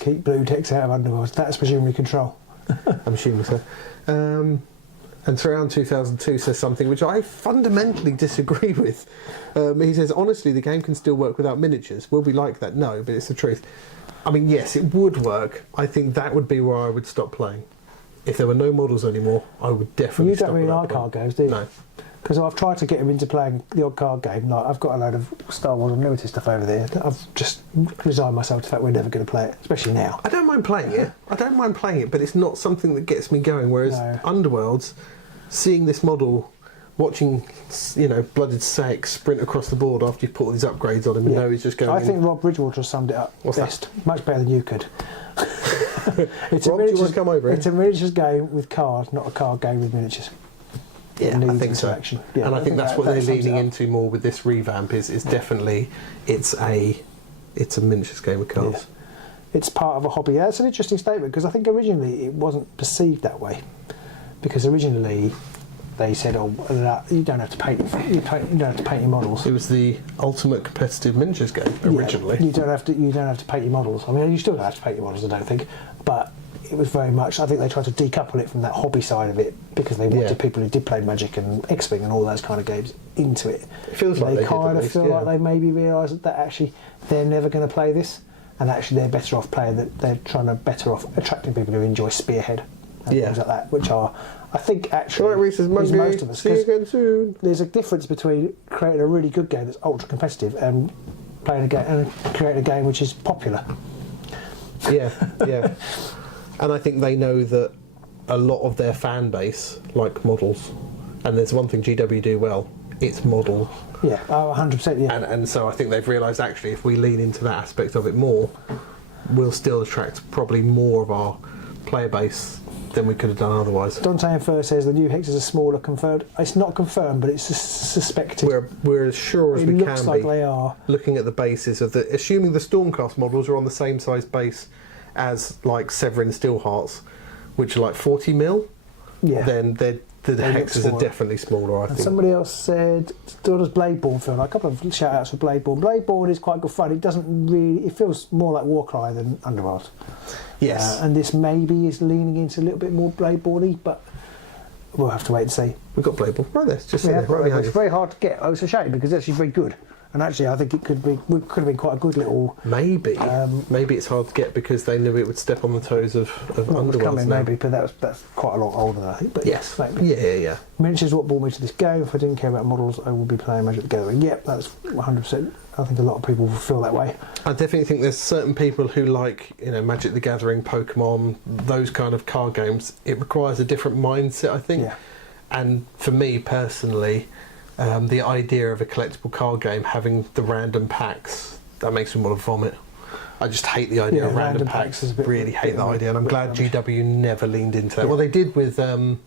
Keep blue ticks out of Underworlds. That's presumably control. I'm assuming so. And around 2002 says something which I fundamentally disagree with. He says, honestly, the game can still work without miniatures. Will we like that? No, but it's the truth. I mean, yes, it would work. I think that would be where I would stop playing. If there were no models anymore, I would definitely stop. You don't really like card games, do you? No. Because I've tried to get him into playing the odd card game. Like I've got a load of Star Wars Unlimited stuff over there. I've just resigned myself to the fact we're never going to play it, especially now. I don't mind playing it. But it's not something that gets me going. Whereas Underworlds, seeing this model, watching blooded Saix sprint across the board after you've put all these upgrades on him, and know he's just going. I think Rob Bridgewater summed it up best. Much better than you could. It's Rob, do you want to come over? It's a miniatures game with cards, not a card game with miniatures. Yeah, I think so. Yeah, and I think that's what they're leaning into more with this revamp. Is definitely it's a miniatures game of cards. Yeah. It's part of a hobby. That's an interesting statement because I think originally it wasn't perceived that way. Because originally they said, "Oh, you don't have to paint. You don't have to paint your models." It was the ultimate competitive miniatures game originally. You don't have to paint your models. I mean, you still don't have to paint your models, I don't think, but it was very much. I think they tried to decouple it from that hobby side of it because they wanted people who did play Magic and X-Wing and all those kind of games into it. It feels like they kind of feel like they maybe realised that actually they're never going to play this, and actually they're better off playing that. They're trying to better off attracting people who enjoy Spearhead. And things like that, which are, I think, actually is most of us. See you again soon. There's a difference between creating a really good game that's ultra competitive and playing a game and creating a game which is popular. Yeah. And I think they know that a lot of their fan base like models. And there's one thing GW do well, it's models. Yeah, 100%, yeah. And so I think they've realised actually if we lean into that aspect of it more, we'll still attract probably more of our player base than we could have done otherwise. Dante and Fur says the new hexes are smaller, confirmed. It's not confirmed, but it's suspected. We're as sure as we can be. It looks like they are. Looking at the bases of the... Assuming the Stormcast models are on the same size base as, like, Severin Steelhearts, which are like 40 mil, then the hexes are definitely smaller, I think. Somebody else said, does Bladeborn feel like? A couple of shout-outs for Bladeborn. Bladeborn is quite good fun. It doesn't really... It feels more like Warcry than Underworlds. Yes. And this maybe is leaning into a little bit more Bladeborn-y, but we'll have to wait and see. We've got Bladeborn right there. It's just right behind you. It's very hard to get. Oh, it's a shame because it's actually very good. And actually, I think it could have been quite a good little... Maybe it's hard to get because they knew it would step on the toes of Underworlds coming, now. maybe, but that's quite a lot older, I think. But yes, maybe. Yeah. Miniatures what brought me to this game. If I didn't care about models, I would be playing Magic the Gathering. Yep, that's 100%. I think a lot of people will feel that way. I definitely think there's certain people who like, Magic the Gathering, Pokemon, those kind of card games. It requires a different mindset, I think. Yeah. And for me personally, the idea of a collectible card game having the random packs, that makes me want to vomit. I just hate the idea of random packs. Really hate that idea, and I'm glad GW never leaned into that. Yeah. Well, they did with there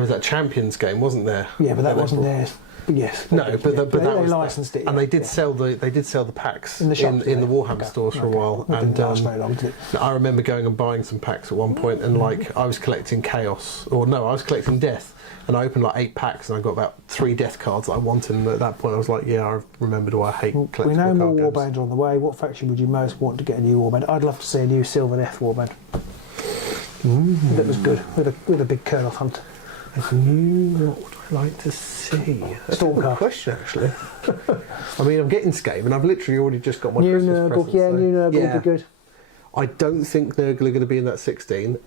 was that Champions game, wasn't there? Yeah, but that wasn't theirs. Yes. No, but that they was licensed it. And they did sell the packs in the Warhammer stores for a while. And very long, did it? I remember going and buying some packs at one point, and I was collecting Chaos, I was collecting Death. And I opened like 8 packs, and I got about 3 Death cards that I wanted. And at that point, I was like, "Yeah, I remembered why I hate collectible card games." We know more warbands are on the way. What faction would you most want to get a new warband? I'd love to see a new Silver Death warband. That was good with a big Kurnoth hunt. What would I like to see? That's a good question, actually. I mean, I'm getting Scame, and I've literally already just got my new Christmas Nurgle. presents. Yeah, new Nurgle would be good. I don't think Nurgle are going to be in that 16.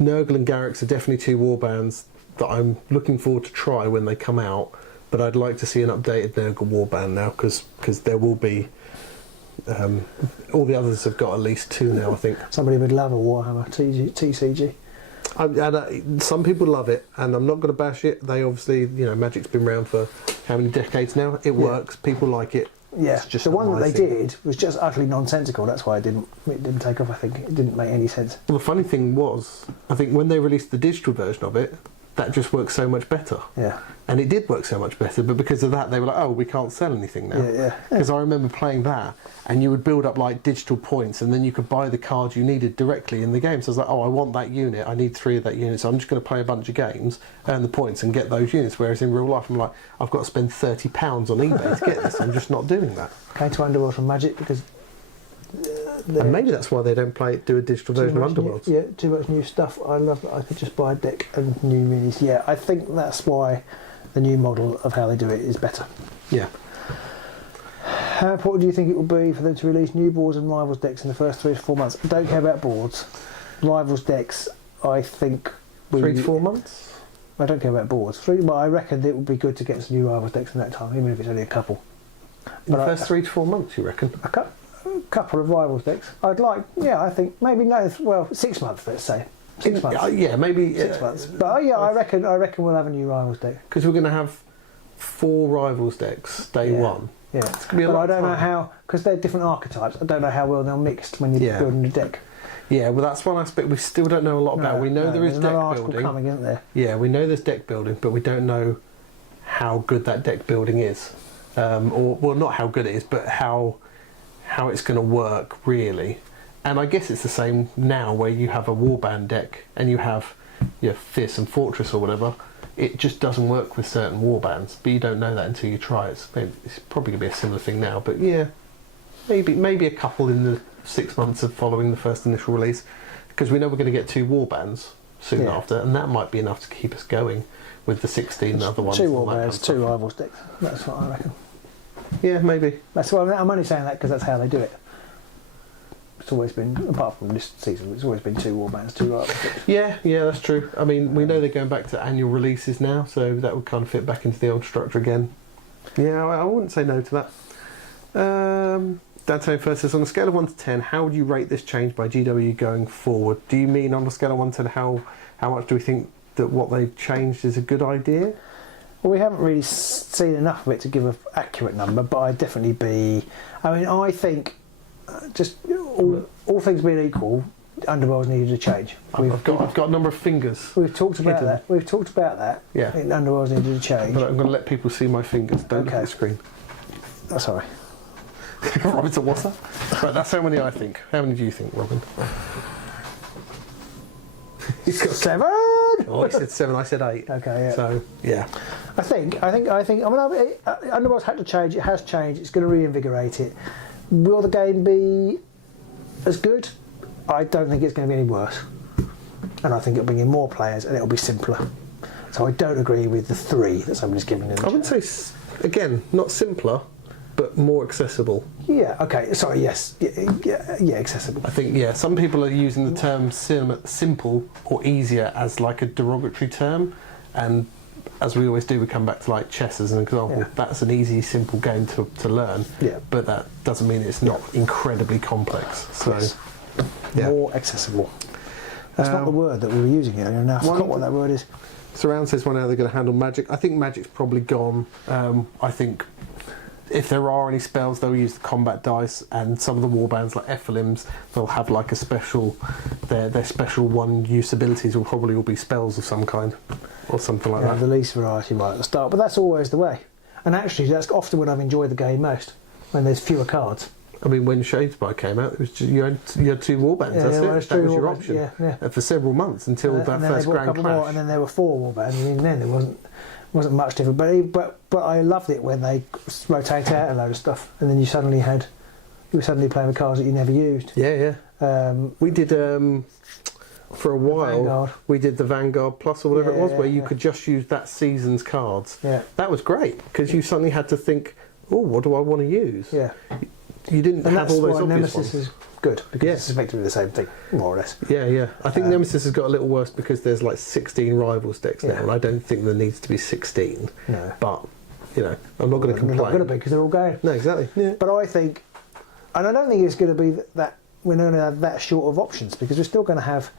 Nurgle and Garrux are definitely 2 warbands that I'm looking forward to try when they come out, but I'd like to see an updated Nurgle warband now because there will be all the others have got at least 2 now, I think. Somebody would love a Warhammer TCG. Some people love it, and I'm not going to bash it. They obviously, Magic's been around for how many decades now? It works. People like it. Yeah, it's just the one that they did was just utterly nonsensical. That's why it didn't take off. I think it didn't make any sense. Well, the funny thing was, I think when they released the digital version of it, that just works so much better. Yeah. And it did work so much better, but because of that, they were like, "Oh, we can't sell anything now." Yeah. Because I remember playing that, and you would build up like digital points, and then you could buy the cards you needed directly in the game. So I was like, "Oh, I want that unit. I need 3 of that unit. So I'm just going to play a bunch of games, earn the points, and get those units." Whereas in real life, I'm like, "I've got to spend £30 on eBay to get this." I'm just not doing that. Came to Underworlds from Magic because. And maybe that's why they don't do a digital version of Underworlds. Yeah, too much new stuff. I love that I could just buy a deck and new minis. Yeah, I think that's why the new model of how they do it is better. Yeah. How important do you think it will be for them to release new boards and Rivals decks in the first 3 to 4 months? I don't care about boards. Rivals decks, I think... 3 to 4 months? I don't care about boards. Well, I reckon it would be good to get some new Rivals decks in that time, even if it's only a couple. In the first 3 to 4 months, you reckon? A couple of Rivals decks. I'd like, I think maybe 6 months. Let's say 6 months. Yeah, maybe 6 months. But I reckon we'll have a new Rivals deck because we're going to have 4 Rivals decks day one. Yeah, it's gonna be but I don't know how because they're different archetypes. I don't know how well they'll mix when you're building a deck. Yeah, well, that's one aspect we still don't know a lot about. We know there is deck building coming, isn't there? Yeah, we know there's deck building, but we don't know how good that deck building is, or not how good it is, but how it's going to work really. And I guess it's the same now where you have a warband deck and you have your Fearsome Fortress or whatever. It just doesn't work with certain warbands, but you don't know that until you try it. It's probably going to be a similar thing now, but yeah, maybe a couple in the 6 months of following the first initial release, because we know we're going to get 2 warbands soon after, and that might be enough to keep us going with the 16 other ones. 2 warbands, 2 Rivals decks. That's what I reckon. Yeah, maybe. That's why I'm only saying that because that's how they do it. It's always been, apart from this season, it's always been 2 warbands, 2 Rivals decks. Yeah, that's true. I mean, we know they're going back to annual releases now, so that would kind of fit back into the old structure again. Yeah, I wouldn't say no to that. Dante first says, on a scale of 1 to 10, how would you rate this change by GW going forward? Do you mean on a scale of 1 to 10, how much do we think that what they've changed is a good idea? Well, we haven't really seen enough of it to give an accurate number, but I'd definitely be... I mean, I think, just all things being equal, Underworlds needed a change. I've got a number of fingers. We've talked about that. We've talked about that. Yeah. I think Underworlds needed a change. But I'm going to let people see my fingers. Don't look at the screen. Oh, sorry. Robin's a what's Right, that's how many I think. How many do you think, Robin? 7. Oh, he said 7. I said 8. Okay, yeah. So yeah, I think. I mean, Underworlds had to change. It has changed. It's going to reinvigorate it. Will the game be as good? I don't think it's going to be any worse. And I think it'll bring in more players and it'll be simpler. So I don't agree with the 3 that somebody's given in. I wouldn't say again, not simpler, but more accessible. Yeah. Okay. Sorry. Yes. Yeah. Accessible. I think some people are using the term simple or easier as like a derogatory term, and as we always do, we come back to like chess as an example. Yeah. That's an easy, simple game to learn. Yeah. But that doesn't mean it's not incredibly complex. So yes. More accessible. That's not the word that we were using here. Now I forgot what that word is. Surround says, well, now they're going to handle magic. I think magic's probably gone. I think if there are any spells, they'll use the combat dice, and some of the warbands like Ephelims, they'll have like a special, their special one-use abilities will probably all be spells of some kind, or something like that. The least variety right at the start, but that's always the way. And actually, that's often when I've enjoyed the game most, when there's fewer cards. I mean, when Shadespire came out, it was just, you had 2 warbands. That's it. That was your option. Yeah. For several months until that first Grand Clash. More, and then there were 4 warbands. I mean, then it wasn't much different. But I loved it when they rotated out a load of stuff, and then you were suddenly playing with cards that you never used. Yeah. We did for a while. Vanguard. We did the Vanguard Plus or whatever it was, where you yeah. could just use that season's cards. Yeah, that was great because you suddenly had to think, oh, what do I want to use? Yeah. You didn't have all those obvious Nemesis ones. is good because it's effectively the same thing, more or less. Yeah. I think Nemesis has got a little worse because there's like 16 rivals decks now, and I don't think there needs to be 16. No. But I'm not going to complain. They're not going to be because they're all going. No, exactly. Yeah. But I think, and I don't think it's going to be that we're not going to have that short of options because we're still going to have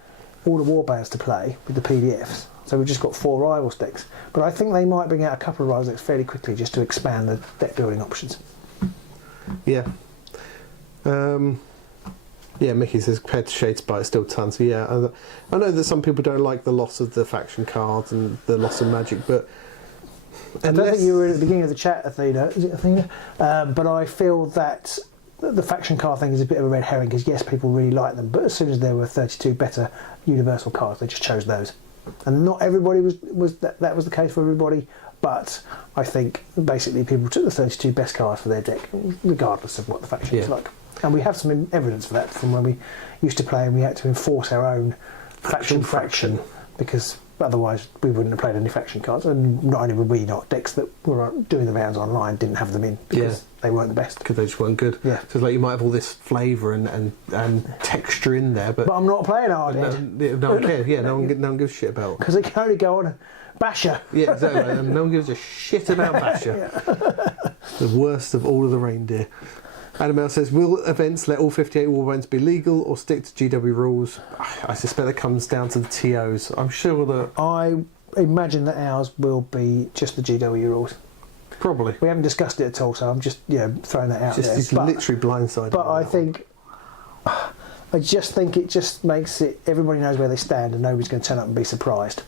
all the warbands to play with the PDFs. So we've just got 4 rivals decks. But I think they might bring out a couple of rivals decks fairly quickly just to expand the deck building options. Yeah. Mickey says compared to Shadespire, it's still tons. So yeah, I know that some people don't like the loss of the faction cards and the loss of magic, but I don't think you were at the beginning of the chat, Athena. Is it Athena? But I feel that the faction card thing is a bit of a red herring because yes, people really like them, but as soon as there were 32 better universal cards, they just chose those, and not everybody was that was the case for everybody. But I think basically people took the 32 best cards for their deck, regardless of what the faction was like. And we have some evidence for that from when we used to play and we had to enforce our own faction fraction because otherwise we wouldn't have played any faction cards. And not only would we not, decks that were doing the rounds online didn't have them in because they weren't the best. Because they just weren't good. Yeah. So it's like you might have all this flavour and texture in there, but I'm not playing hard. No one cares. Yeah, no one gives a shit about. Because it can only go on Basher. Yeah, exactly. No one gives a shit about Basher. The worst of all of the reindeer. Adam L says, will events let all 58 warbands be legal or stick to GW rules? I suspect that comes down to the TOs. I'm sure that... I imagine that ours will be just the GW rules. Probably. We haven't discussed it at all, so I'm just throwing that out there. It's literally blindsided. But I just think it just makes it... Everybody knows where they stand and nobody's going to turn up and be surprised.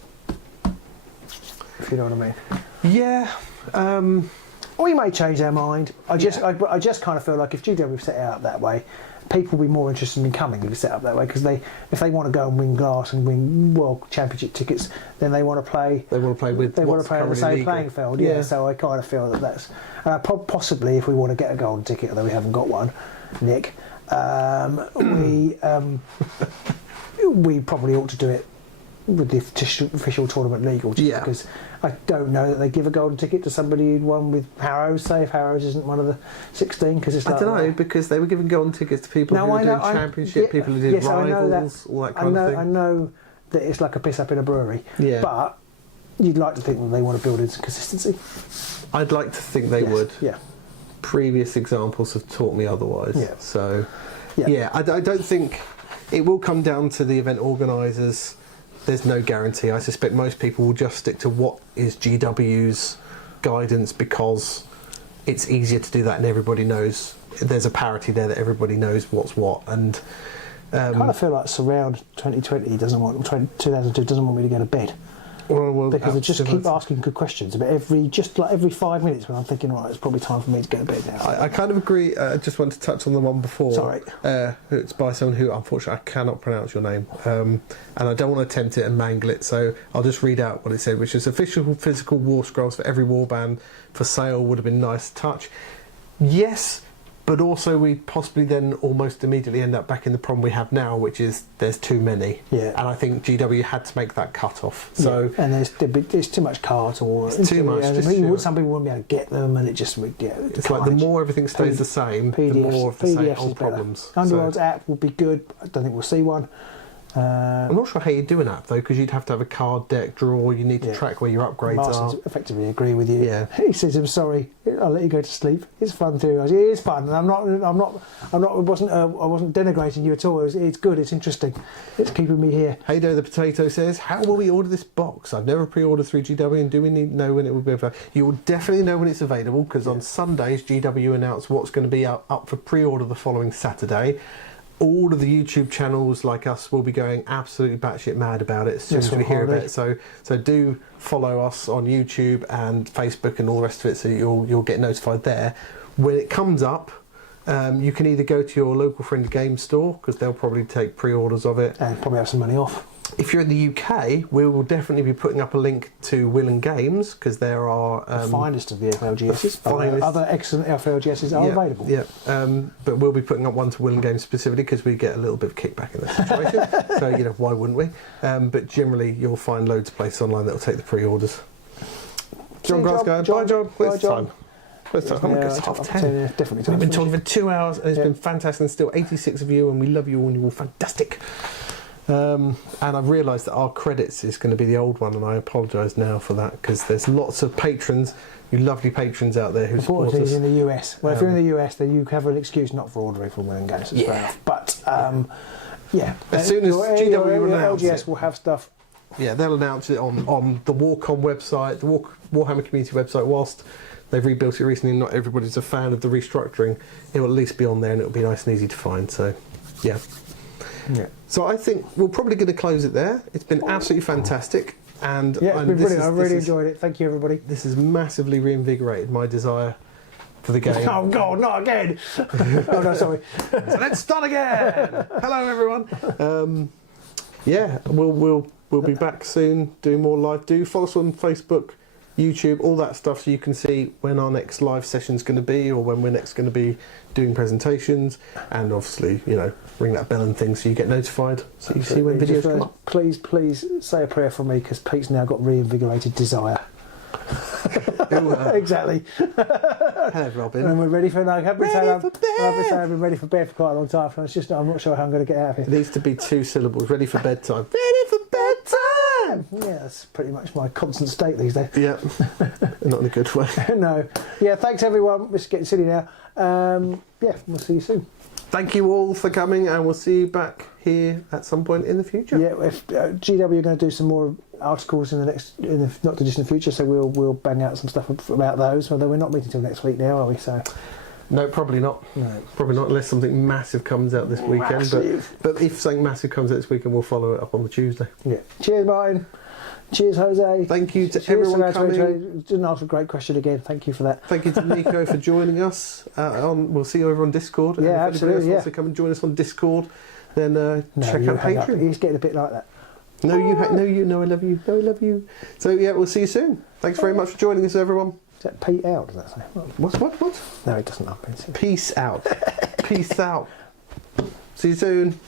If you know what I mean. Yeah. We may change their mind. I just kind of feel like if GW set it up that way, people will be more interested in coming if it's set up that way because if they want to go and win glass and win World Championship tickets, then they want to play. They want to play with. They want to play on the same legal playing field. Yeah. So I kind of feel that's possibly if we want to get a golden ticket, although we haven't got one, Nick. We probably ought to do it with the official tournament legal, because I don't know that they give a golden ticket to somebody who'd won with Harrows, say, if Harrows isn't one of the 16, because it's like... I don't know, because they were giving golden tickets to people who were doing championship, people who did rivals, all that kind of thing. I know that it's like a piss up in a brewery, but you'd like to think that they want to build in some consistency. I'd like to think they would. Yeah. previous examples have taught me otherwise. Yeah. So, Yeah. I don't think it will come down to the event organisers. There's no guarantee. I suspect most people will just stick to what is GW's guidance because it's easier to do that and everybody knows. There's a parity there that everybody knows what's what. And I kind of feel like Surround 2020 2002 doesn't want me to go to bed. Well, Because they just keep asking good questions about every 5 minutes when I'm thinking, right, it's probably time for me to go to bed now. I kind of agree. I just want to touch on the one before. Sorry. It's by someone who, unfortunately, I cannot pronounce your name. And I don't want to attempt it and mangle it, so I'll just read out what it said, which is official physical war scrolls for every warband for sale would have been a nice touch. Yes, but also we possibly then almost immediately end up back in the problem we have now, which is there's too many. Yeah. And I think GW had to make that cut off. So and there's too much cart or it's too much. Some people won't be able to get them, and it just it's like the more everything stays the same, the more of the same old problems. Underworlds app will be good. I don't think we'll see one. I'm not sure how you do an app though, because you'd have to have a card deck drawer. You need to track where your upgrades Marston's effectively agree with you. Yeah. He says, "I'm sorry, I'll let you go to sleep. It's fun too." I said, "It is fun, and I wasn't denigrating you at all. It's good. It's interesting. It's keeping me here." Heydo the Potato says, "How will we order this box? I've never pre-ordered through GW, and do we need to know when it will be available?" You will definitely know when it's available because on Sundays GW announce what's going to be up for pre-order the following Saturday. All of the YouTube channels like us will be going absolutely batshit mad about it as soon as we hear about it. So do follow us on YouTube and Facebook and all the rest of it, so you'll get notified there. When it comes up, you can either go to your local friendly game store because they'll probably take pre-orders of it and probably have some money off. If you're in the UK, we will definitely be putting up a link to Will and Games because there are the finest of the FLGSs. Other excellent FLGSs are available. Yeah, but we'll be putting up one to Will and Games specifically because we get a little bit of kickback in that situation. So why wouldn't we? But generally, you'll find loads of places online that will take the pre-orders. John Glass going. Bye, John. It's time. It's half 10. Definitely. We've been talking for 2 hours and it's been fantastic. And still 86 of you, and we love you all, and you're all fantastic. And I've realised that our credits is going to be the old one, and I apologise now for that because there's lots of patrons, you lovely patrons out there who support us. in the US. Well, if you're in the US, then you have an excuse not for ordering from Will and Games. Fair enough. But as soon as GW announce LGS will have stuff. Yeah, they'll announce it on the Warcom website, the Warhammer community website. Whilst they've rebuilt it recently, and not everybody's a fan of the restructuring, it will at least be on there, and it'll be nice and easy to find. So, yeah. So I think we're probably going to close it there. It's been absolutely fantastic, and it's been brilliant. I really enjoyed it. Thank you, everybody. This has massively reinvigorated my desire for the game. Oh God, not again! Oh no, sorry. So let's start again. Hello, everyone. We'll be back soon doing more live. Do follow us on Facebook, YouTube, all that stuff, so you can see when our next live session is going to be, or when we're next going to be doing presentations, and obviously, ring that bell and things so you get notified, so you see when videos come up. Please say a prayer for me because Pete's now got reinvigorated desire. Exactly. Hello, Robin. And we're ready for bed. I've been saying I've been ready for bed for quite a long time. So I'm not sure how I'm going to get out of here. It needs to be 2 syllables. Ready for bedtime. Ready for bedtime. Yeah, that's pretty much my constant state these days. Yeah, not in a good way. No. Yeah, thanks everyone. It's getting silly now. We'll see you soon. Thank you all for coming, and we'll see you back here at some point in the future. Yeah, if GW are going to do some more articles in the not too distant future, so we'll bang out some stuff about those. Although we're not meeting until next week now, are we? So. No, probably not. No. Probably not, unless something massive comes out this weekend. But if something massive comes out this weekend, we'll follow it up on the Tuesday. Yeah. Cheers, Martin. Cheers, Jose. Thank you to everyone coming. Didn't ask a great question again. Thank you for that. Thank you to Nico for joining us. We'll see you over on Discord. Yeah, and if absolutely. anybody else wants to come and join us on Discord, then check out Patreon. He's getting a bit like that. No, I love you. No, I love you. So yeah, we'll see you soon. Thanks very much for joining us, everyone. Is that Pete out? Does that say? What? No, it doesn't. Peace out. Peace out. See you soon.